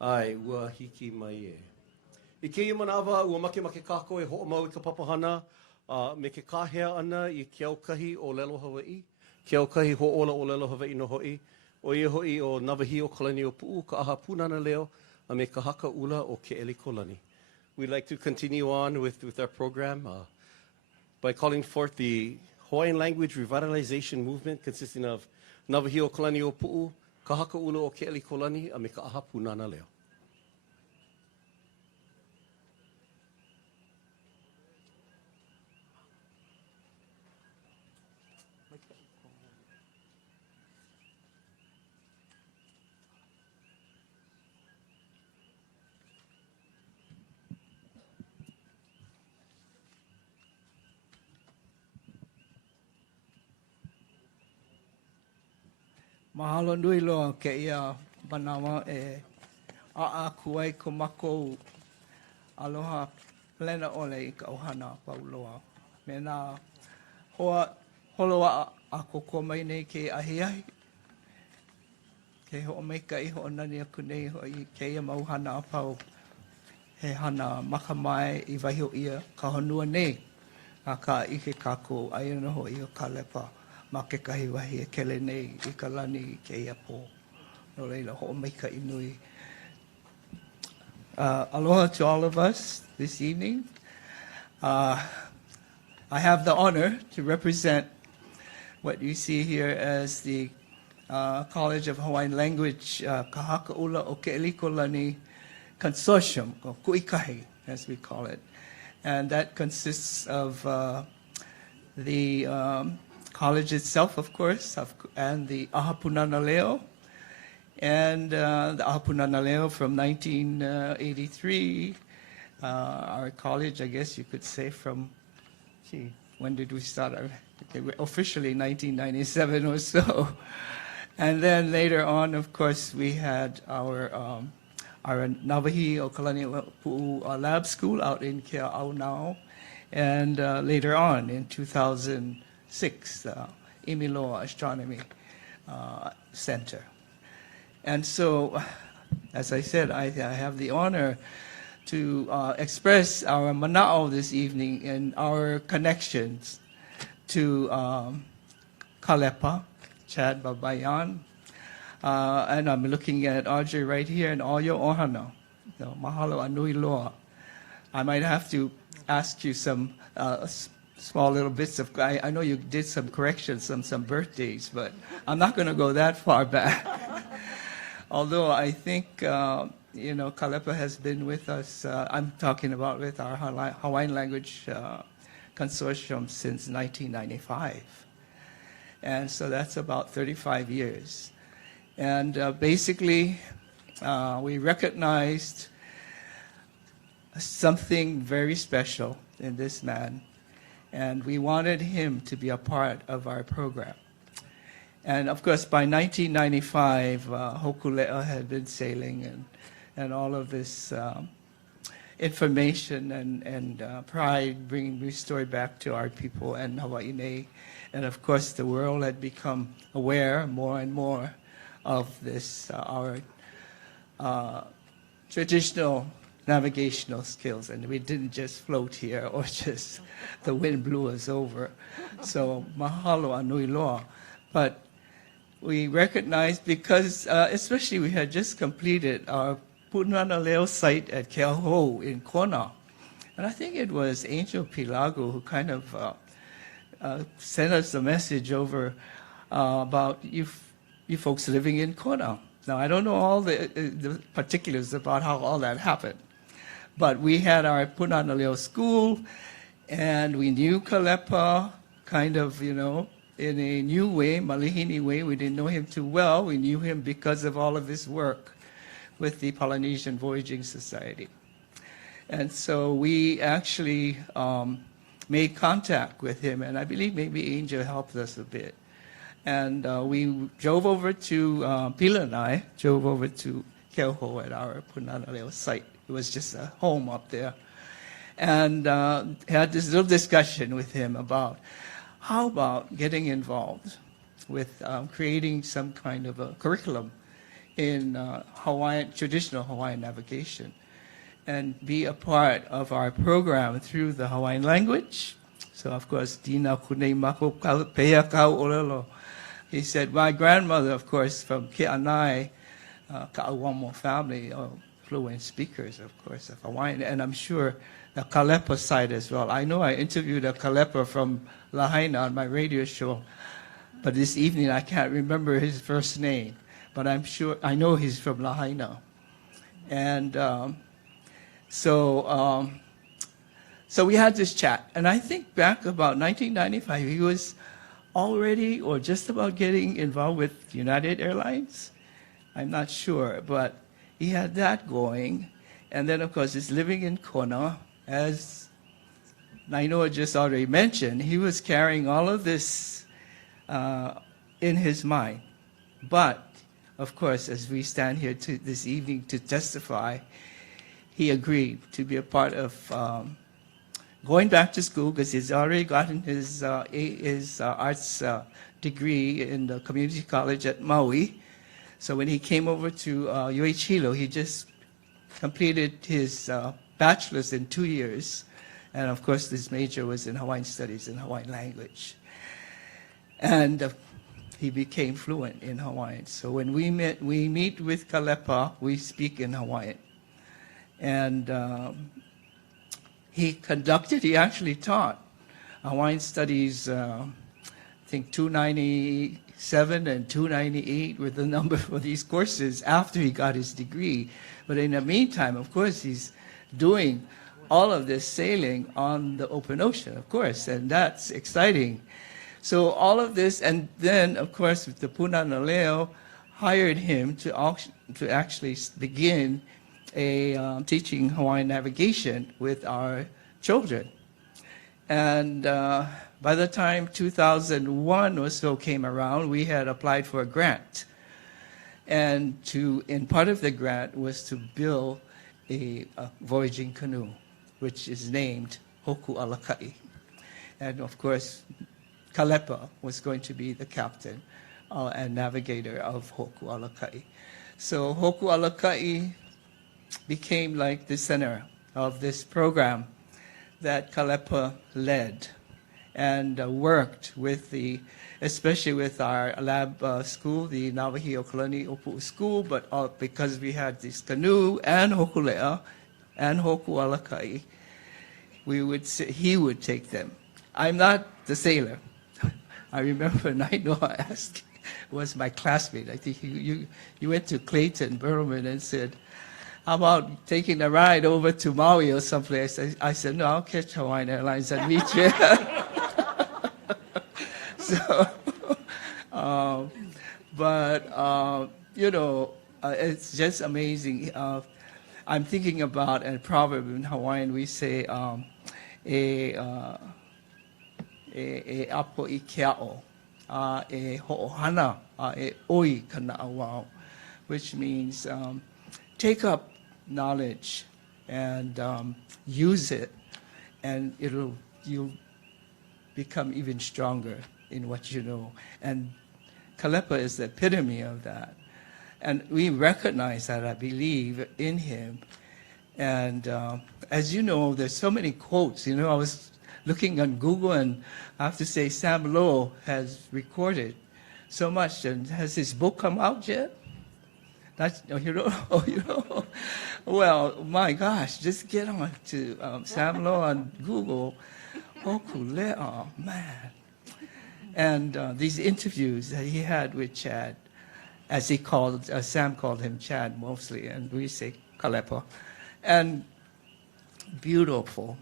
Ai, ua hiki mai e. I keia manawa, ua make kako e ho'omau i ka papahana. Me ke kāhea ana i ke aukahi o lelo Hawaii. Ke aukahi ho'ola o lelo Hawaii no hoi. O ia hoi o Navahi o Kalani o Pu'u, ka aha punana leo, a me ka haka ula o ke eli kolani. We'd like to continue on with our program by calling forth the Hawaiian Language Revitalization Movement consisting of Navahi o Kalani o Pu'u, ka haka ula o ke eli kolani, a me ka aha punana leo. Mahalo nui loa ke ia manawa e a kuai ko mako aloha plena ole I ka ʻohana pauloa. Me nā hoa holoa a koko mai nei ke ahiahi. Ke ho maika I ho nani aku nei ho I ke ia mauhana a pau. He hana makamai I wahi o ia ka honua nei. A ka ike kako aina ho I o Kālepa. Ma ke kahi wahi e kele nei I ka lani I ke ia po. No leila ho maika I nui. Aloha to all of us this evening. I have the honor to represent what you see here as the College of Hawaiian Language Kahakaʻula o Keʻelikolani Consortium, or Kuʻikahi, as we call it. And that consists of the college itself, of course, and the Ahapunana Leo. And the Ahapunana Leo from 1983, our college, I guess you could say from, when did we start? Okay, officially 1997 or so. And then later on, of course, we had our Navahi o Kalani Pu'u lab school out in Kea'aunau. And later on, in 2006, Imiloa Astronomy Center. And so, as I said, I have the honor to express our mana'o this evening and our connections to Kālepa Baybayan. And I'm looking at Audrey right here and all your ʻohana. Mahalo anui loa. I might have to ask you some small little bits of, I know you did some corrections on some birthdays, but I'm not going to go that far back. Although I think, Kālepa has been with us, I'm talking about with our Hawaiian Language Consortium since 1995. And so that's about 35 years. And basically, we recognized something very special in this man. And we wanted him to be a part of our program. And of course, by 1995, Hokulea had been sailing, and all of this information and pride being restored back to our people and Hawaii. And of course, the world had become aware more and more of this, our traditional navigational skills. And we didn't just float here or just the wind blew us over. So mahalo anui loa. But we recognized because, especially we had just completed our Punana Leo site at Keauhou in Kona. And I think it was Angel Pilago who kind of sent us a message over about you folks living in Kona. Now, I don't know all the particulars about how all that happened. But we had our Punana Leo school, and we knew Kālepa kind of, in a new way, Malihini way. We didn't know him too well. We knew him because of all of his work with the Polynesian Voyaging Society. And so we actually made contact with him, and I believe maybe Angel helped us a bit. And we drove over to, Pila and I drove over to Keauhou at our Punana Leo site. It was just a home up there. And had this little discussion with him about how about getting involved with creating some kind of a curriculum in traditional Hawaiian navigation, and be a part of our program through the Hawaiian language. So of course, Dina Kunei Mako Pea Kau Olelo. He said, my grandmother, of course, from Ke'anai, Ka'awamo family, fluent speakers, of course, of Hawaiian, and I'm sure the Kālepa side as well. I know I interviewed a Kālepa from Lahaina on my radio show, but this evening I can't remember his first name, but I know he's from Lahaina. And so we had this chat, and I think back about 1995, he was already or just about getting involved with United Airlines. I'm not sure, but he had that going. And then, of course, he's living in Kona. As Nainoa just already mentioned, he was carrying all of this in his mind. But, of course, as we stand here this evening to testify, he agreed to be a part of going back to school, because he's already gotten his arts degree in the community college at Maui. So when he came over to UH Hilo, he just completed his bachelor's in 2 years. And of course, this major was in Hawaiian studies and Hawaiian language. And he became fluent in Hawaiian. So when we meet with Kālepa, we speak in Hawaiian. And he actually taught Hawaiian studies, I think 297 and 298 were the number for these courses after he got his degree. But in the meantime, of course, he's doing all of this sailing on the open ocean, of course, and that's exciting. So all of this, and then, of course, the Puna Leo hired him to actually begin teaching Hawaiian navigation with our children. And by the time 2001 or so came around, we had applied for a grant. And part of the grant was to build a voyaging canoe, which is named Hoku Alakai. And of course, Kālepa was going to be the captain and navigator of Hoku Alakai. So Hoku Alakai became like the center of this program that Kālepa led and worked with especially with our lab school, the Navahi Okalani Opu School, but because we had this canoe and Hokulea and Hoku Alakai, he would take them. I'm not the sailor. I remember Nainoa was my classmate. I think you went to Clayton, Berlin, and said, how about taking a ride over to Maui or someplace? I said, no, I'll catch Hawaiian Airlines and meet you. So, it's just amazing. I'm thinking about a proverb in Hawaiian. We say, e apo I kea'o, e ho'ohana, e oi kana awao, which means take up knowledge and use it, and you'll become even stronger in what you know. And Kālepa is the epitome of that. And we recognize that, I believe, in him. And as you know, there's so many quotes. I was looking on Google, and I have to say Sam Lowe has recorded so much. And has his book come out yet? Well, my gosh, just get on to Sam Lowe on Google. Hokulea, man. And these interviews that he had with Chad, as Sam called him Chad mostly, and we say Kālepa. And beautiful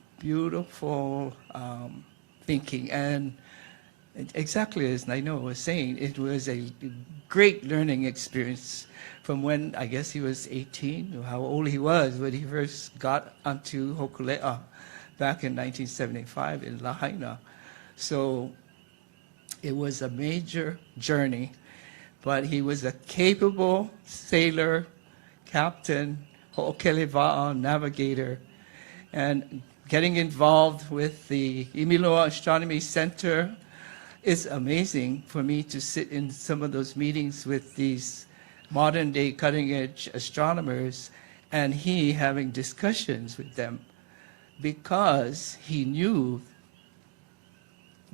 thinking. And exactly as Nainoa was saying, it was a great learning experience from when, I guess he was 18, or how old he was when he first got onto Hokulea back in 1975 in Lahaina. So it was a major journey, but he was a capable sailor, captain, ho'okelewa'a, navigator, and getting involved with the Imiloa Astronomy Center it's amazing for me to sit in some of those meetings with these modern day cutting edge astronomers and he having discussions with them because he knew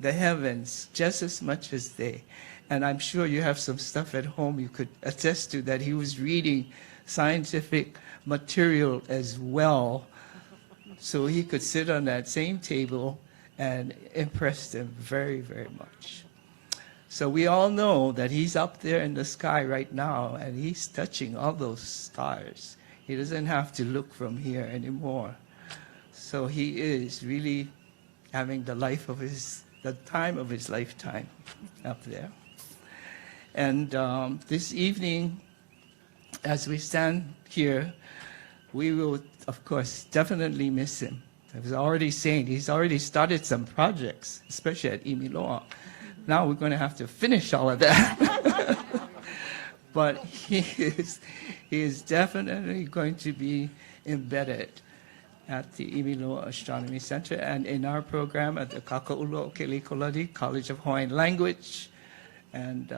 the heavens just as much as they. And I'm sure you have some stuff at home you could attest to that he was reading scientific material as well. So he could sit on that same table and impress them very, very much. So we all know that he's up there in the sky right now and he's touching all those stars. He doesn't have to look from here anymore. So he is really having the time of his lifetime up there. And this evening, as we stand here, we will, of course, definitely miss him. I was already saying, he's already started some projects, especially at Imiloa. Now we're going to have to finish all of that. But he is definitely going to be embedded at the Imiloa Astronomy Center and in our program at the Kaka'ulo'okelikoladi College of Hawaiian Language. And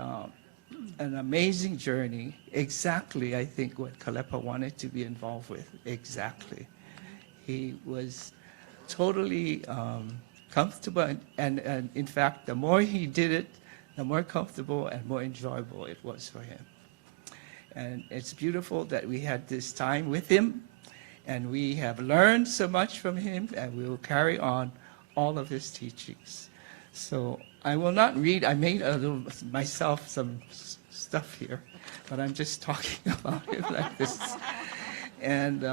an amazing journey, exactly, I think, what Kālepa wanted to be involved with, exactly. He was totally comfortable, and in fact, the more he did it, the more comfortable and more enjoyable it was for him. And it's beautiful that we had this time with him, and we have learned so much from him, and we will carry on all of his teachings. So I will not read, I made myself some stuff here, but I'm just talking about it like this. And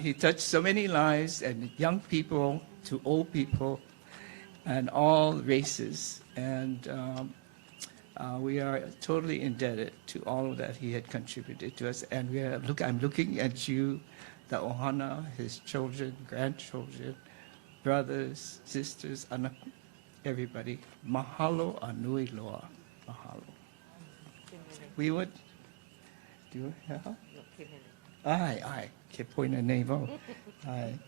he touched so many lives, and young people to old people, and all races. And we are totally indebted to all of that he had contributed to us. And I'm looking at you, the ʻohana, his children, grandchildren, brothers, sisters, everybody. Mahalo a nui loa. Mahalo. We would, do you have? Ai, ke poina nei vau. Ai.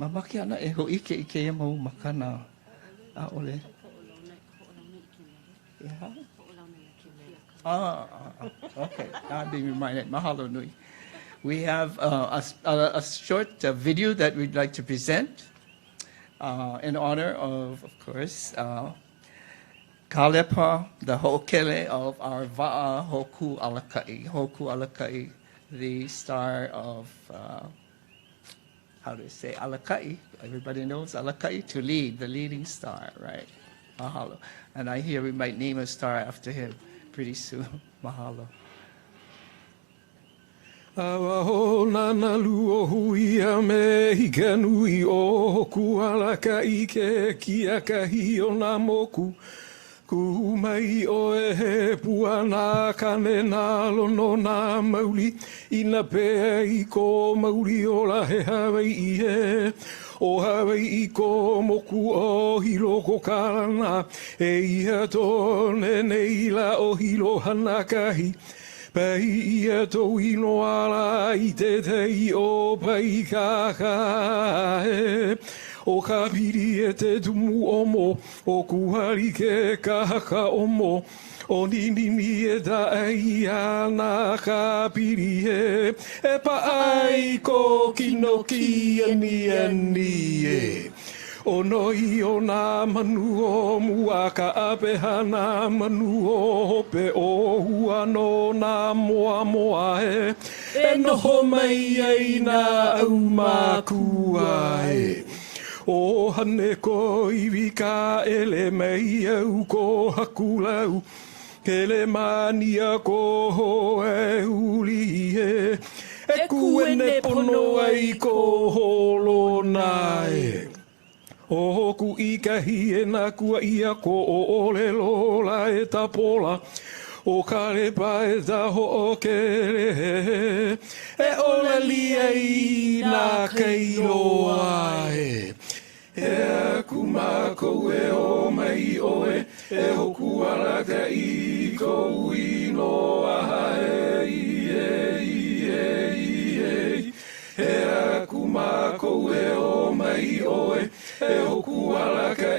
Mamaki ana e ho ike ike mau makana. A ole. Okay. I'm being reminded. Mahalo nui. We have a short video that we'd like to present in honor of course, Kālepa, the ho'okele of our va'a hoku alakai. Hoku alakai, the star of, how do you say, alakai. Everybody knows alakai, to lead, the leading star, right? Mahalo. And I hear we might name a star after him pretty soon. Mahalo. Awa ho nana luo hui a me hika nui o hoku alaka ike kia kahi o nā moku. Ku mai o e he puana kane nā lono nā mauli. Ina pēa i ko mauli o la he Hawaii i he. O Hawaii i ko moku o hilo ko karana. E iha tōne nei la o hilo hanakahi. Pai ia tō ino ala I te tei o pai kaka e. O ka piri e te tumu omo, o kuhari ke kahaka omo. O ninini e tae ana ka piri e. E paai ko kino ki ani e. O noi o nā manu o mua ka apeha nā manu o hope o hua no nā moa moa e. E noho mai ai nā au mākua e. O hane ko iwi ka ele mai au ko hakulau. Ke le mania ko ho e uli e. E kuene pono ai ko holo nā e. O hoku I kahi e nā kua ia ko o ole lola e tapola. O Kālepa e taho o kere. E ole lia I nā keiloa e. E aku mākou e o mai oe. E hoku alaka I kou inoa e. E aku mākou e o mai oe. E hoku alaka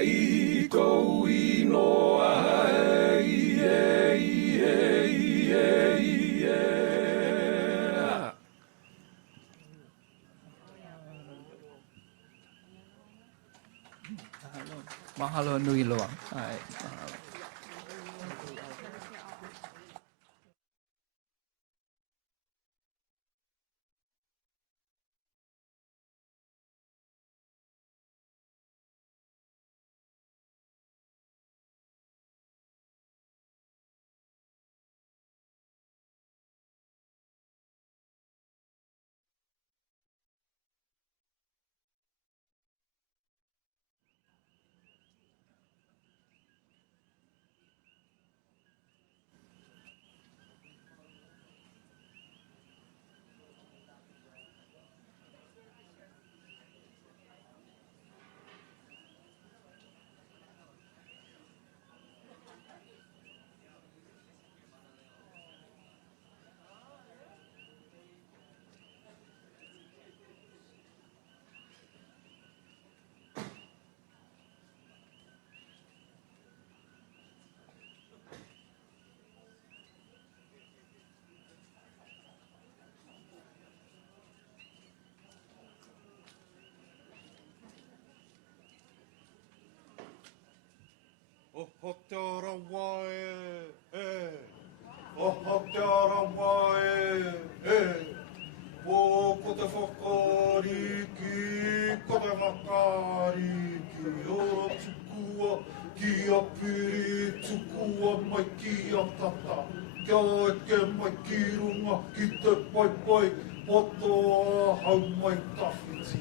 Mahalo nui loa. Ai, mahalo. O te ora wae, o te ora wae, o ko te whakariki, ko te whakariki, o tukua ki a piri, tukua mai ki a tata, kia eke mai ki runga, ki te pai pai, poto hau mai tawhiti.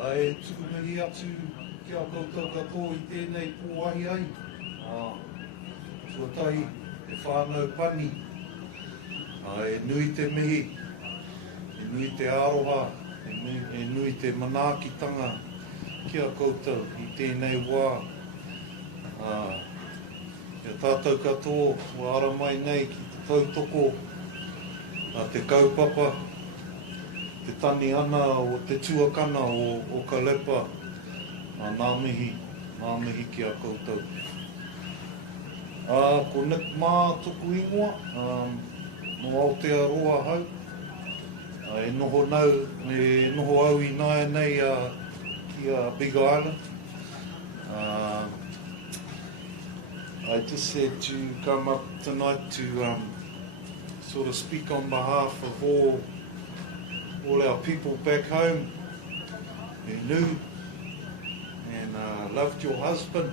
Ai, tukumehi atu, kia koutou katoa i tēnei pōahi ai. Tuatai, e whānau pani. E nui te mihi, e nui te aroha, e nui te manaakitanga. Kia koutou i tēnei wā. Kia tātou katoa, wa ara mai nei ki te tautoko, te kaupapa, te tani ana o te tuakana o Kālepa. Nā mihi ki a koutou. Ko Nick Mā tuku ingoa, no Aotearoa hau. E noho au i nāia nei ki a Big Island. I just had to come up tonight to sort of speak on behalf of all our people back home who knew and loved your husband,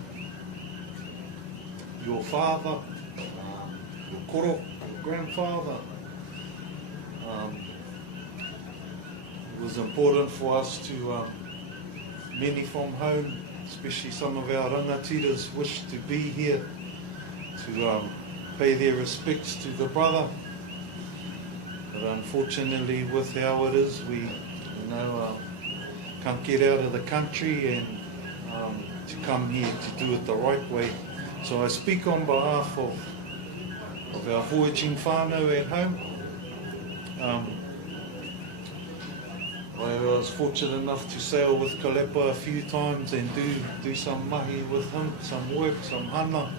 your father, your koro, your grandfather. It was important for us to, many from home, especially some of our rangatiras, wish to be here to pay their respects to the brother. But unfortunately, with how it is, we can't get out of the country and to come here to do it the right way. So I speak on behalf of our voyaging whānau at home. I was fortunate enough to sail with Kālepa a few times and do some mahi with him, some work, some hana.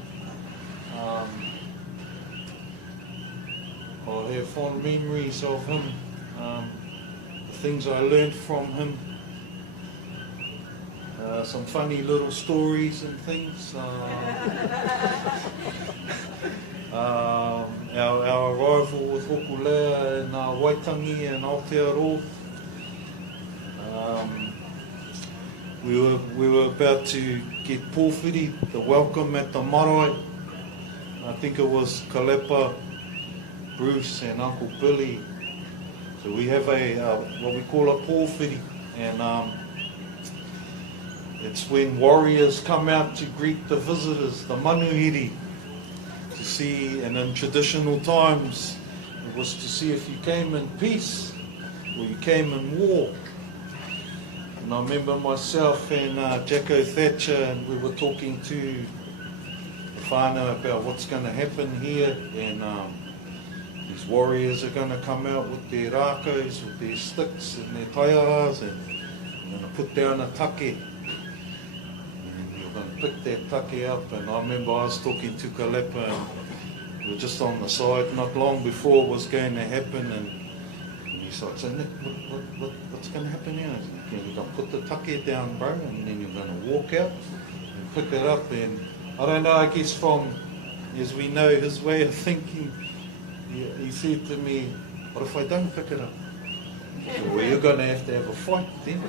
I have fond memories of him, the things I learned from him. Some funny little stories and things. Our arrival with Hokulea in Waitangi and Aotearoa. We were about to get pōwhiri, the welcome at the marae. I think it was Kālepa, Bruce and Uncle Billy. So we have what we call a pōwhiri, and it's when warriors come out to greet the visitors, the manuhiri, to see, and in traditional times, it was to see if you came in peace or you came in war. And I remember myself and Jacko Thatcher, and we were talking to the whānau about what's going to happen here, and these warriors are going to come out with their rākos, with their sticks and their taiahas, and they're going to put down a take. And pick that take up, and I remember I was talking to Kālepa, and we were just on the side not long before it was going to happen, and he So I'd say, Nick, what's going to happen now? You're going to put the take down, bro, and then you're going to walk out and pick it up. And I don't know, I guess from, as we know, his way of thinking, he said to me, what if I don't pick it up? Well, you're going to have a fight then.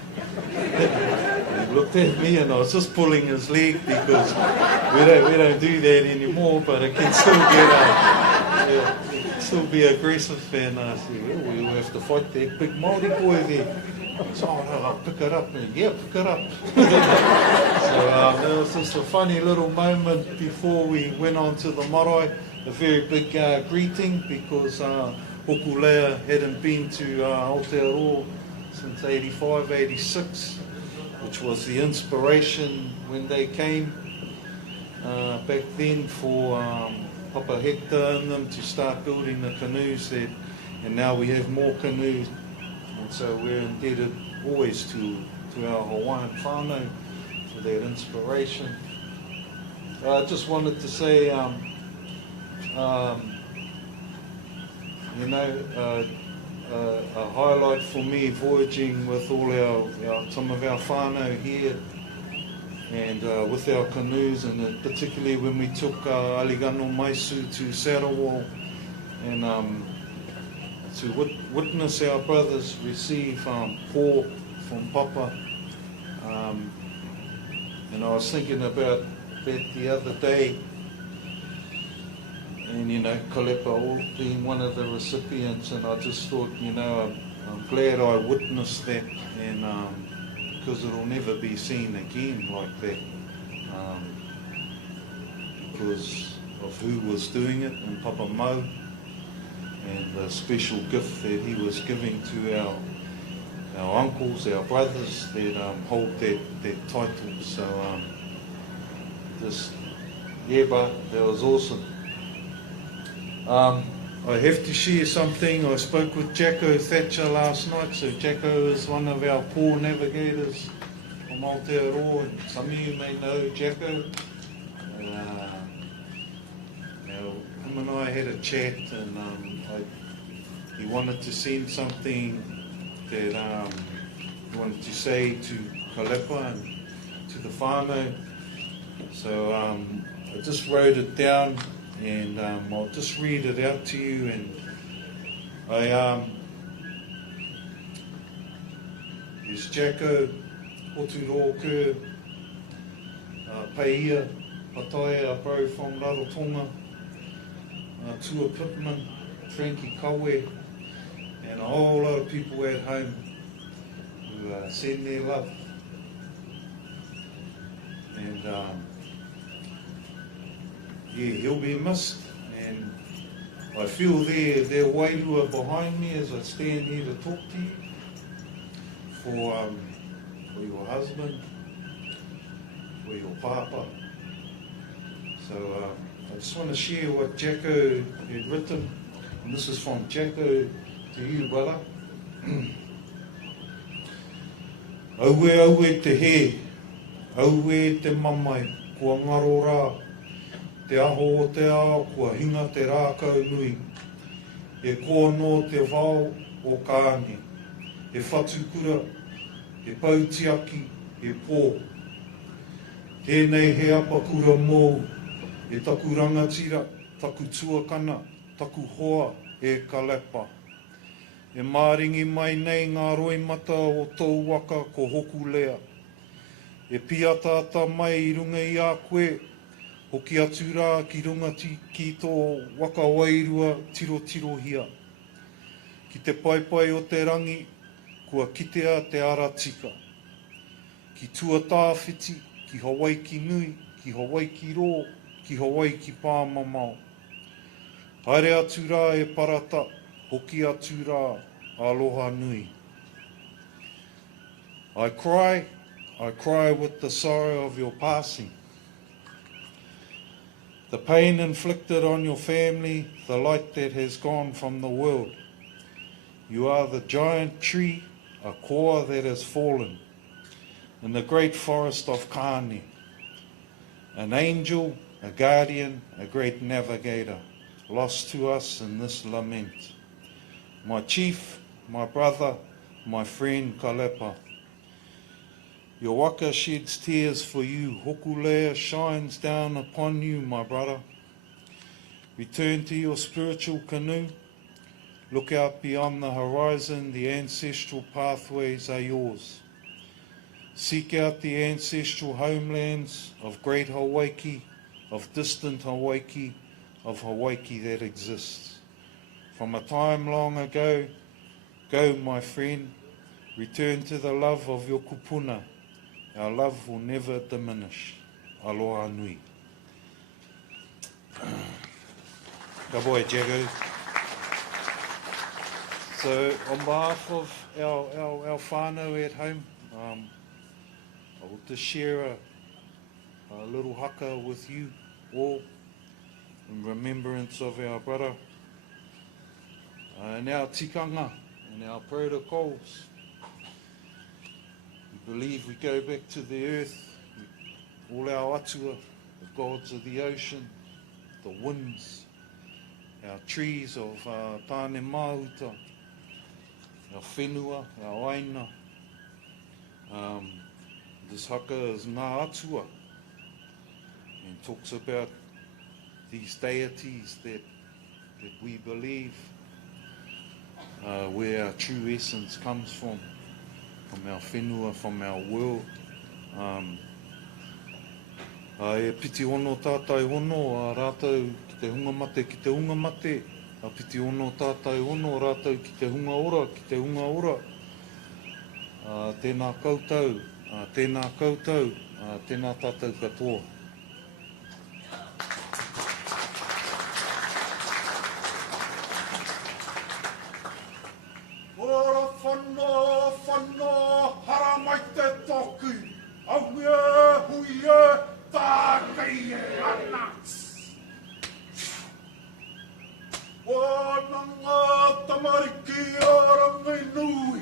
He looked at me and I was just pulling his leg because we don't do that anymore, but it can still be aggressive. And I said, well, we'll have to fight that big Māori boy there. So I'll pick it up. And yeah, pick it up. So it was just a funny little moment before we went on to the marae. A very big greeting because Hokulea hadn't been to Aotearoa since 85, 86, which was the inspiration when they came back then for Papa Hector and them to start building the canoes there. And now we have more canoes, and so we're indebted always to our Hawaiian whānau for that inspiration. I just wanted to say, a highlight for me voyaging with all some of our whānau here and with our canoes, and particularly when we took Aligano Maisu to Sarawak and to witness our brothers receive pō from Papa. And I was thinking about that the other day, and Kālepa being one of the recipients, and I just thought, I'm glad I witnessed that, and because it'll never be seen again like that, because of who was doing it, and Papa Mau, and the special gift that he was giving to our uncles, our brothers that hold that title. So that was awesome. I have to share something. I spoke with Jacko Thatcher last night. So Jacko is one of our pō navigators from Aotearoa, and some of you may know Jacko. Him and I had a chat, and he wanted to send something that he wanted to say to Kālepa and to the whānau. So I just wrote it down, and I'll just read it out to you. And it's Jacko, Hotu Rōku, Paia, Patai, a bro from Rarotonga, Tua Pittman, Frankie Kawe, and a whole lot of people at home who send their love. And he'll be missed, and I feel their wairua behind me as I stand here to talk to you for your husband, for your papa. So I just want to share what Jacko had written, and this is from Jacko to you, brother. Aue te he, aue te mamai, kua ngaro rā, te aho o te ao, kua hinga te rākau nui. E kōno te wao o kāne, e whatukura, e pautiaki, e pō. Tēnei he apakura mō, e taku rangatira, taku tuakana, taku hoa, e Kālepa. E māringi mai nei ngā roimata o tōu waka ko hoku lea. E piatata mai I runga I a koe, hoki atu rā ki runga ki tō waka wairua tiro hia. Ki te paipai o te rangi, kua kitea te ara tika. Ki tua tāwhiti, ki Hawaii ki nui, ki Hawaii ki rō, ki Hawaii ki pāmamao. Haere atu rā e parata, hoki atu rā, aloha nui. I cry with the sorrow of your passing. The pain inflicted on your family, the light that has gone from the world. You are the giant tree, a koa that has fallen, in the great forest of Kāne. An angel, a guardian, a great navigator, lost to us in this lament. My chief, my brother, my friend Kālepa. Your waka sheds tears for you. Hokulea shines down upon you, my brother. Return to your spiritual canoe. Look out beyond the horizon. The ancestral pathways are yours. Seek out the ancestral homelands of great Hawaii, of distant Hawaii, of Hawaii that exists. From a time long ago, go, my friend, return to the love of your kupuna. Our love will never diminish. Aloha nui. Ka boe, Jago. So, on behalf of our whānau at home, I will just share a little haka with you all in remembrance of our brother and our tikanga and our protocols. We believe we go back to the earth, all our atua, the gods of the ocean, the winds, our trees of tāne mahuta, our whenua, our aina. This haka is ngā atua and talks about these deities that we believe where our true essence comes from our whenua, from our world. E piti ono tātai ono, a rātou ki te hunga mate, ki te hunga mate. A piti ono tātai ono, rātou ki te hunga ora, ki te hunga ora. Tēnā koutou, tēnā koutou, tēnā tātou katoa. Ora whanā, whanā, hara mai te toku. Au e, hui e, tākei e ana. Wana ngā tamariki ora ngai nui.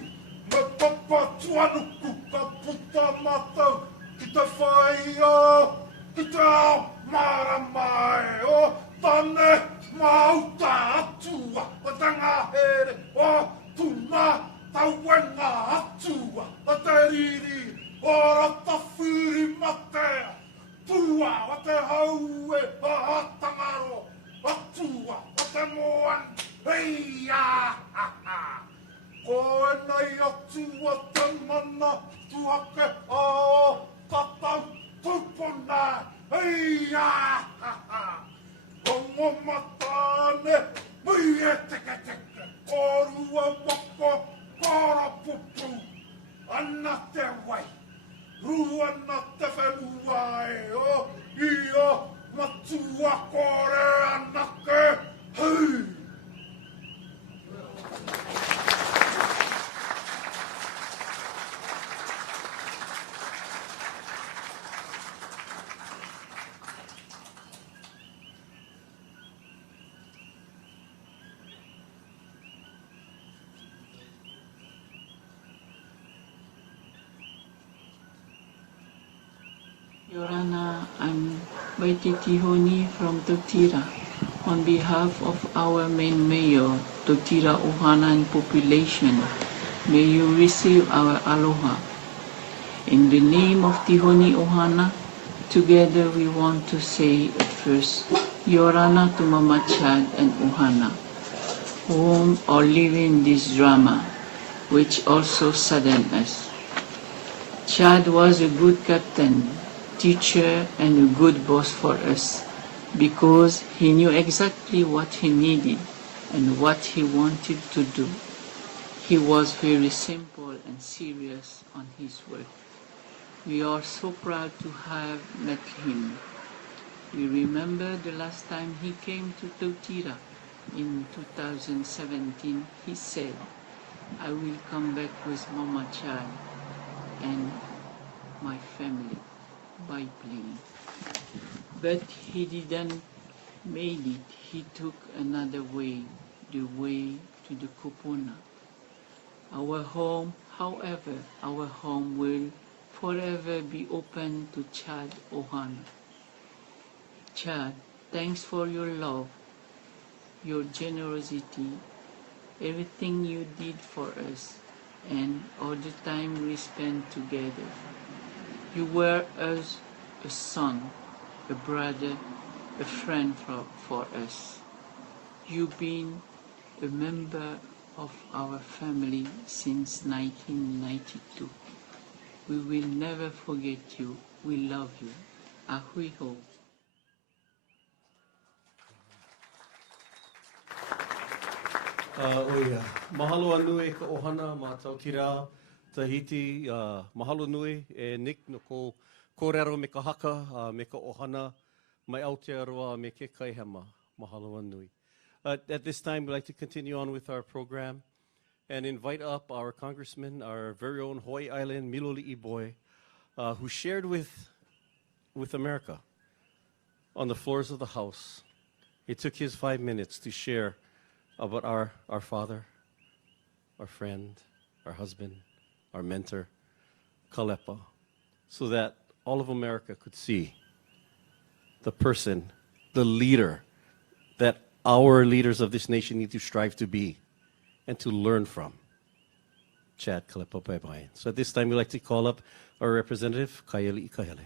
Me papa tuanuku ka puta matau. Ki te whai o, ki te ao mara mai o. Tane mauta atua. O te ngā here o tuna tauenga atua. O te riri ora tawhiri matea. Tua o te haue a hatangaro. Atua o te moan. Hei a ha ha. Ko e nei atua te mana tuhake o tatau tupuna. Hei a ha ha. Kongo matane, mui e teke teke. Korua moko, kora pupu. Ana te wai. Rua na te whenua e o. Ia matua kore anake. Hei. Your Honor, I'm Waititi Honi from Tautira. On behalf of our main mayor, Tautira ʻohana and population, may you receive our aloha. In the name of Tihoni ʻohana, together we want to say at first, Your Honor to Mama Chad and ʻohana, whom are living this drama, which also saddened us. Chad was a good captain, teacher and a good boss for us because he knew exactly what he needed and what he wanted to do. He was very simple and serious on his work. We are so proud to have met him. We remember the last time he came to Tautira in 2017. He said, I will come back with Mama Chad and my family by plane. But he didn't make it. He took another way, the way to the kupuna. Our home, however, our home will forever be open to Chad ʻohana. Chad, thanks for your love, your generosity, everything you did for us, and all the time we spent together. You were as a son, a brother, a friend for us. You've been a member of our family since 1992. We will never forget you. We love you. Ahui ho. Mahalo anu e ka ʻohana ma Tautira, Tahiti, mahalo nui e Nick no ko kōrero me ka haka, me ka ʻohana, mai Aotearoa me ke kaihema. Mahalo anui. At this time, we'd like to continue on with our program and invite up our congressman, our very own Hawaii Island Miloli'i boy, who shared with America on the floors of the House. He took his 5 minutes to share about our father, our friend, our husband, our mentor, Kālepa, so that all of America could see the person, the leader that our leaders of this nation need to strive to be and to learn from, Chad Kālepa Baybayan. So at this time, we'd like to call up our representative, Kaeli Ikahele.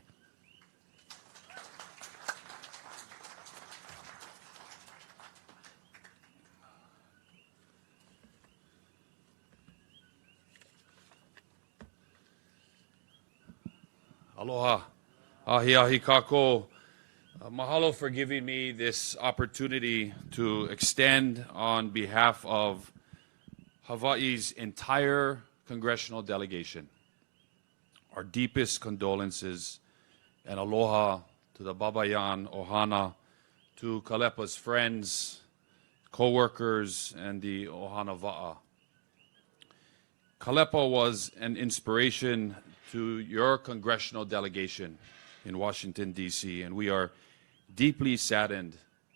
Aloha. Ahi ahi kako. Mahalo for giving me this opportunity to extend on behalf of Hawaii's entire congressional delegation our deepest condolences and aloha to the Baybayan, ʻohana, to Kālepa's friends, co-workers, and the ʻohana wa'a. Kālepa was an inspiration to your congressional delegation in Washington, D.C., and we are deeply saddened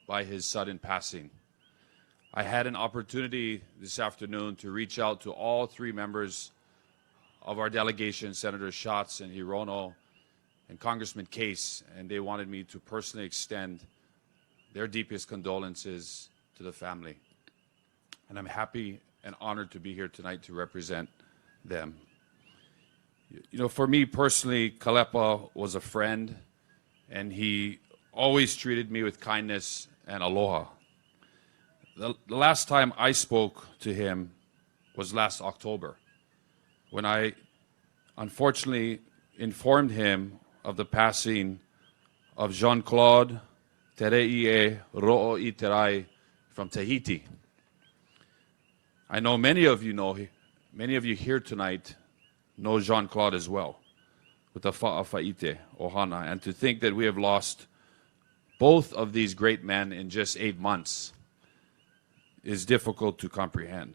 by his sudden passing. I had an opportunity this afternoon to reach out to all three members of our delegation, Senator Schatz and Hirono and Congressman Case, and they wanted me to personally extend their deepest condolences to the family. And I'm happy and honored to be here tonight to represent them. You know, for me personally, Kālepa was a friend, and he always treated me with kindness and aloha. The last time I spoke to him was last October, when I unfortunately informed him of the passing of Jean-Claude Tereie Ro'oiterai from Tahiti. I know many of you here tonight know Jean-Claude as well, with the Fa'afa'ite, ʻohana, and to think that we have lost both of these great men in just 8 months is difficult to comprehend.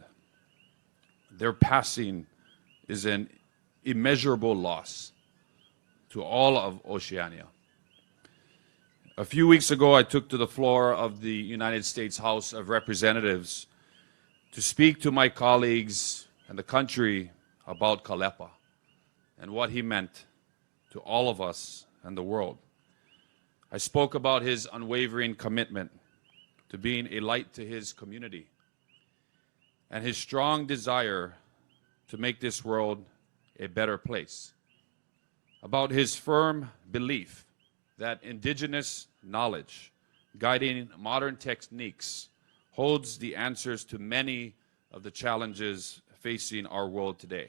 Their passing is an immeasurable loss to all of Oceania. A few weeks ago, I took to the floor of the United States House of Representatives to speak to my colleagues and the country about Kālepa and what he meant to all of us and the world. I spoke about his unwavering commitment to being a light to his community and his strong desire to make this world a better place, about his firm belief that indigenous knowledge guiding modern techniques holds the answers to many of the challenges facing our world today.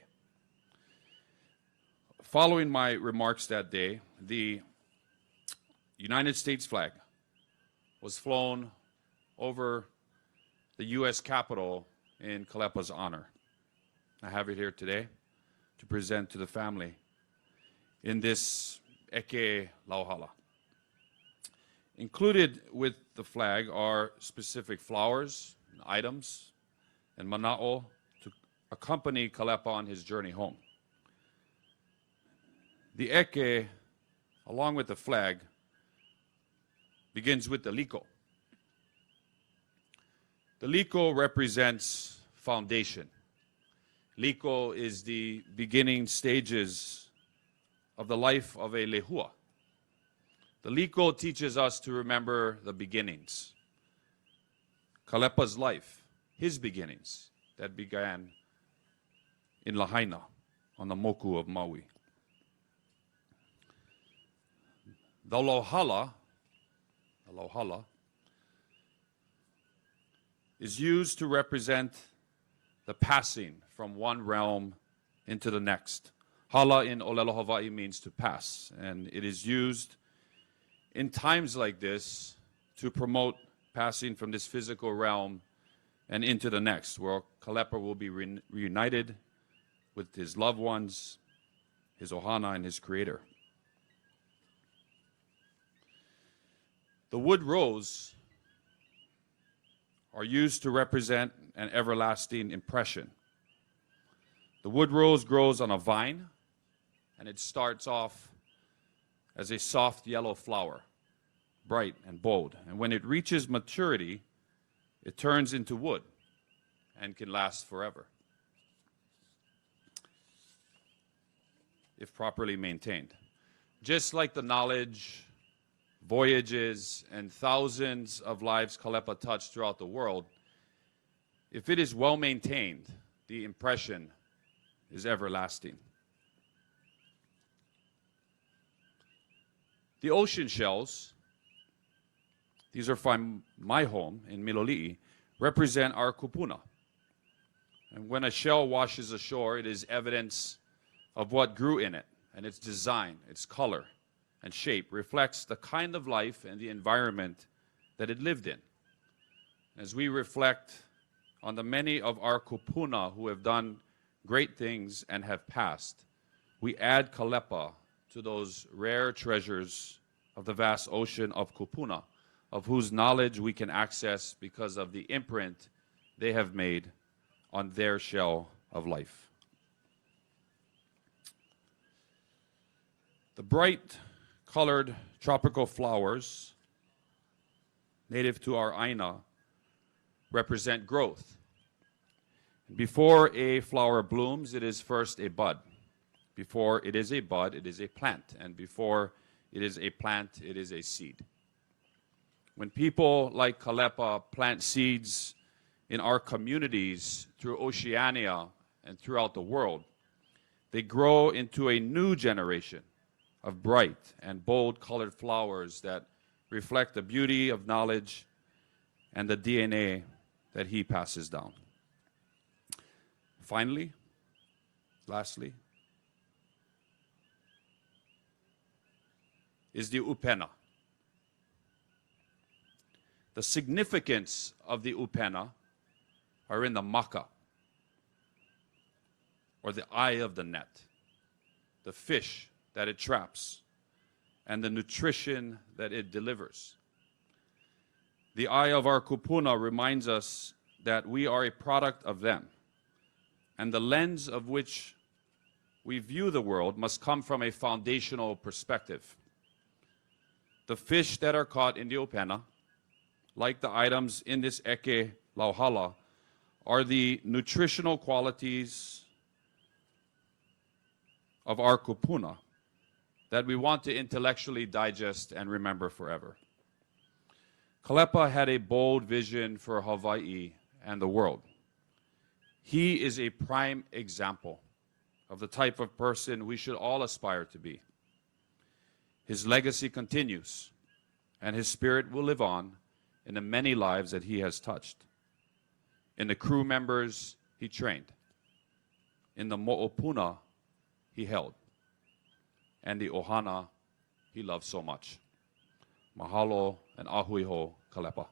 Following my remarks that day, the United States flag was flown over the U.S. Capitol in Kālepa's honor. I have it here today to present to the family in this eke lauhala. Included with the flag are specific flowers, and items, and mana'o to accompany Kālepa on his journey home. The eke, along with the flag, begins with the liko. The liko represents foundation. Liko is the beginning stages of the life of a lehua. The liko teaches us to remember the beginnings. Kālepa's life, his beginnings, that began in Lahaina on the moku of Maui. The lohala is used to represent the passing from one realm into the next. Hala in Olelo Hawaii means to pass, and it is used in times like this to promote passing from this physical realm and into the next, where Kālepa will be reunited with his loved ones, his ʻohana, and his creator. The wood rose are used to represent an everlasting impression. The wood rose grows on a vine, and it starts off as a soft yellow flower, bright and bold. And when it reaches maturity, it turns into wood and can last forever if properly maintained. Just like the knowledge, voyages, and thousands of lives Kālepa touched throughout the world, if it is well maintained, the impression is everlasting. The ocean shells, these are from my home in Miloli'i, represent our kupuna. And when a shell washes ashore, it is evidence of what grew in it, and its design, its color, and shape reflects the kind of life and the environment that it lived in. As we reflect on the many of our kupuna who have done great things and have passed, we add Kālepa to those rare treasures of the vast ocean of kupuna, of whose knowledge we can access because of the imprint they have made on their shell of life. The bright colored tropical flowers native to our aina represent growth. Before a flower blooms, it is first a bud. Before it is a bud, it is a plant. And before it is a plant, it is a seed. When people like Kālepa plant seeds in our communities through Oceania and throughout the world, they grow into a new generation of bright and bold colored flowers that reflect the beauty of knowledge and the DNA that he passes down. Finally, lastly, is the upena. The significance of the upena are in the maka, or the eye of the net, the fish that it traps, and the nutrition that it delivers. The eye of our kupuna reminds us that we are a product of them, and the lens of which we view the world must come from a foundational perspective. The fish that are caught in the upena, like the items in this eke lauhala, are the nutritional qualities of our kupuna that we want to intellectually digest and remember forever. Kālepa had a bold vision for Hawaii and the world. He is a prime example of the type of person we should all aspire to be. His legacy continues, and his spirit will live on in the many lives that he has touched, in the crew members he trained, in the mo'opuna he held, and the ʻohana he loved so much. Mahalo and ahuiho Kālepa.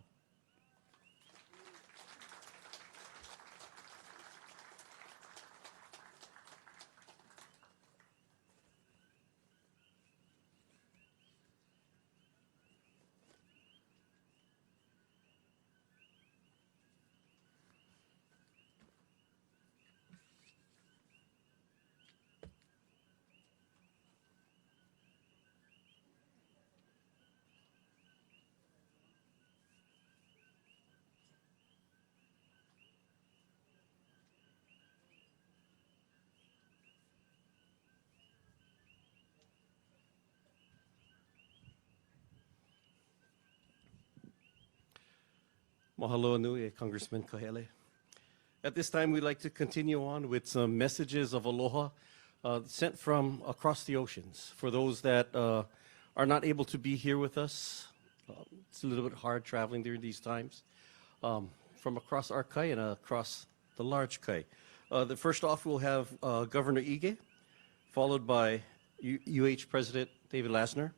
Mahalo nui, Congressman Kahele. At this time, we'd like to continue on with some messages of aloha sent from across the oceans. For those that are not able to be here with us, it's a little bit hard traveling during these times, from across our kai and across the large kai. The first off, we'll have Governor Ige, followed by UH President David Lasner,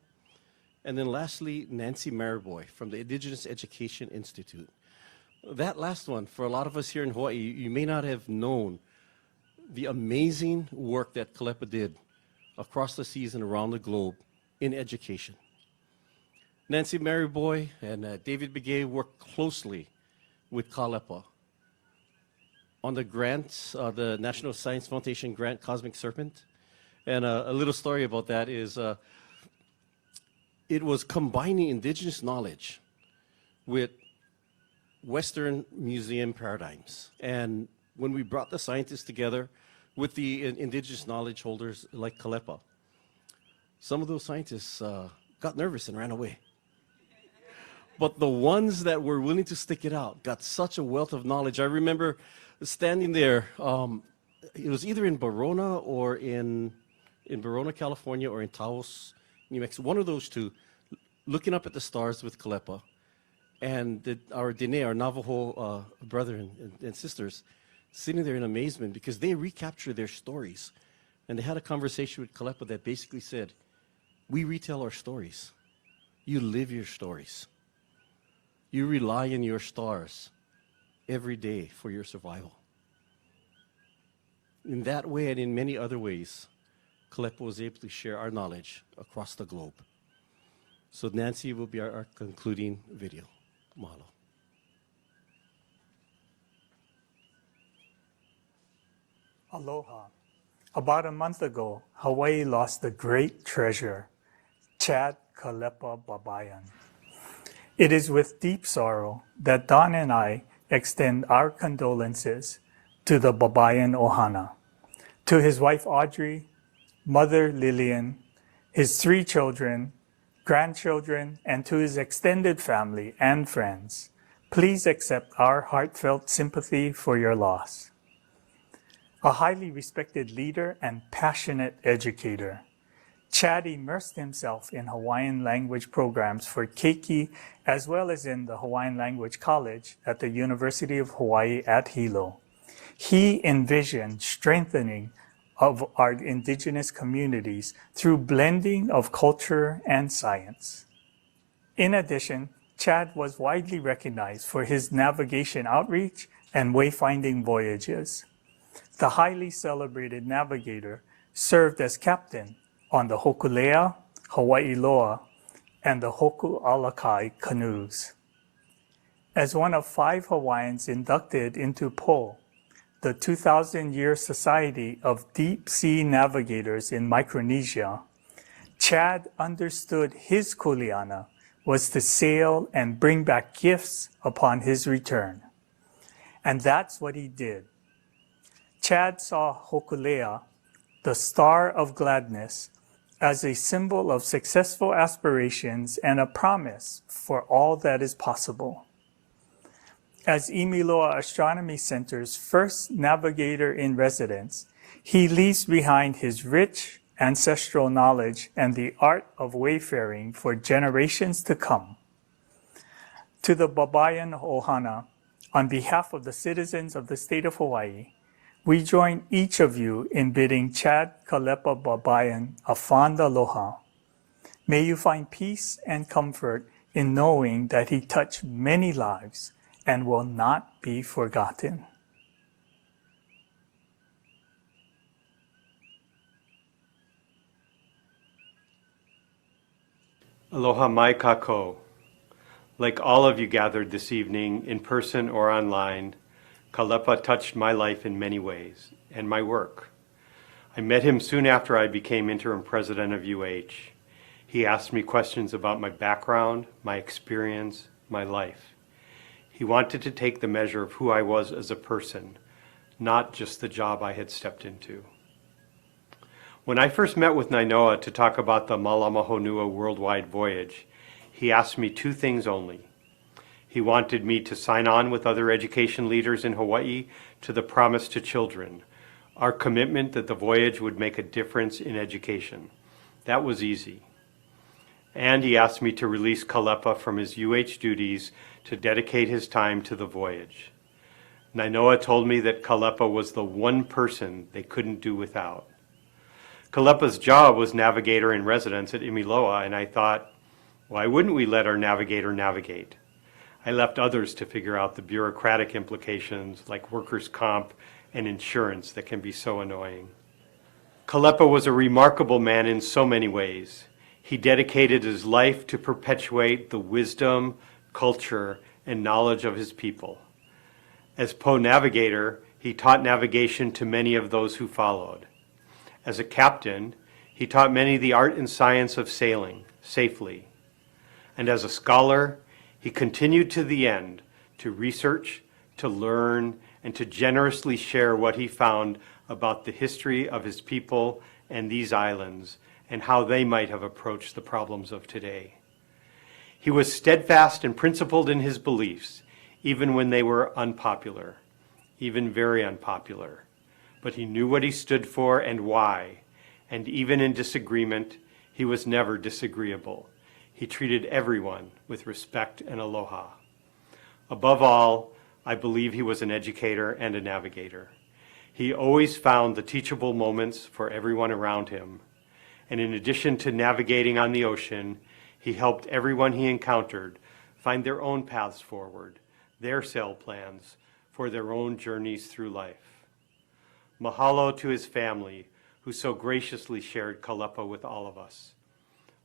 and then lastly, Nancy Mariboy from the Indigenous Education Institute. That last one, for a lot of us here in Hawaii, you may not have known the amazing work that Kālepa did across the seas and around the globe in education. Nancy Mariboy and David Begay worked closely with Kālepa on the grants, the National Science Foundation grant, Cosmic Serpent. And a little story about that is it was combining indigenous knowledge with Western museum paradigms. And when we brought the scientists together with the indigenous knowledge holders like Kālepa, some of those scientists got nervous and ran away. But the ones that were willing to stick it out got such a wealth of knowledge. I remember standing there, it was either in Verona or in Verona, California, or in Taos, New Mexico, one of those two, looking up at the stars with Kālepa. And our Dene, our Navajo brother and sisters, sitting there in amazement because they recaptured their stories. And they had a conversation with Kālepa that basically said, we retell our stories. You live your stories. You rely on your stars every day for your survival. In that way and in many other ways, Kālepa was able to share our knowledge across the globe. So Nancy will be our concluding video. Mahalo. Aloha. About a month ago, Hawaii lost a great treasure, Chad Kālepa Baybayan. It is with deep sorrow that Don and I extend our condolences to the Baybayan ʻohana, to his wife Audrey, mother Lillian, his 3 children, grandchildren, and to his extended family and friends. Please accept our heartfelt sympathy for your loss. A highly respected leader and passionate educator, Chad immersed himself in Hawaiian language programs for Keiki as well as in the Hawaiian Language College at the University of Hawaii at Hilo. He envisioned strengthening of our indigenous communities through blending of culture and science. In addition, Chad was widely recognized for his navigation outreach and wayfinding voyages. The highly celebrated navigator served as captain on the Hokulea, Hawaii Loa, and the Hoku Alakai canoes. As one of 5 Hawaiians inducted into PO, the 2,000-year Society of Deep Sea Navigators in Micronesia, Chad understood his kuleana was to sail and bring back gifts upon his return. And that's what he did. Chad saw Hokulea, the star of gladness, as a symbol of successful aspirations and a promise for all that is possible. As Imiloa Astronomy Center's first navigator in residence, he leaves behind his rich ancestral knowledge and the art of wayfaring for generations to come. To the Baybayan ʻohana, on behalf of the citizens of the state of Hawaii, we join each of you in bidding Chad Kālepa Baybayan a fond aloha. May you find peace and comfort in knowing that he touched many lives and will not be forgotten. Aloha mai kako. Like all of you gathered this evening, in person or online, Kālepa touched my life in many ways, and my work. I met him soon after I became interim president of UH. He asked me questions about my background, my experience, my life. He wanted to take the measure of who I was as a person, not just the job I had stepped into. When I first met with Nainoa to talk about the Mālama Honua worldwide voyage, he asked me 2 things only. He wanted me to sign on with other education leaders in Hawaii to the promise to children, our commitment that the voyage would make a difference in education. That was easy. And he asked me to release Kālepa from his UH duties to dedicate his time to the voyage. Nainoa told me that Kālepa was the one person they couldn't do without. Kālepa's job was navigator in residence at Imiloa, and I thought, why wouldn't we let our navigator navigate? I left others to figure out the bureaucratic implications like workers' comp and insurance that can be so annoying. Kālepa was a remarkable man in so many ways. He dedicated his life to perpetuate the wisdom, culture, and knowledge of his people. As Po navigator, he taught navigation to many of those who followed. As a captain, he taught many the art and science of sailing safely. And as a scholar, he continued to the end to research, to learn, and to generously share what he found about the history of his people and these islands and how they might have approached the problems of today. He was steadfast and principled in his beliefs, even when they were unpopular, even very unpopular. But he knew what he stood for and why, and even in disagreement, he was never disagreeable. He treated everyone with respect and aloha. Above all, I believe he was an educator and a navigator. He always found the teachable moments for everyone around him. And in addition to navigating on the ocean, he helped everyone he encountered find their own paths forward, their sail plans for their own journeys through life. Mahalo to his family, who so graciously shared Kālepa with all of us.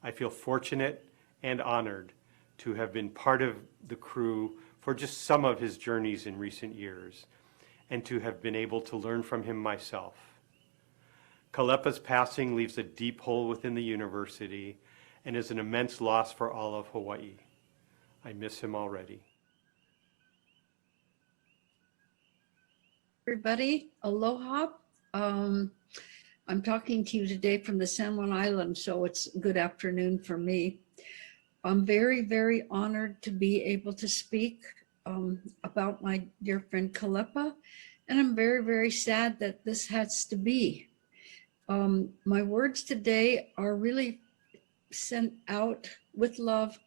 I feel fortunate and honored to have been part of the crew for just some of his journeys in recent years, and to have been able to learn from him myself. Kālepa's passing leaves a deep hole within the university and is an immense loss for all of Hawaii. I miss him already. Everybody, aloha. I'm talking to you today from the San Juan Island, so it's good afternoon for me. I'm very, very honored to be able to speak about my dear friend Kālepa, and I'm very, very sad that this has to be. My words today are really sent out with love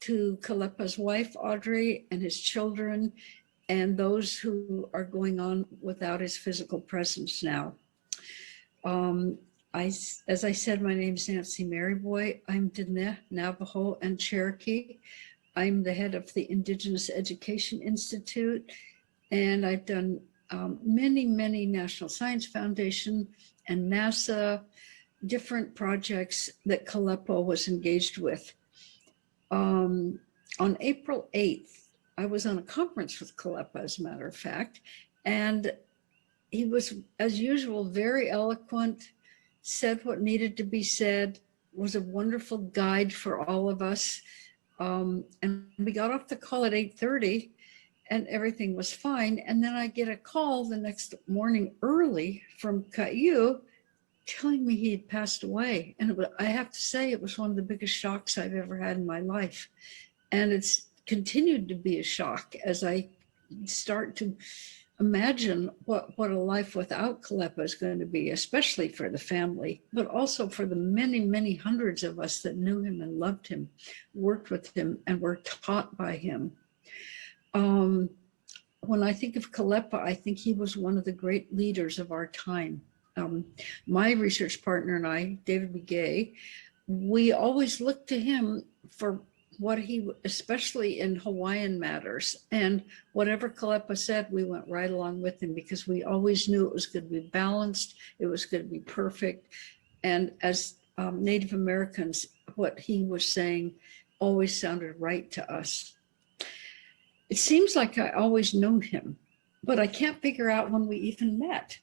to Kālepa's wife, Audrey, and his children, and those who are going on without his physical presence now. As I said, my name is Nancy Maryboy. I'm Diné, Navajo, and Cherokee. I'm the head of the Indigenous Education Institute, and I've done many, many National Science Foundation and NASA, different projects that Kālepa was engaged with. On April 8th, I was on a conference with Kālepa, as a matter of fact, and he was, as usual, very eloquent, said what needed to be said, was a wonderful guide for all of us. And we got off the call at 8:30 and everything was fine. And then I get a call the next morning early from Kai'u telling me he had passed away. And I have to say, it was one of the biggest shocks I've ever had in my life. And it's continued to be a shock as I start to imagine what a life without Kālepa is going to be, especially for the family, but also for the many, many hundreds of us that knew him and loved him, worked with him, and were taught by him. When I think of Kālepa, I think he was one of the great leaders of our time. My research partner and I, David Begay, we always looked to him for what he, especially in Hawaiian matters, and whatever Kālepa said, we went right along with him because we always knew it was going to be balanced, it was going to be perfect. And as Native Americans, what he was saying always sounded right to us. It seems like I always knew him, but I can't figure out when we even met.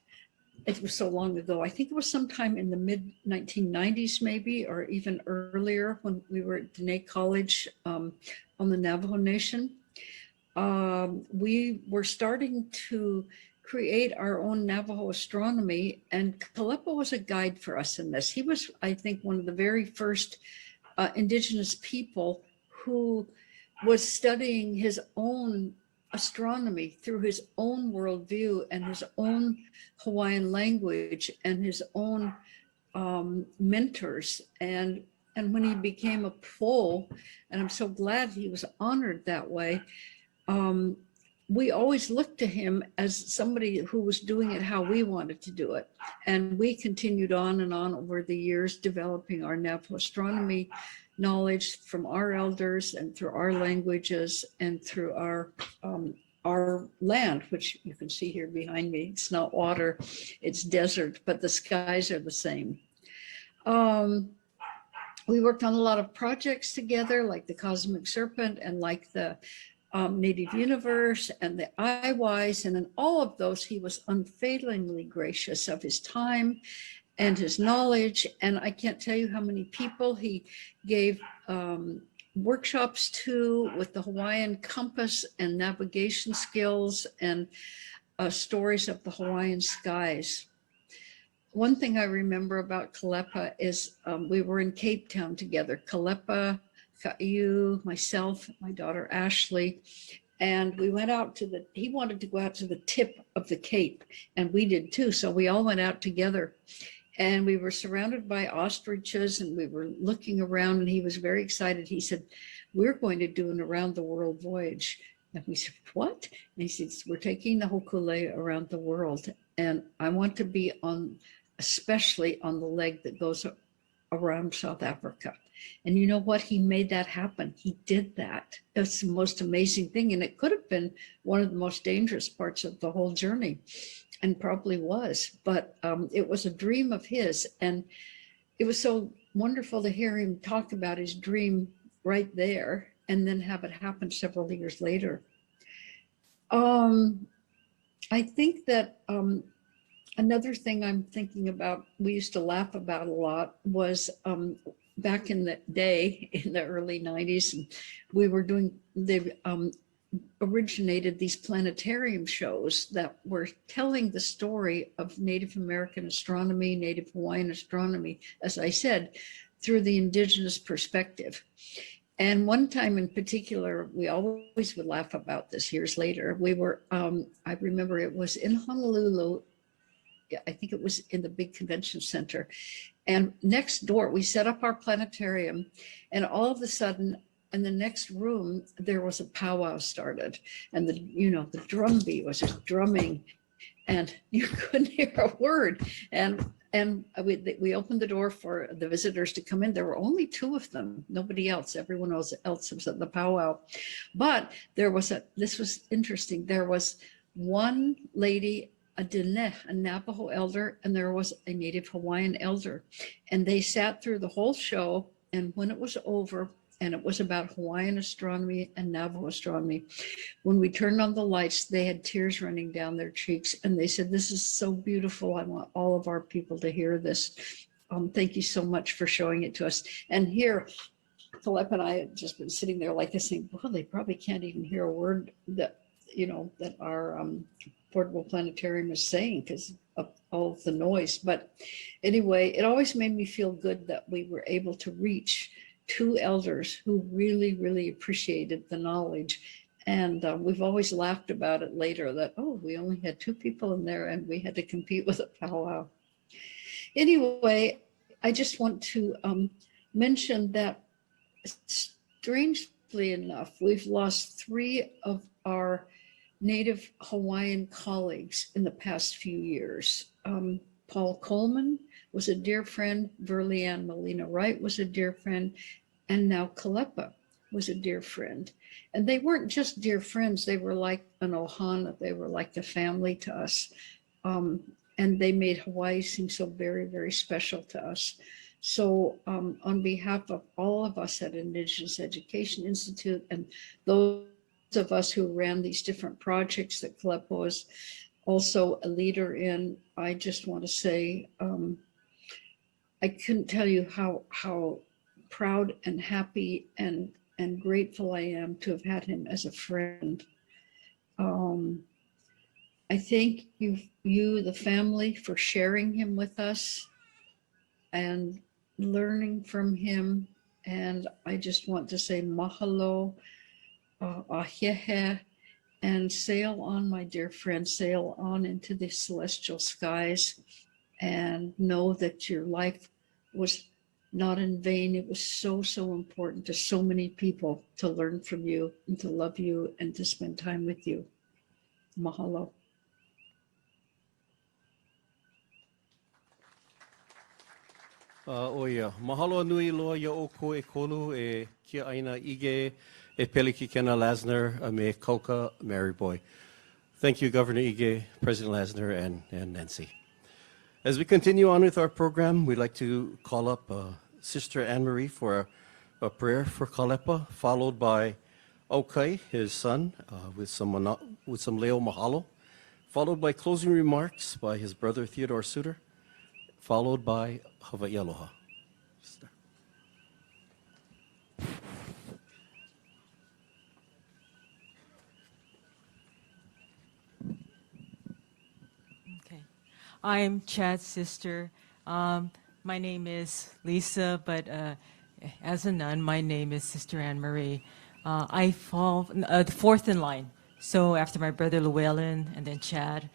It was so long ago. I think it was sometime in the mid-1990s maybe, or even earlier when we were at Diné College on the Navajo Nation. We were starting to create our own Navajo astronomy, and Kālepa was a guide for us in this. He was, I think, one of the very first Indigenous people who was studying his own astronomy through his own worldview and his own Hawaiian language and his own mentors. And when he became a pole, and I'm so glad he was honored that way, we always looked to him as somebody who was doing it how we wanted to do it. And we continued on and on over the years, developing our Navajo astronomy knowledge from our elders and through our languages and through our land, which you can see here behind me. It's not water, it's desert, but the skies are the same. We worked on a lot of projects together, like the Cosmic Serpent and like the Native Universe and the IWISE. And in all of those, he was unfailingly gracious of his time and his knowledge. And I can't tell you how many people he gave workshops to with the Hawaiian compass and navigation skills and stories of the Hawaiian skies. One thing I remember about Kālepa is we were in Cape Town together, Kālepa, Ka'iu, myself, my daughter Ashley, and we went out to he wanted to go out to the tip of the Cape, and we did too. So we all went out together, and we were surrounded by ostriches, and we were looking around, and he was very excited. He said, "We're going to do an around the world voyage." And we said, "What?" And he said, "We're taking the hokule around the world, and I want to be especially on the leg that goes around South Africa." And you know what? He made that happen. He did that. It's the most amazing thing. And it could have been one of the most dangerous parts of the whole journey, and probably was. But it was a dream of his. And it was so wonderful to hear him talk about his dream right there and then have it happen several years later. I think that another thing I'm thinking about, we used to laugh about a lot, was back in the day, in the early 90s, and we were doing, they originated these planetarium shows that were telling the story of Native American astronomy, Native Hawaiian astronomy, as I said, through the indigenous perspective. And one time in particular, we always would laugh about this years later. We were, I remember it was in Honolulu, I think it was in the big convention center. And next door, we set up our planetarium, and all of a sudden, in the next room, there was a powwow started. And the drum beat was just drumming, and you couldn't hear a word. And we opened the door for the visitors to come in. There were only two of them, nobody else. Everyone else was at the powwow. But this was interesting. There was one lady, a Diné, a Navajo elder, and there was a Native Hawaiian elder. And they sat through the whole show. And when it was over, and it was about Hawaiian astronomy and Navajo astronomy, when we turned on the lights, they had tears running down their cheeks. And they said, "This is so beautiful. I want all of our people to hear this. Thank you so much for showing it to us." And here, Kālepa and I had just been sitting there like this, saying, "Well, they probably can't even hear a word that our portable planetarium is saying because of all of the noise." But anyway, it always made me feel good that we were able to reach two elders who really, really appreciated the knowledge. And we've always laughed about it later that, oh, we only had two people in there and we had to compete with a powwow. Anyway, I just want to mention that, strangely enough, we've lost three of our Native Hawaiian colleagues in the past few years. Paul Coleman was a dear friend, Verlianne Molina Wright was a dear friend, and now Kālepa was a dear friend. And they weren't just dear friends, they were like an ʻohana, they were like a family to us. And they made Hawaii seem so very, very special to us. So on behalf of all of us at Indigenous Education Institute and those of us who ran these different projects that Kālepa was also a leader in, I just want to say, I couldn't tell you how proud and happy and grateful I am to have had him as a friend. I thank you, the family, for sharing him with us and learning from him. And I just want to say mahalo ahiehe, and sail on, my dear friend, sail on into the celestial skies, and know that your life was not in vain. It was so, so important to so many people to learn from you and to love you and to spend time with you. Mahalo. Oia, mahalo nui loa ia o ko e kolu e kia aina ige e peliki kena Lasner me Kauka Mary Boy. Thank you, Governor Ige, President Lasner, and Nancy. As we continue on with our program, we'd like to call up Sister Anne-Marie for a prayer for Kālepa, followed by Aukai, his son, with some leo mahalo, followed by closing remarks by his brother Theodore Suter, followed by Hawaii Aloha. Okay. I'm Chad's sister. My name is Lisa, but as a nun, my name is Sister Anne-Marie. I fall fourth in line. So after my brother Llewellyn, and then Chad,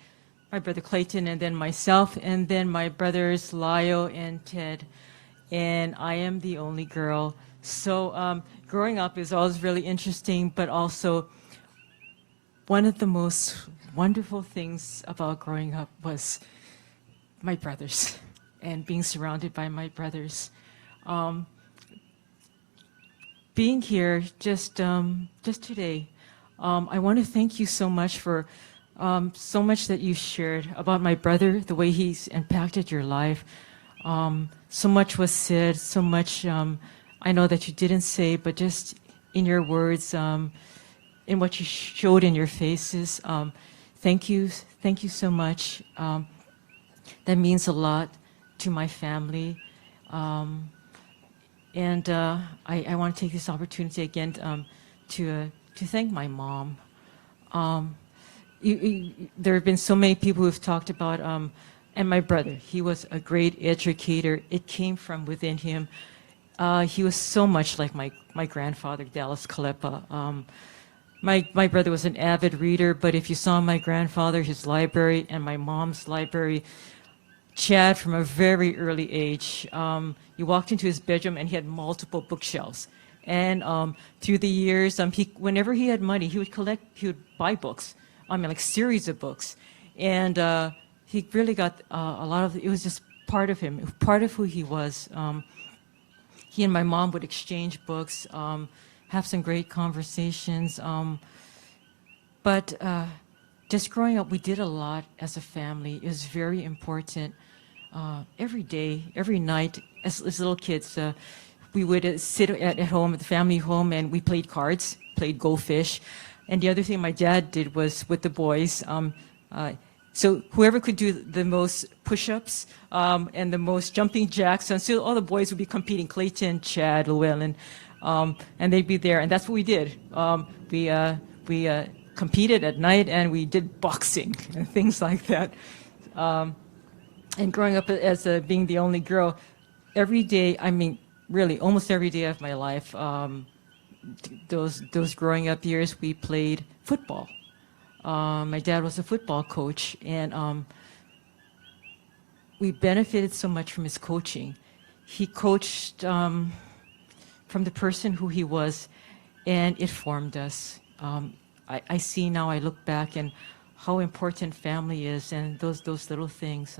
my brother Clayton, and then myself, and then my brothers Lio and Ted. And I am the only girl. So growing up is always really interesting, but also one of the most wonderful things about growing up was my brothers and being surrounded by my brothers. Being here just today, I want to thank you so much for so much that you shared about my brother, the way he's impacted your life. So much was said, so much I know that you didn't say, but just in your words, in what you showed in your faces. Thank you so much. That means a lot to my family. And I want to take this opportunity again to thank my mom. There have been so many people who've talked about, and my brother, he was a great educator. It came from within him. He was so much like my grandfather, Dallas Kālepa. My brother was an avid reader, but if you saw my grandfather, his library, and my mom's library, Chad, from a very early age, you walked into his bedroom and he had multiple bookshelves. And through the years, whenever he had money, he would buy books. I mean, like series of books. And he really got a lot of, it was just part of him, part of who he was. He and my mom would exchange books, have some great conversations. But just growing up, we did a lot as a family. It was very important. Every day, every night, as little kids, we would sit at home, at the family home, and we played cards, played Go Fish. And the other thing my dad did was with the boys, so whoever could do the most push-ups and the most jumping jacks, and so all the boys would be competing, Clayton, Chad, Llewellyn, and they'd be there, and that's what we did. We competed at night, and we did boxing and things like that. And growing up as being the only girl, every day, I mean, really, almost every day of my life, those growing up years, we played football. My dad was a football coach, and we benefited so much from his coaching. He coached from the person who he was, and it formed us. I see now, I look back, and how important family is, and those little things.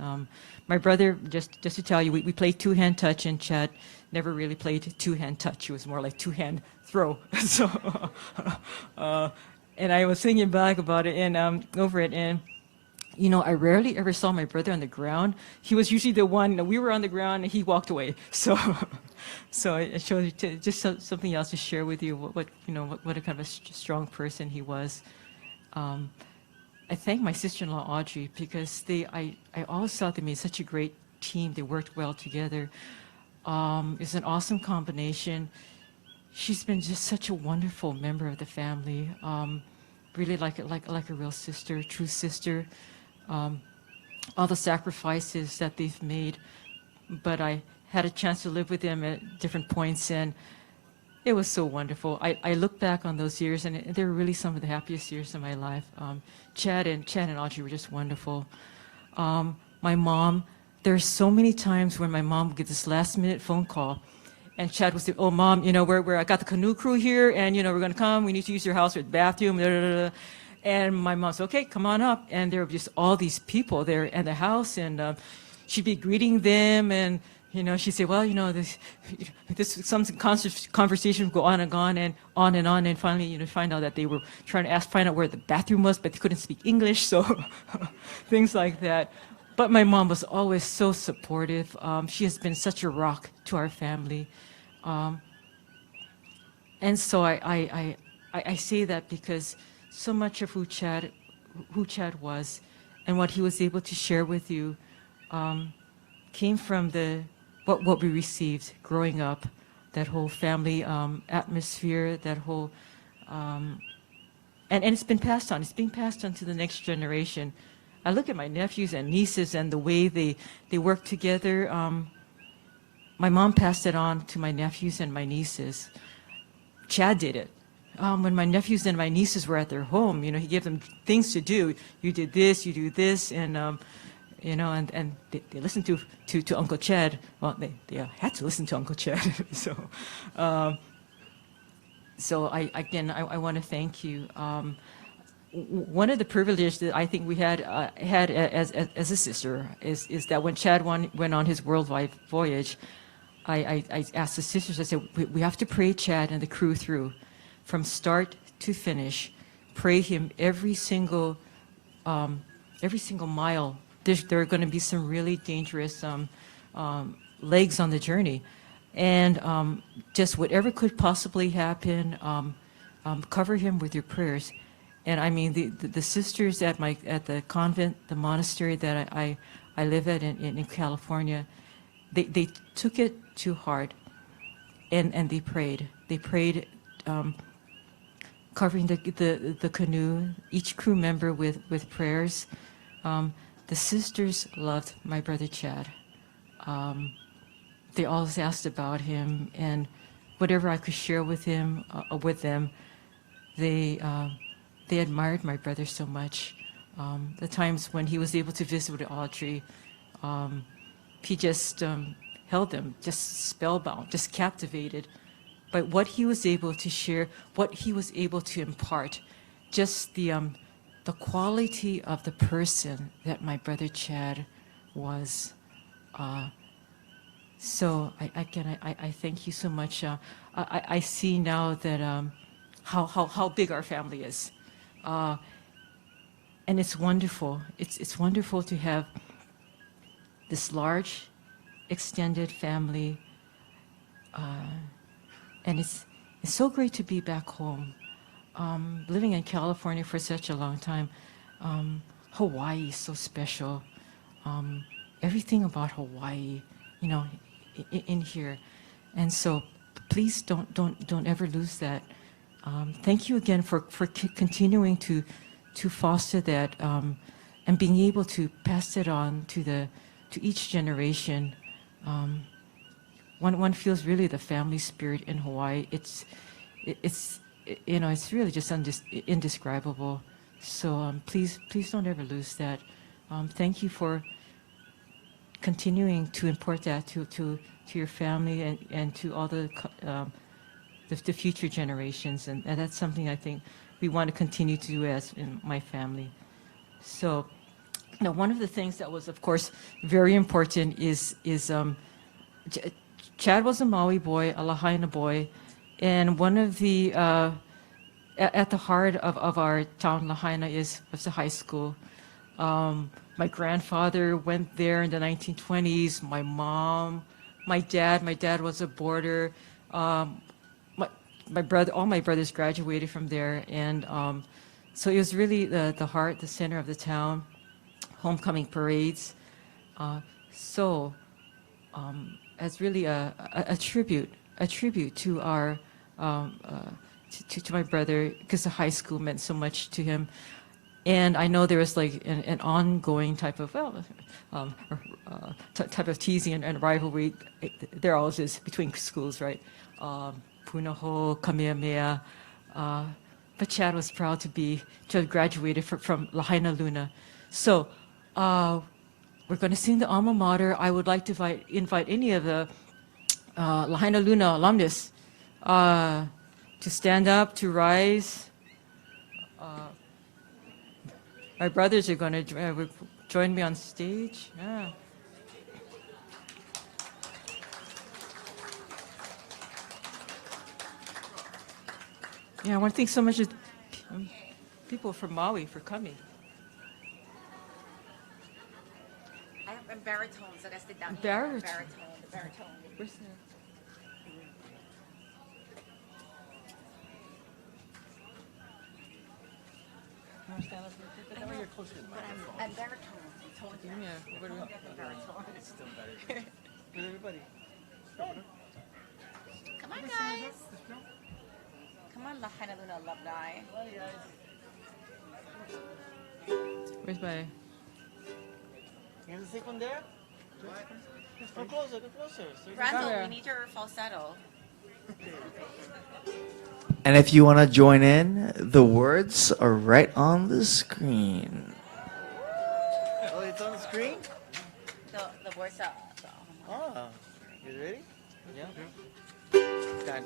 My brother, just to tell you, we played two-hand touch, and Chad never really played two-hand touch. It was more like two-hand throw. So, and I was thinking back about it and over it, and you know, I rarely ever saw my brother on the ground. He was usually the one. We were on the ground, and he walked away. So, so it shows you just something else to share with you. What a kind of a strong person he was. I thank my sister-in-law Audrey because I always thought they made such a great team. They worked well together. It's an awesome combination. She's been just such a wonderful member of the family. Really like a real sister, true sister. All the sacrifices that they've made, but I had a chance to live with them at different points, and It was so wonderful. I look back on those years, and they were really some of the happiest years of my life. Chad and Audrey were just wonderful. My mom, there's so many times when my mom would get this last-minute phone call, and Chad would say, "Oh, Mom, you know, I got the canoe crew here, and you know, we're going to come. We need to use your house or the bathroom." Blah, blah, blah. And my mom said, "Okay, come on up." And there were just all these people there in the house, and she'd be greeting them, and you know, she'd say, "Well, you know, some conversation would go on and on and on and on, and finally, you know, find out that they were trying to find out where the bathroom was, but they couldn't speak English, so things like that." But my mom was always so supportive. She has been such a rock to our family, and so I say that because so much of who Chad was, and what he was able to share with you, came from what we received growing up, that whole family atmosphere, that whole, and it's been passed on. It's being passed on to the next generation. I look at my nephews and nieces and the way they work together. My mom passed it on to my nephews and my nieces. Chad did it. When my nephews and my nieces were at their home, you know, he gave them things to do. You did this, you do this, and you know, and they listened to Uncle Chad. Well, they had to listen to Uncle Chad. So I want to thank you. One of the privileges that I think we had as a sister is that when Chad went on his worldwide voyage, I asked the sisters, I said, we have to pray Chad and the crew through from start to finish. Pray him every single mile. There are going to be some really dangerous legs on the journey, and just whatever could possibly happen, cover him with your prayers. And I mean, the sisters at the convent, the monastery that I live at in California, they took it to heart, and they prayed. They prayed, covering the canoe, each crew member with prayers. The sisters loved my brother Chad. They always asked about him, and whatever I could share with him, with them, they admired my brother so much. The times when he was able to visit with Audrey, he just held them, just spellbound, just captivated by what he was able to share, what he was able to impart, just the quality of the person that my brother Chad was. So I thank you so much. I see now that how big our family is. And it's wonderful. It's wonderful to have this large, extended family, and it's so great to be back home. Living in California for such a long time, Hawaii is so special. Everything about Hawaii, you know, in here, and so please don't ever lose that. Thank you again for continuing to foster that, and being able to pass it on to each generation. One feels really the family spirit in Hawaii. It's you know, it's really just indescribable. So please don't ever lose that. Thank you for continuing to impart that to your family and to all the future generations, and that's something I think we want to continue to do as in my family. So, you know, one of the things that was, of course, very important is Chad was a Maui boy, a Lahaina boy, and one of the at the heart of our town, Lahaina, was the high school. My grandfather went there in the 1920s. My mom, my dad was a boarder. My brother, all my brothers graduated from there, and so it was really the heart, the center of the town. Homecoming parades, as really a tribute to our to my brother, because the high school meant so much to him. And I know there was like an ongoing type of type of teasing and rivalry. There always is between schools, right? Punaho, Kamehameha. But Chad was proud to have graduated from Lahaina Luna. So we're going to sing the alma mater. I would like to invite any of the Lahaina Luna alumnus to stand up, to rise. My brothers are going to join me on stage. Yeah. Yeah, I want to thank so much of people from Maui for coming. I have baritone, so I gotta sit down Baritone. here. Baritone. Where's the... I'm baritone. It's still better. Everybody. Come on, guys. Come on, Lahaina Luna alumni. Where's my... You gonna sit from there? Come closer, come closer. Randall, we need your falsetto. And if you want to join in, the words are right on the screen. Oh, it's on the screen? The words are... Ah, you ready? Yeah. Stand.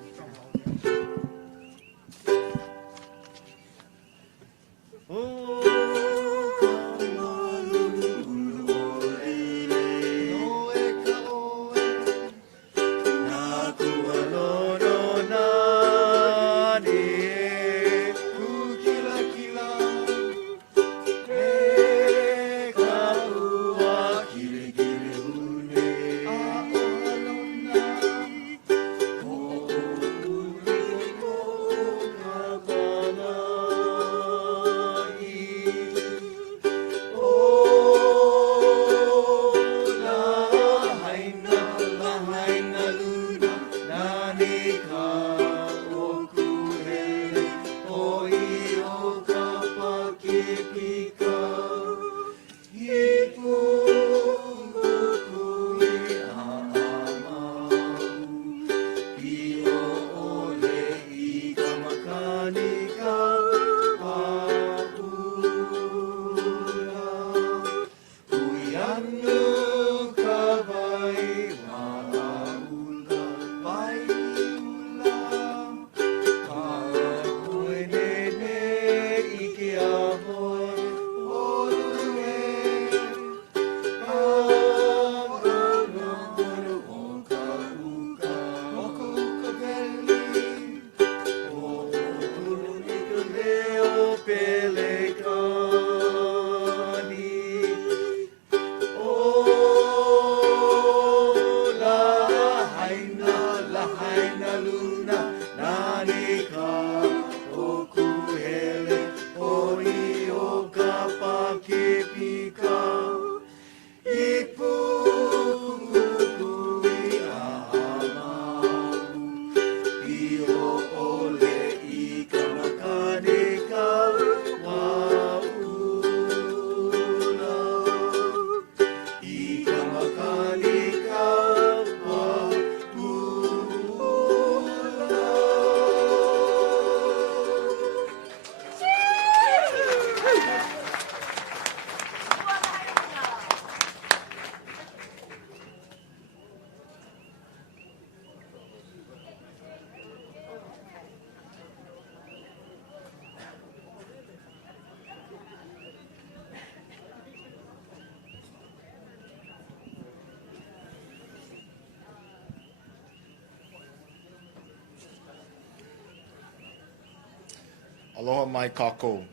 Aloha mai kako.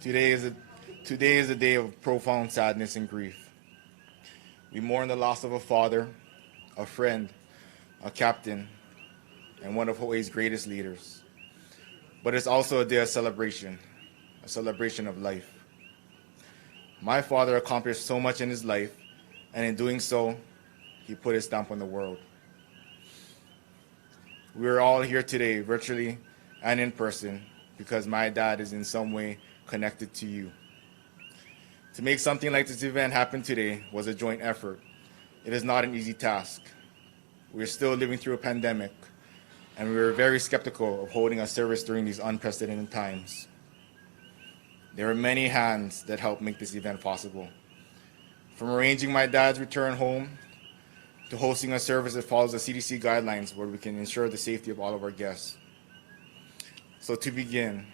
Today is a day of profound sadness and grief. We mourn the loss of a father, a friend, a captain, and one of Hawaii's greatest leaders. But it's also a day of celebration, a celebration of life. My father accomplished so much in his life, and in doing so, he put his stamp on the world. We are all here today, virtually and in person, because my dad is in some way connected to you. To make something like this event happen today was a joint effort. It is not an easy task. we're still living through a pandemic, and we were very skeptical of holding a service during these unprecedented times. There were many hands that helped make this event possible. From arranging my dad's return home to hosting a service that follows the CDC guidelines where we can ensure the safety of all of our guests. So to begin,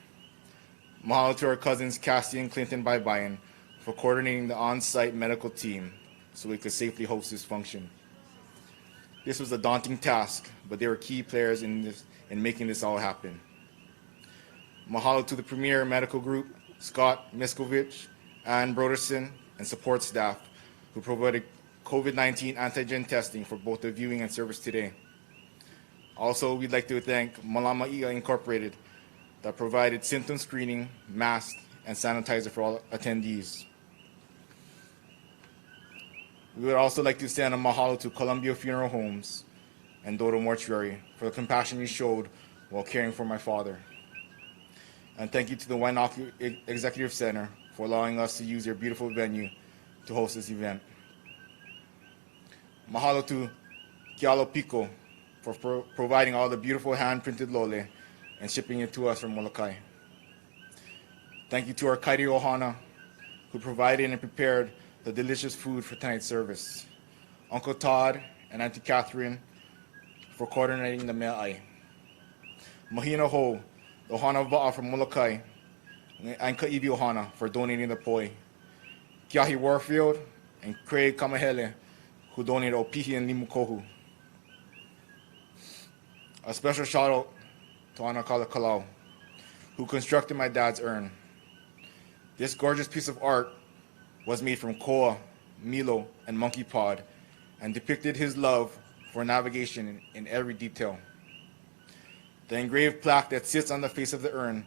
mahalo to our cousins Cassie and Clinton Baybayan for coordinating the on-site medical team so we could safely host this function. This was a daunting task, but they were key players in making this all happen. Mahalo to the premier medical group, Scott Miskovich, Ann Broderson, and support staff who provided COVID-19 antigen testing for both the viewing and service today. Also, we'd like to thank Malama Ia Incorporated that provided symptom screening, masks, and sanitizer for all attendees. We would also like to send a mahalo to Columbia Funeral Homes and Dodo Mortuary for the compassion you showed while caring for my father. And thank you to the Wainaki Executive Center for allowing us to use your beautiful venue to host this event. Mahalo to Kialo Pico for providing all the beautiful hand-printed lole and shipping it to us from Molokai. Thank you to our kairi ʻohana who provided and prepared the delicious food for tonight's service. Uncle Todd and Auntie Catherine for coordinating the mea'ai. Mahina ho, the ʻohana va'a from Molokai, and Ka'iwi ʻohana for donating the poi. Kiahi Warfield and Craig Kamahele who donated opihi and limukohu. A special shout out to Ana Kala Kalau, who constructed my dad's urn. This gorgeous piece of art was made from koa, milo, and monkey pod, and depicted his love for navigation in every detail. The engraved plaque that sits on the face of the urn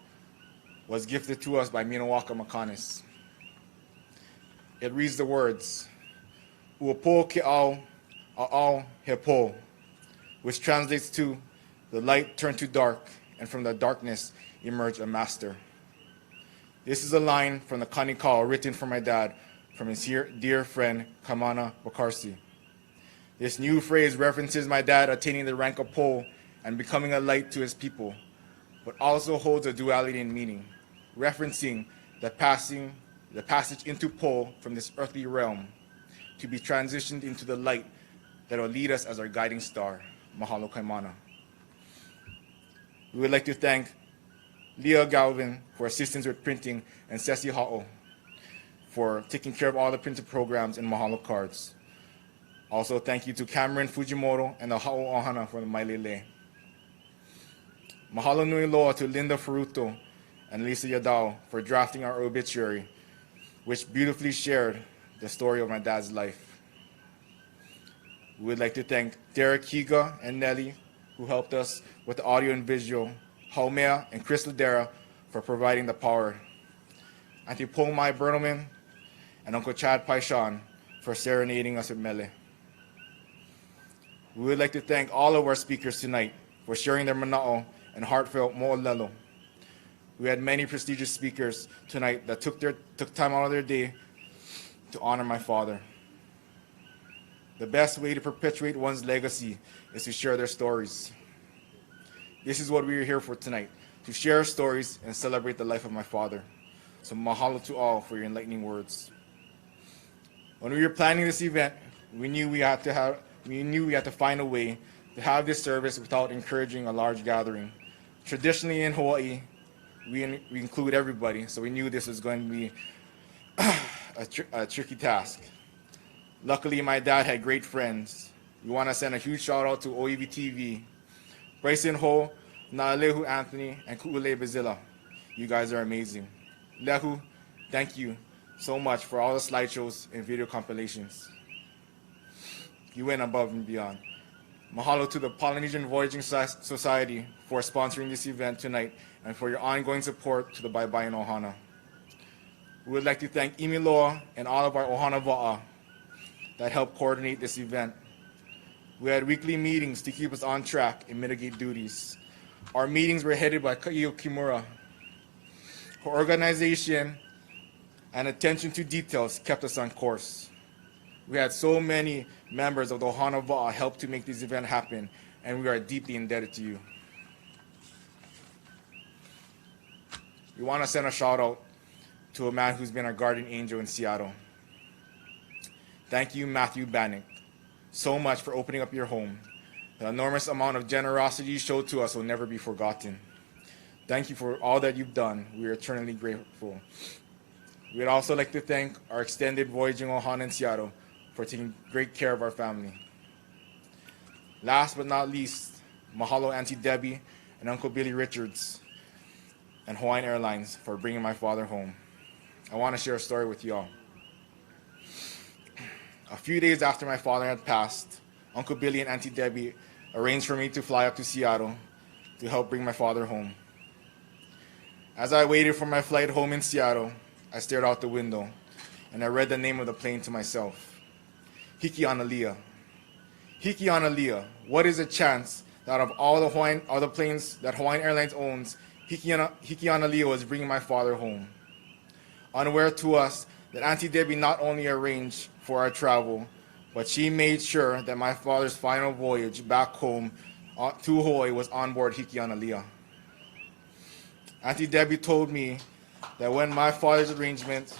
was gifted to us by Minawaka Makanis. It reads the words, Uapo ke au, a'au he po, which translates to, the light turned to dark, and from the darkness emerged a master. This is a line from the Kanikau written for my dad from his dear friend Kamana Bakarsi. This new phrase references my dad attaining the rank of po and becoming a light to his people, but also holds a duality in meaning, referencing the passage into po from this earthly realm to be transitioned into the light that will lead us as our guiding star. Mahalo Kaimana. We would like to thank Leah Galvin for assistance with printing and Ceci Ha'o for taking care of all the printed programs and Mahalo cards. Also, thank you to Cameron Fujimoto and the Ha'o ʻohana for the Mailele. Mahalo nui loa to Linda Ferruto and Lisa Yadao for drafting our obituary, which beautifully shared the story of my dad's life. We would like to thank Derek Higa and Nelly, who helped us with the audio and visual, Haumea and Chris Ladera for providing the power, Auntie Pomai Bertelman and Uncle Chad Paishan for serenading us with mele. We would like to thank all of our speakers tonight for sharing their mana'o and heartfelt mo'olelo. We had many prestigious speakers tonight that took time out of their day to honor my father. The best way to perpetuate one's legacy is to share their stories. This is what we are here for tonight, to share stories and celebrate the life of my father. So mahalo to all for your enlightening words. When we were planning this event, we knew we had to find a way to have this service without encouraging a large gathering. Traditionally in Hawaii, we include everybody, so we knew this was going to be a tricky task. Luckily, my dad had great friends. We want to send a huge shout out to OEV TV, Bryson Ho, Naalehu Anthony, and Ku'ule Bazilla. You guys are amazing. Lehu, thank you so much for all the slideshows and video compilations. You went above and beyond. Mahalo to the Polynesian Voyaging Society for sponsoring this event tonight and for your ongoing support to the Baybayan ʻohana. We would like to thank Imiloa and all of our ʻohana va'a that helped coordinate this event. We had weekly meetings to keep us on track and mitigate duties. Our meetings were headed by Kaio Kimura. Her organization and attention to details kept us on course. We had so many members of the ʻohana Wa'a help to make this event happen, and we are deeply indebted to you. We want to send a shout out to a man who's been our guardian angel in Seattle. Thank you, Matthew Bannock, so much for opening up your home. The enormous amount of generosity you showed to us will never be forgotten. Thank you for all that you've done. We are eternally grateful. We'd also like to thank our extended voyaging ʻohana in Seattle for taking great care of our family. Last but not least, mahalo Auntie Debbie and Uncle Billy Richards and Hawaiian Airlines for bringing my father home. I want to share a story with y'all. A few days after my father had passed, Uncle Billy and Auntie Debbie arranged for me to fly up to Seattle to help bring my father home. As I waited for my flight home in Seattle, I stared out the window and I read the name of the plane to myself. Hiki'analia. Hiki'analia. What is the chance that of all the planes that Hawaiian Airlines owns, Hiki'analia was bringing my father home? Unaware to us that Auntie Debbie not only arranged for our travel, but she made sure that my father's final voyage back home to Hawaii was on board Hiki'analia. Auntie Debbie told me that when my father's arrangement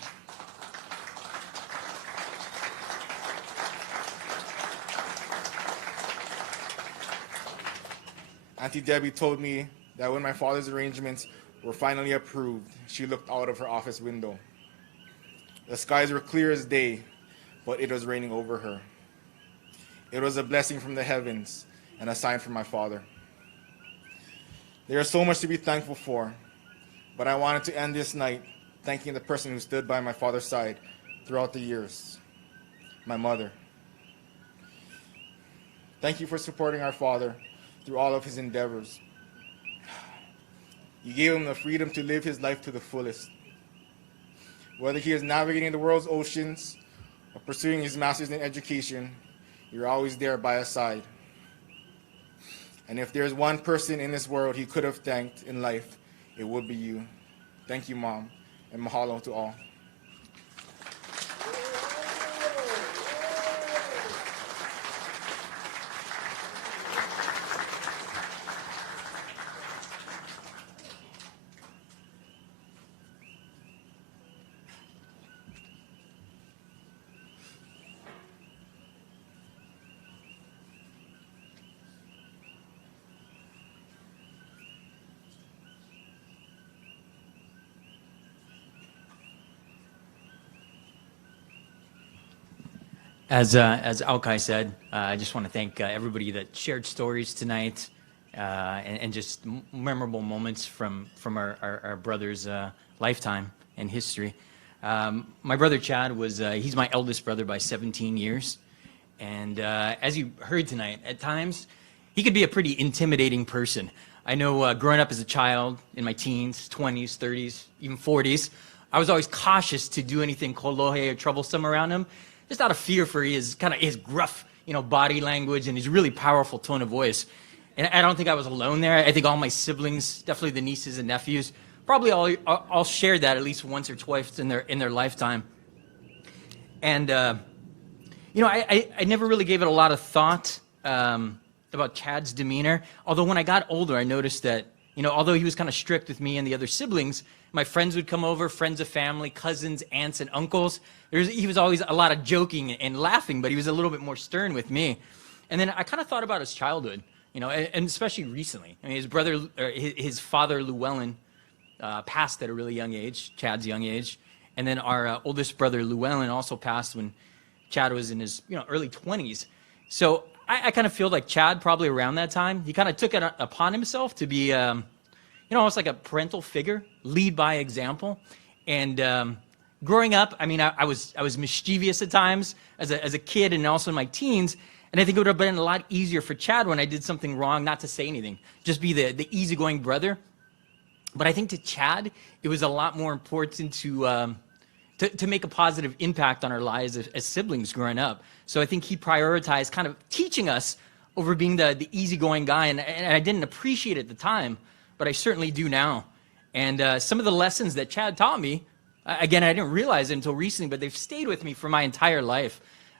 Auntie Debbie told me that when my father's arrangements were finally approved, she looked out of her office window. The skies were clear as day, but it was raining over her. It was a blessing from the heavens and a sign from my father. There is so much to be thankful for, but I wanted to end this night thanking the person who stood by my father's side throughout the years, my mother. Thank you for supporting our father through all of his endeavors. You gave him the freedom to live his life to the fullest. Whether he is navigating the world's oceans or pursuing his master's in education, you're always there by his side. And if there's one person in this world he could have thanked in life, it would be you. Thank you, Mom, and mahalo to all. As Alkai said, I just want to thank everybody that shared stories tonight and just memorable moments from our brother's lifetime and history. My brother Chad he's my eldest brother by 17 years. And as you heard tonight, at times, he could be a pretty intimidating person. I know growing up as a child in my teens, 20s, 30s, even 40s, I was always cautious to do anything kolohe or troublesome around him, just out of fear for his gruff, body language and his really powerful tone of voice. And I don't think I was alone there. I think all my siblings, definitely the nieces and nephews, probably all shared that at least once or twice in their lifetime. And I never really gave it a lot of thought about Chad's demeanor. Although when I got older, I noticed that although he was kind of strict with me and the other siblings, my friends would come over, friends of family, cousins, aunts, and uncles. He was always a lot of joking and laughing, but he was a little bit more stern with me. And then I kind of thought about his childhood, and especially recently. I mean, his father, Llewellyn, passed at a really young age, Chad's young age. And then our oldest brother, Llewellyn, also passed when Chad was in his early 20s. So I kind of feel like Chad, probably around that time, he kind of took it upon himself to be almost like a parental figure, lead by example. And growing up, I mean, I was mischievous at times as a kid and also in my teens. And I think it would have been a lot easier for Chad when I did something wrong not to say anything, just be the easygoing brother. But I think to Chad, it was a lot more important to make a positive impact on our lives as siblings growing up. So I think he prioritized kind of teaching us over being the easygoing guy. And I didn't appreciate it at the time, but I certainly do now. And some of the lessons that Chad taught me, again, I didn't realize it until recently, but they've stayed with me for my entire life.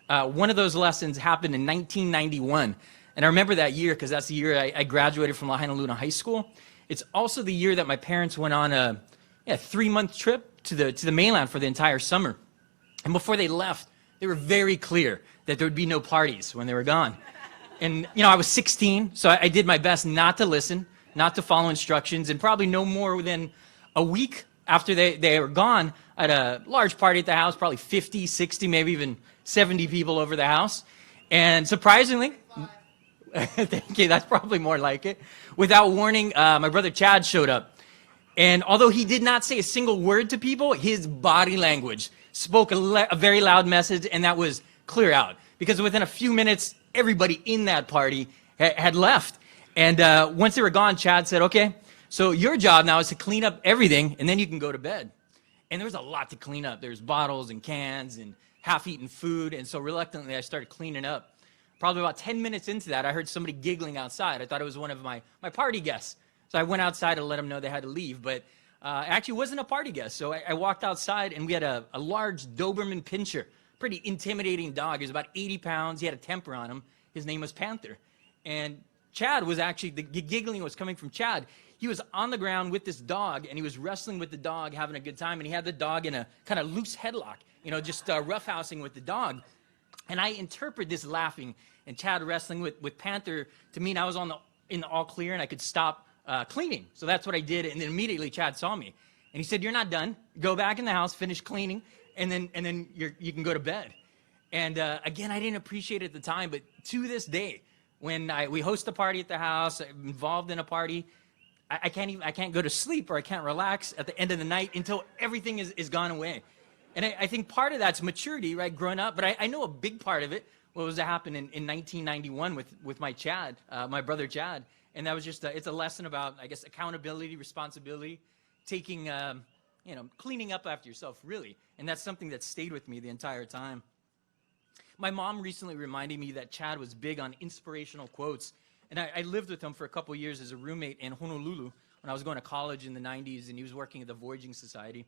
One of those lessons happened in 1991. And I remember that year because that's the year I graduated from Lahaina Luna High School. It's also the year that my parents went on a 3-month trip to the mainland for the entire summer. And before they left, they were very clear that there would be no parties when they were gone. And, I was 16, so I did my best not to listen, not to follow instructions, and probably no more than a week after they were gone, I had a large party at the house, probably 50, 60, maybe even 70 people over the house. And surprisingly, thank you, that's probably more like it. Without warning, my brother Chad showed up. And although he did not say a single word to people, his body language spoke a very loud message, and that was clear out. Because within a few minutes, everybody in that party had left. And once they were gone, Chad said, okay, so your job now is to clean up everything, and then you can go to bed. And there was a lot to clean up. There's bottles and cans and half-eaten food, and so reluctantly I started cleaning up. Probably about 10 minutes into that, I heard somebody giggling outside. I thought it was one of my party guests. So I went outside to let them know they had to leave, but actually wasn't a party guest. So I walked outside, and we had a large Doberman Pinscher, pretty intimidating dog. He was about 80 pounds. He had a temper on him. His name was Panther. And Chad was actually, the giggling was coming from Chad. He was on the ground with this dog, and he was wrestling with the dog, having a good time, and he had the dog in a kind of loose headlock, just roughhousing with the dog. And I interpret this laughing and Chad wrestling with Panther to mean I was in the all clear and I could stop cleaning. So that's what I did, and then immediately Chad saw me. And he said, you're not done. Go back in the house, finish cleaning, and then you can go to bed. And again, I didn't appreciate it at the time, but to this day, when we host a party at the house, I'm involved in a party, I can't go to sleep or I can't relax at the end of the night until everything is gone away. And I think part of that's maturity, right, growing up, but I know a big part of it was to happen in 1991 with my Chad, my brother Chad, and that was just, it's a lesson about, I guess, accountability, responsibility, taking, cleaning up after yourself, really, and that's something that stayed with me the entire time. My mom recently reminded me that Chad was big on inspirational quotes. And I lived with him for a couple of years as a roommate in Honolulu when I was going to college in the 90s, and he was working at the Voyaging Society.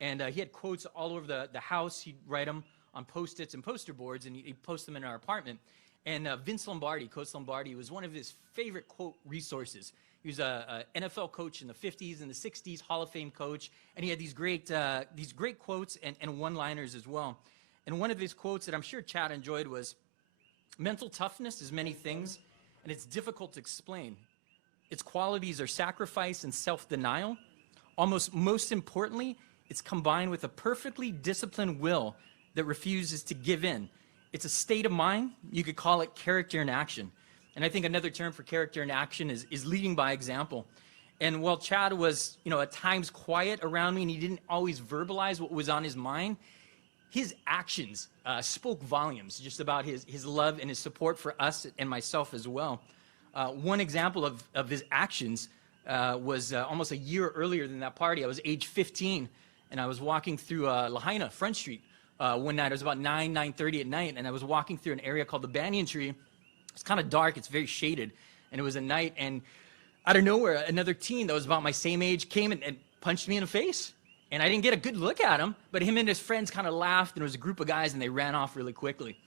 And he had quotes all over the house. He'd write them on Post-its and poster boards, and he'd post them in our apartment. And Vince Lombardi, Coach Lombardi, was one of his favorite quote resources. He was a NFL coach in the 50s and the 60s, Hall of Fame coach, and he had these great quotes and one-liners as well. And one of his quotes that I'm sure Chad enjoyed was, mental toughness is many things, and it's difficult to explain. Its qualities are sacrifice and self-denial. Most importantly, it's combined with a perfectly disciplined will that refuses to give in. It's a state of mind. You could call it character in action. And I think another term for character in action is leading by example. And while Chad was, at times quiet around me and he didn't always verbalize what was on his mind, his actions spoke volumes just about his love and his support for us and myself as well. One example of his actions was almost a year earlier than that party. I was age 15, and I was walking through Lahaina, Front Street, one night. It was about 9:30 at night, and I was walking through an area called the Banyan Tree. It's kind of dark. It's very shaded, and it was a night, and out of nowhere, another teen that was about my same age came and punched me in the face. And I didn't get a good look at him, but him and his friends kind of laughed, and there was a group of guys, and they ran off really quickly.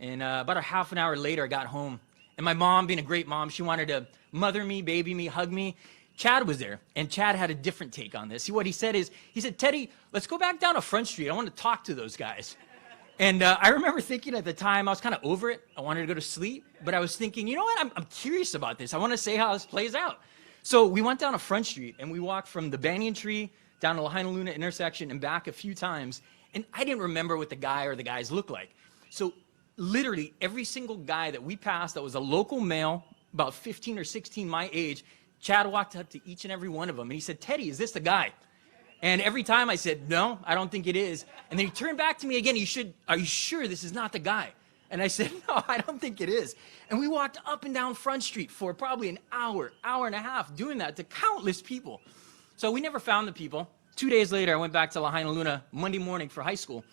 And about a half an hour later, I got home. And my mom, being a great mom, she wanted to mother me, baby me, hug me. Chad was there, and Chad had a different take on this. What he said is, Teddy, let's go back down to Front Street. I want to talk to those guys. And I remember thinking at the time, I was kind of over it. I wanted to go to sleep, but I was thinking, you know what, I'm curious about this. I want to see how this plays out. So we went down to Front Street, and we walked from the Banyan Tree down to Lahaina Luna intersection and back a few times, and I didn't remember what the guy or the guys looked like. So literally every single guy that we passed that was a local male, about 15 or 16 my age, Chad walked up to each and every one of them, and he said, Teddy, is this the guy? And every time I said, no, I don't think it is. And then he turned back to me again, are you sure this is not the guy? And I said, no, I don't think it is. And we walked up and down Front Street for probably an hour and a half doing that to countless people. So we never found the people. 2 days later, I went back to Lahaina Luna Monday morning for high school.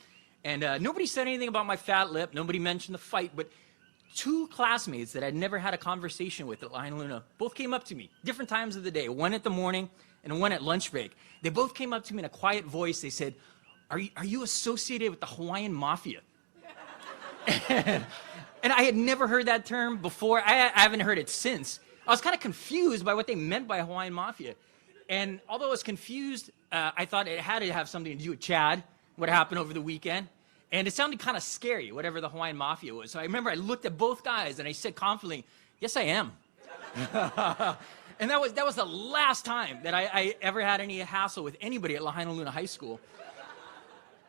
And nobody said anything about my fat lip. Nobody mentioned the fight. But two classmates that I'd never had a conversation with at Lahaina Luna both came up to me, different times of the day, one at the morning and one at lunch break. They both came up to me in a quiet voice. They said, are you associated with the Hawaiian Mafia? And I had never heard that term before. I haven't heard it since. I was kind of confused by what they meant by Hawaiian Mafia. And although I was confused, I thought it had to have something to do with Chad, what happened over the weekend. And it sounded kind of scary, whatever the Hawaiian Mafia was. So I remember I looked at both guys and I said confidently, yes, I am. And that was the last time that I ever had any hassle with anybody at Lahaina Luna High School.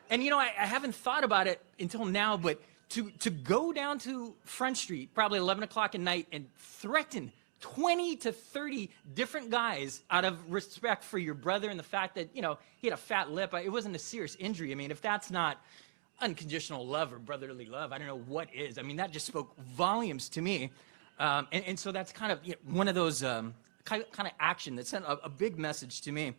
And, you know, I haven't thought about it until now, but to go down to Front Street, probably 11 o'clock at night, and threaten 20 to 30 different guys out of respect for your brother and the fact that, you know, he had a fat lip. It wasn't a serious injury. I mean, if that's not unconditional love or brotherly love, I don't know what is. I mean, that just spoke volumes to me. And so that's kind of, you know, one of those kind of action that sent a big message to me.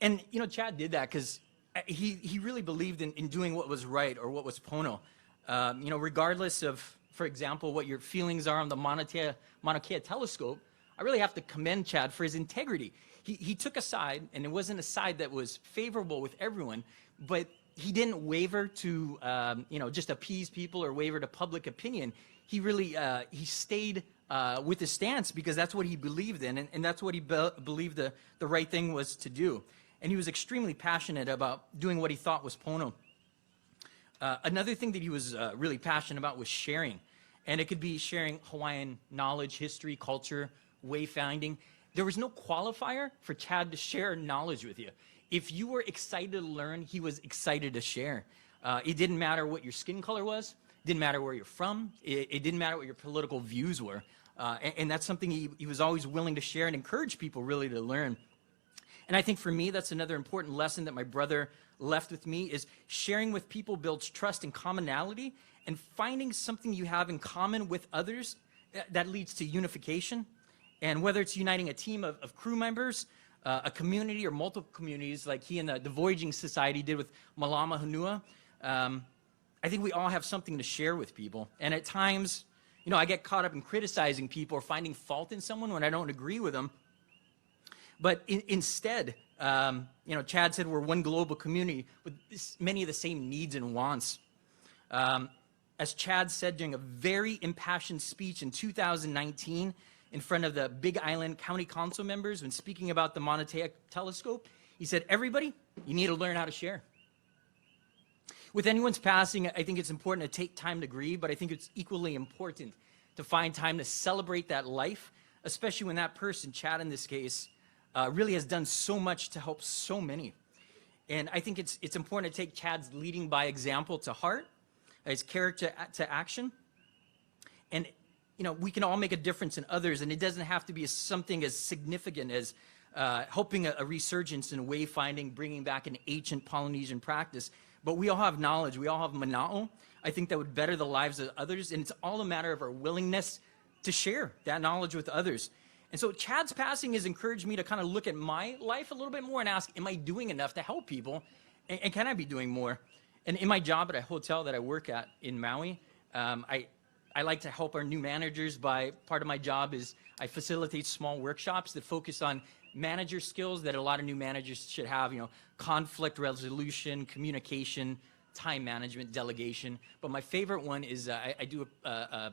And, you know, Chad did that because he really believed in doing what was right or what was pono. You know, regardless of, for example, what your feelings are on the Mauna Kea telescope, I really have to commend Chad for his integrity. He took a side, and it wasn't a side that was favorable with everyone, but he didn't waver to, you know, just appease people or waver to public opinion. He really, he stayed with his stance because that's what he believed in, and that's what he believed the right thing was to do. And he was extremely passionate about doing what he thought was pono. Another thing that he was really passionate about was sharing. And it could be sharing Hawaiian knowledge, history, culture, wayfinding. There was no qualifier for Chad to share knowledge with you. If you were excited to learn, he was excited to share. It didn't matter what your skin color was. It didn't matter where you're from. It didn't matter what your political views were. And that's something he was always willing to share and encourage people really to learn. And I think for me, that's another important lesson that my brother left with me is sharing with people builds trust and commonality, and finding something you have in common with others that leads to unification. And whether it's uniting a team of crew members, a community or multiple communities like he and the Voyaging Society did with Malama Honua, I think we all have something to share with people. And at times, you know, I get caught up in criticizing people or finding fault in someone when I don't agree with them. But instead, you know, Chad said we're one global community with many of the same needs and wants. As Chad said during a very impassioned speech in 2019 in front of the Big Island County Council members when speaking about the Mauna Kea telescope, he said, everybody, you need to learn how to share. With anyone's passing, I think it's important to take time to grieve, but I think it's equally important to find time to celebrate that life, especially when that person, Chad in this case, really has done so much to help so many. And I think it's important to take Chad's leading by example to heart, his character to action. And, you know, we can all make a difference in others, and it doesn't have to be something as significant as helping a resurgence in wayfinding, bringing back an ancient Polynesian practice. But we all have knowledge. We all have mana'o. I think that would better the lives of others, and it's all a matter of our willingness to share that knowledge with others. And so Chad's passing has encouraged me to kind of look at my life a little bit more and ask, am I doing enough to help people? And can I be doing more? And in my job at a hotel that I work at in Maui, I like to help our new managers by, part of my job is I facilitate small workshops that focus on manager skills that a lot of new managers should have, you know, conflict resolution, communication, time management, delegation. But my favorite one is I do a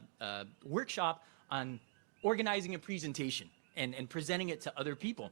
workshop on organizing a presentation and presenting it to other people.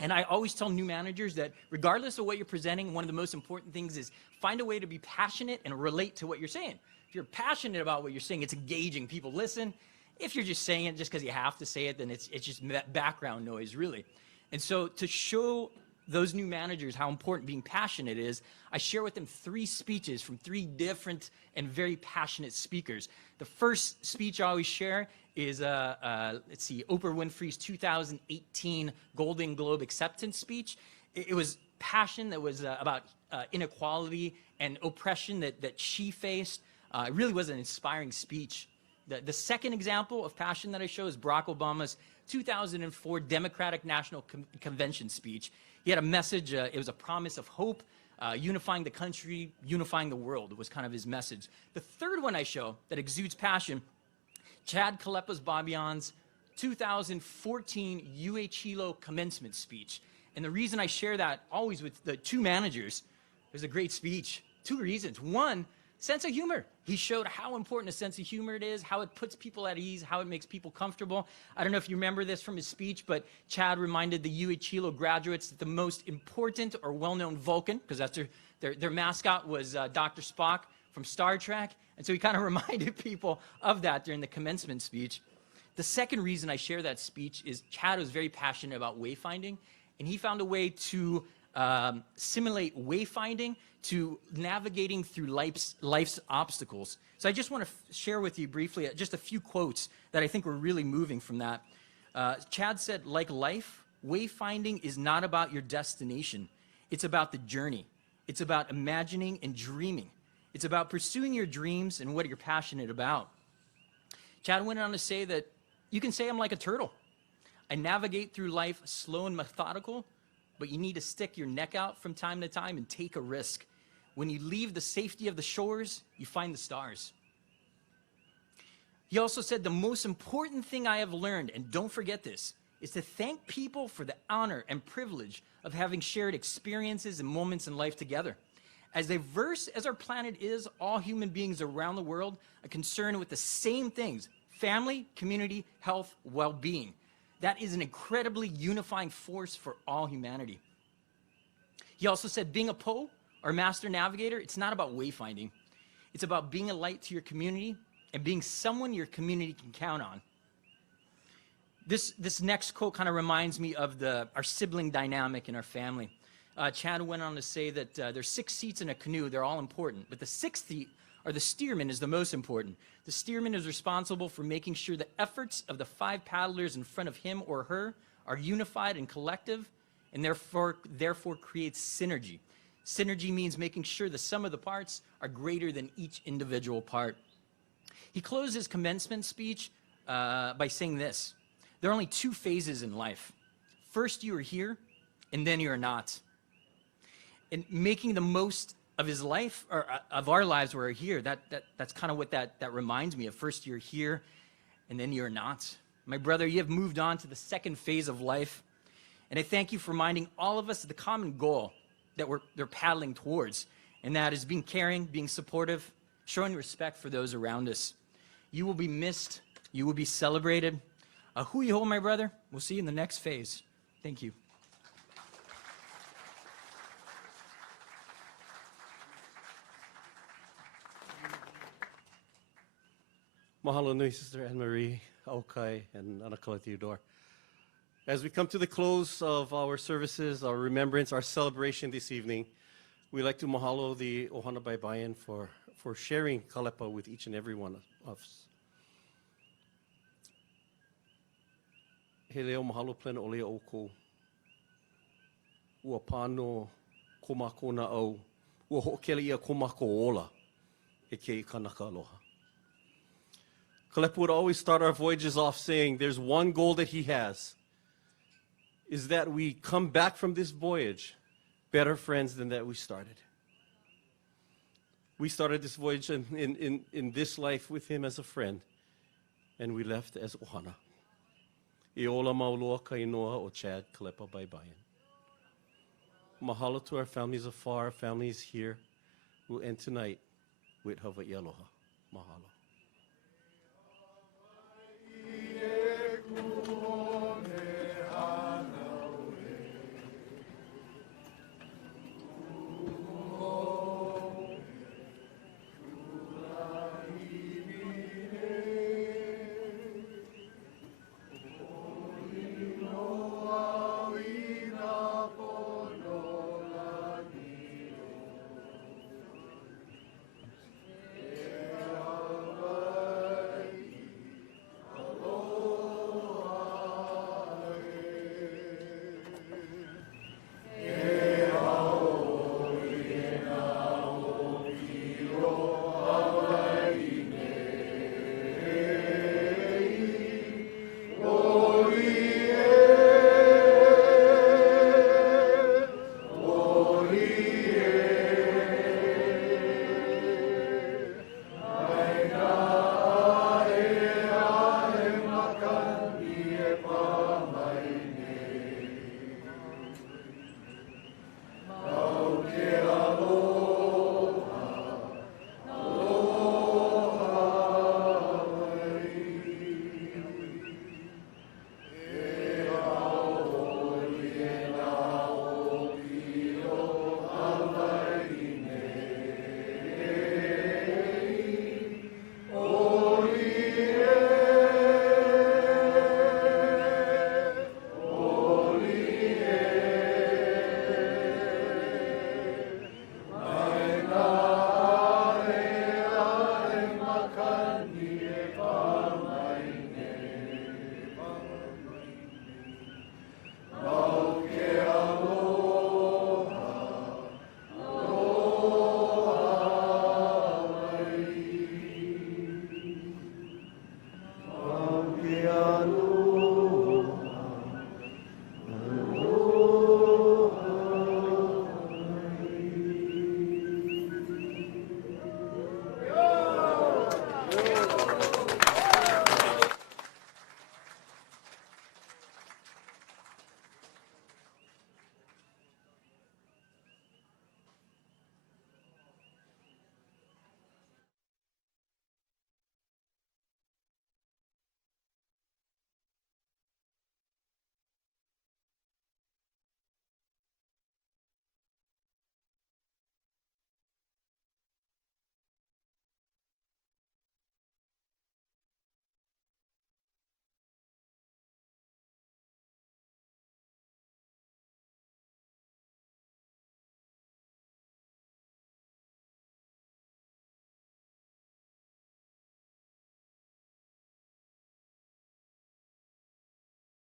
And I always tell new managers that regardless of what you're presenting, one of the most important things is find a way to be passionate and relate to what you're saying. If you're passionate about what you're saying, it's engaging. People listen. If you're just saying it just because you have to say it, then it's just background noise, really. And so to show those new managers how important being passionate is, I share with them 3 speeches from 3 different and very passionate speakers. The first speech I always share is, let's see, Oprah Winfrey's 2018 Golden Globe acceptance speech. It was passion that was about inequality and oppression that she faced. It really was an inspiring speech. The second example of passion that I show is Barack Obama's 2004 Democratic National Convention speech. He had a message, it was a promise of hope, unifying the country, unifying the world was kind of his message. The third one I show that exudes passion, Chad Kālepa Baybayan's 2014 UH Hilo commencement speech. And the reason I share that always with the 2 managers, it was a great speech. 2 reasons. One, sense of humor. He showed how important a sense of humor it is, how it puts people at ease, how it makes people comfortable. I don't know if you remember this from his speech, but Chad reminded the UH Hilo graduates that the most important or well-known Vulcan, because that's their mascot was Dr. Spock from Star Trek. And so he kind of reminded people of that during the commencement speech. The second reason I share that speech is Chad was very passionate about wayfinding, and he found a way to simulate wayfinding to navigating through life's obstacles. So I just want to share with you briefly just a few quotes that I think were really moving from that. Chad said, like life, wayfinding is not about your destination. It's about the journey. It's about imagining and dreaming. It's about pursuing your dreams and what you're passionate about. Chad went on to say that you can say I'm like a turtle. I navigate through life slow and methodical, but you need to stick your neck out from time to time and take a risk. When you leave the safety of the shores, you find the stars. He also said the most important thing I have learned, and don't forget this, is to thank people for the honor and privilege of having shared experiences and moments in life together. As diverse as our planet is, all human beings around the world are concerned with the same things: family, community, health, well-being. That is an incredibly unifying force for all humanity. He also said being a PO, or master navigator, it's not about wayfinding. It's about being a light to your community and being someone your community can count on. This next quote kind of reminds me of our sibling dynamic in our family. Chad went on to say that there's 6 seats in a canoe. They're all important, but the 6th seat, or the steerman, is the most important. The steerman is responsible for making sure the efforts of the 5 paddlers in front of him or her are unified and collective, and therefore creates synergy. Synergy means making sure the sum of the parts are greater than each individual part. He closed his commencement speech by saying this: there are only 2 phases in life. First, you are here, and then you are not. And making the most of his life, or of our lives where we're here, that's kind of what that reminds me of. First, you're here, and then you're not. My brother, you have moved on to the 2nd phase of life, and I thank you for reminding all of us of the common goal that they're paddling towards, and that is being caring, being supportive, showing respect for those around us. You will be missed. You will be celebrated. Hui hou, my brother. We'll see you in the next phase. Thank you. Mahalo nui, Sister Anne-Marie, Aukai, and Anakala Theodore. As we come to the close of our services, our remembrance, our celebration this evening, we'd like to mahalo the ʻohana Baybayan for sharing Kālepa with each and every one of us. He leo mahalo plena o lea oko. Ua pāno ko mako na au. Ua ho'okele ia ko mako ola. E ke I kanaka aloha. Kālepa would always start our voyages off saying, there's one goal that he has, is that we come back from this voyage better friends than that we started. We started this voyage in this life with him as a friend, and we left as ʻohana. I ola mauloa ka inoa o Chad Kālepa Baybayan. Mahalo to our families afar, families here. We'll end tonight with Hawaii Aloha. Mahalo.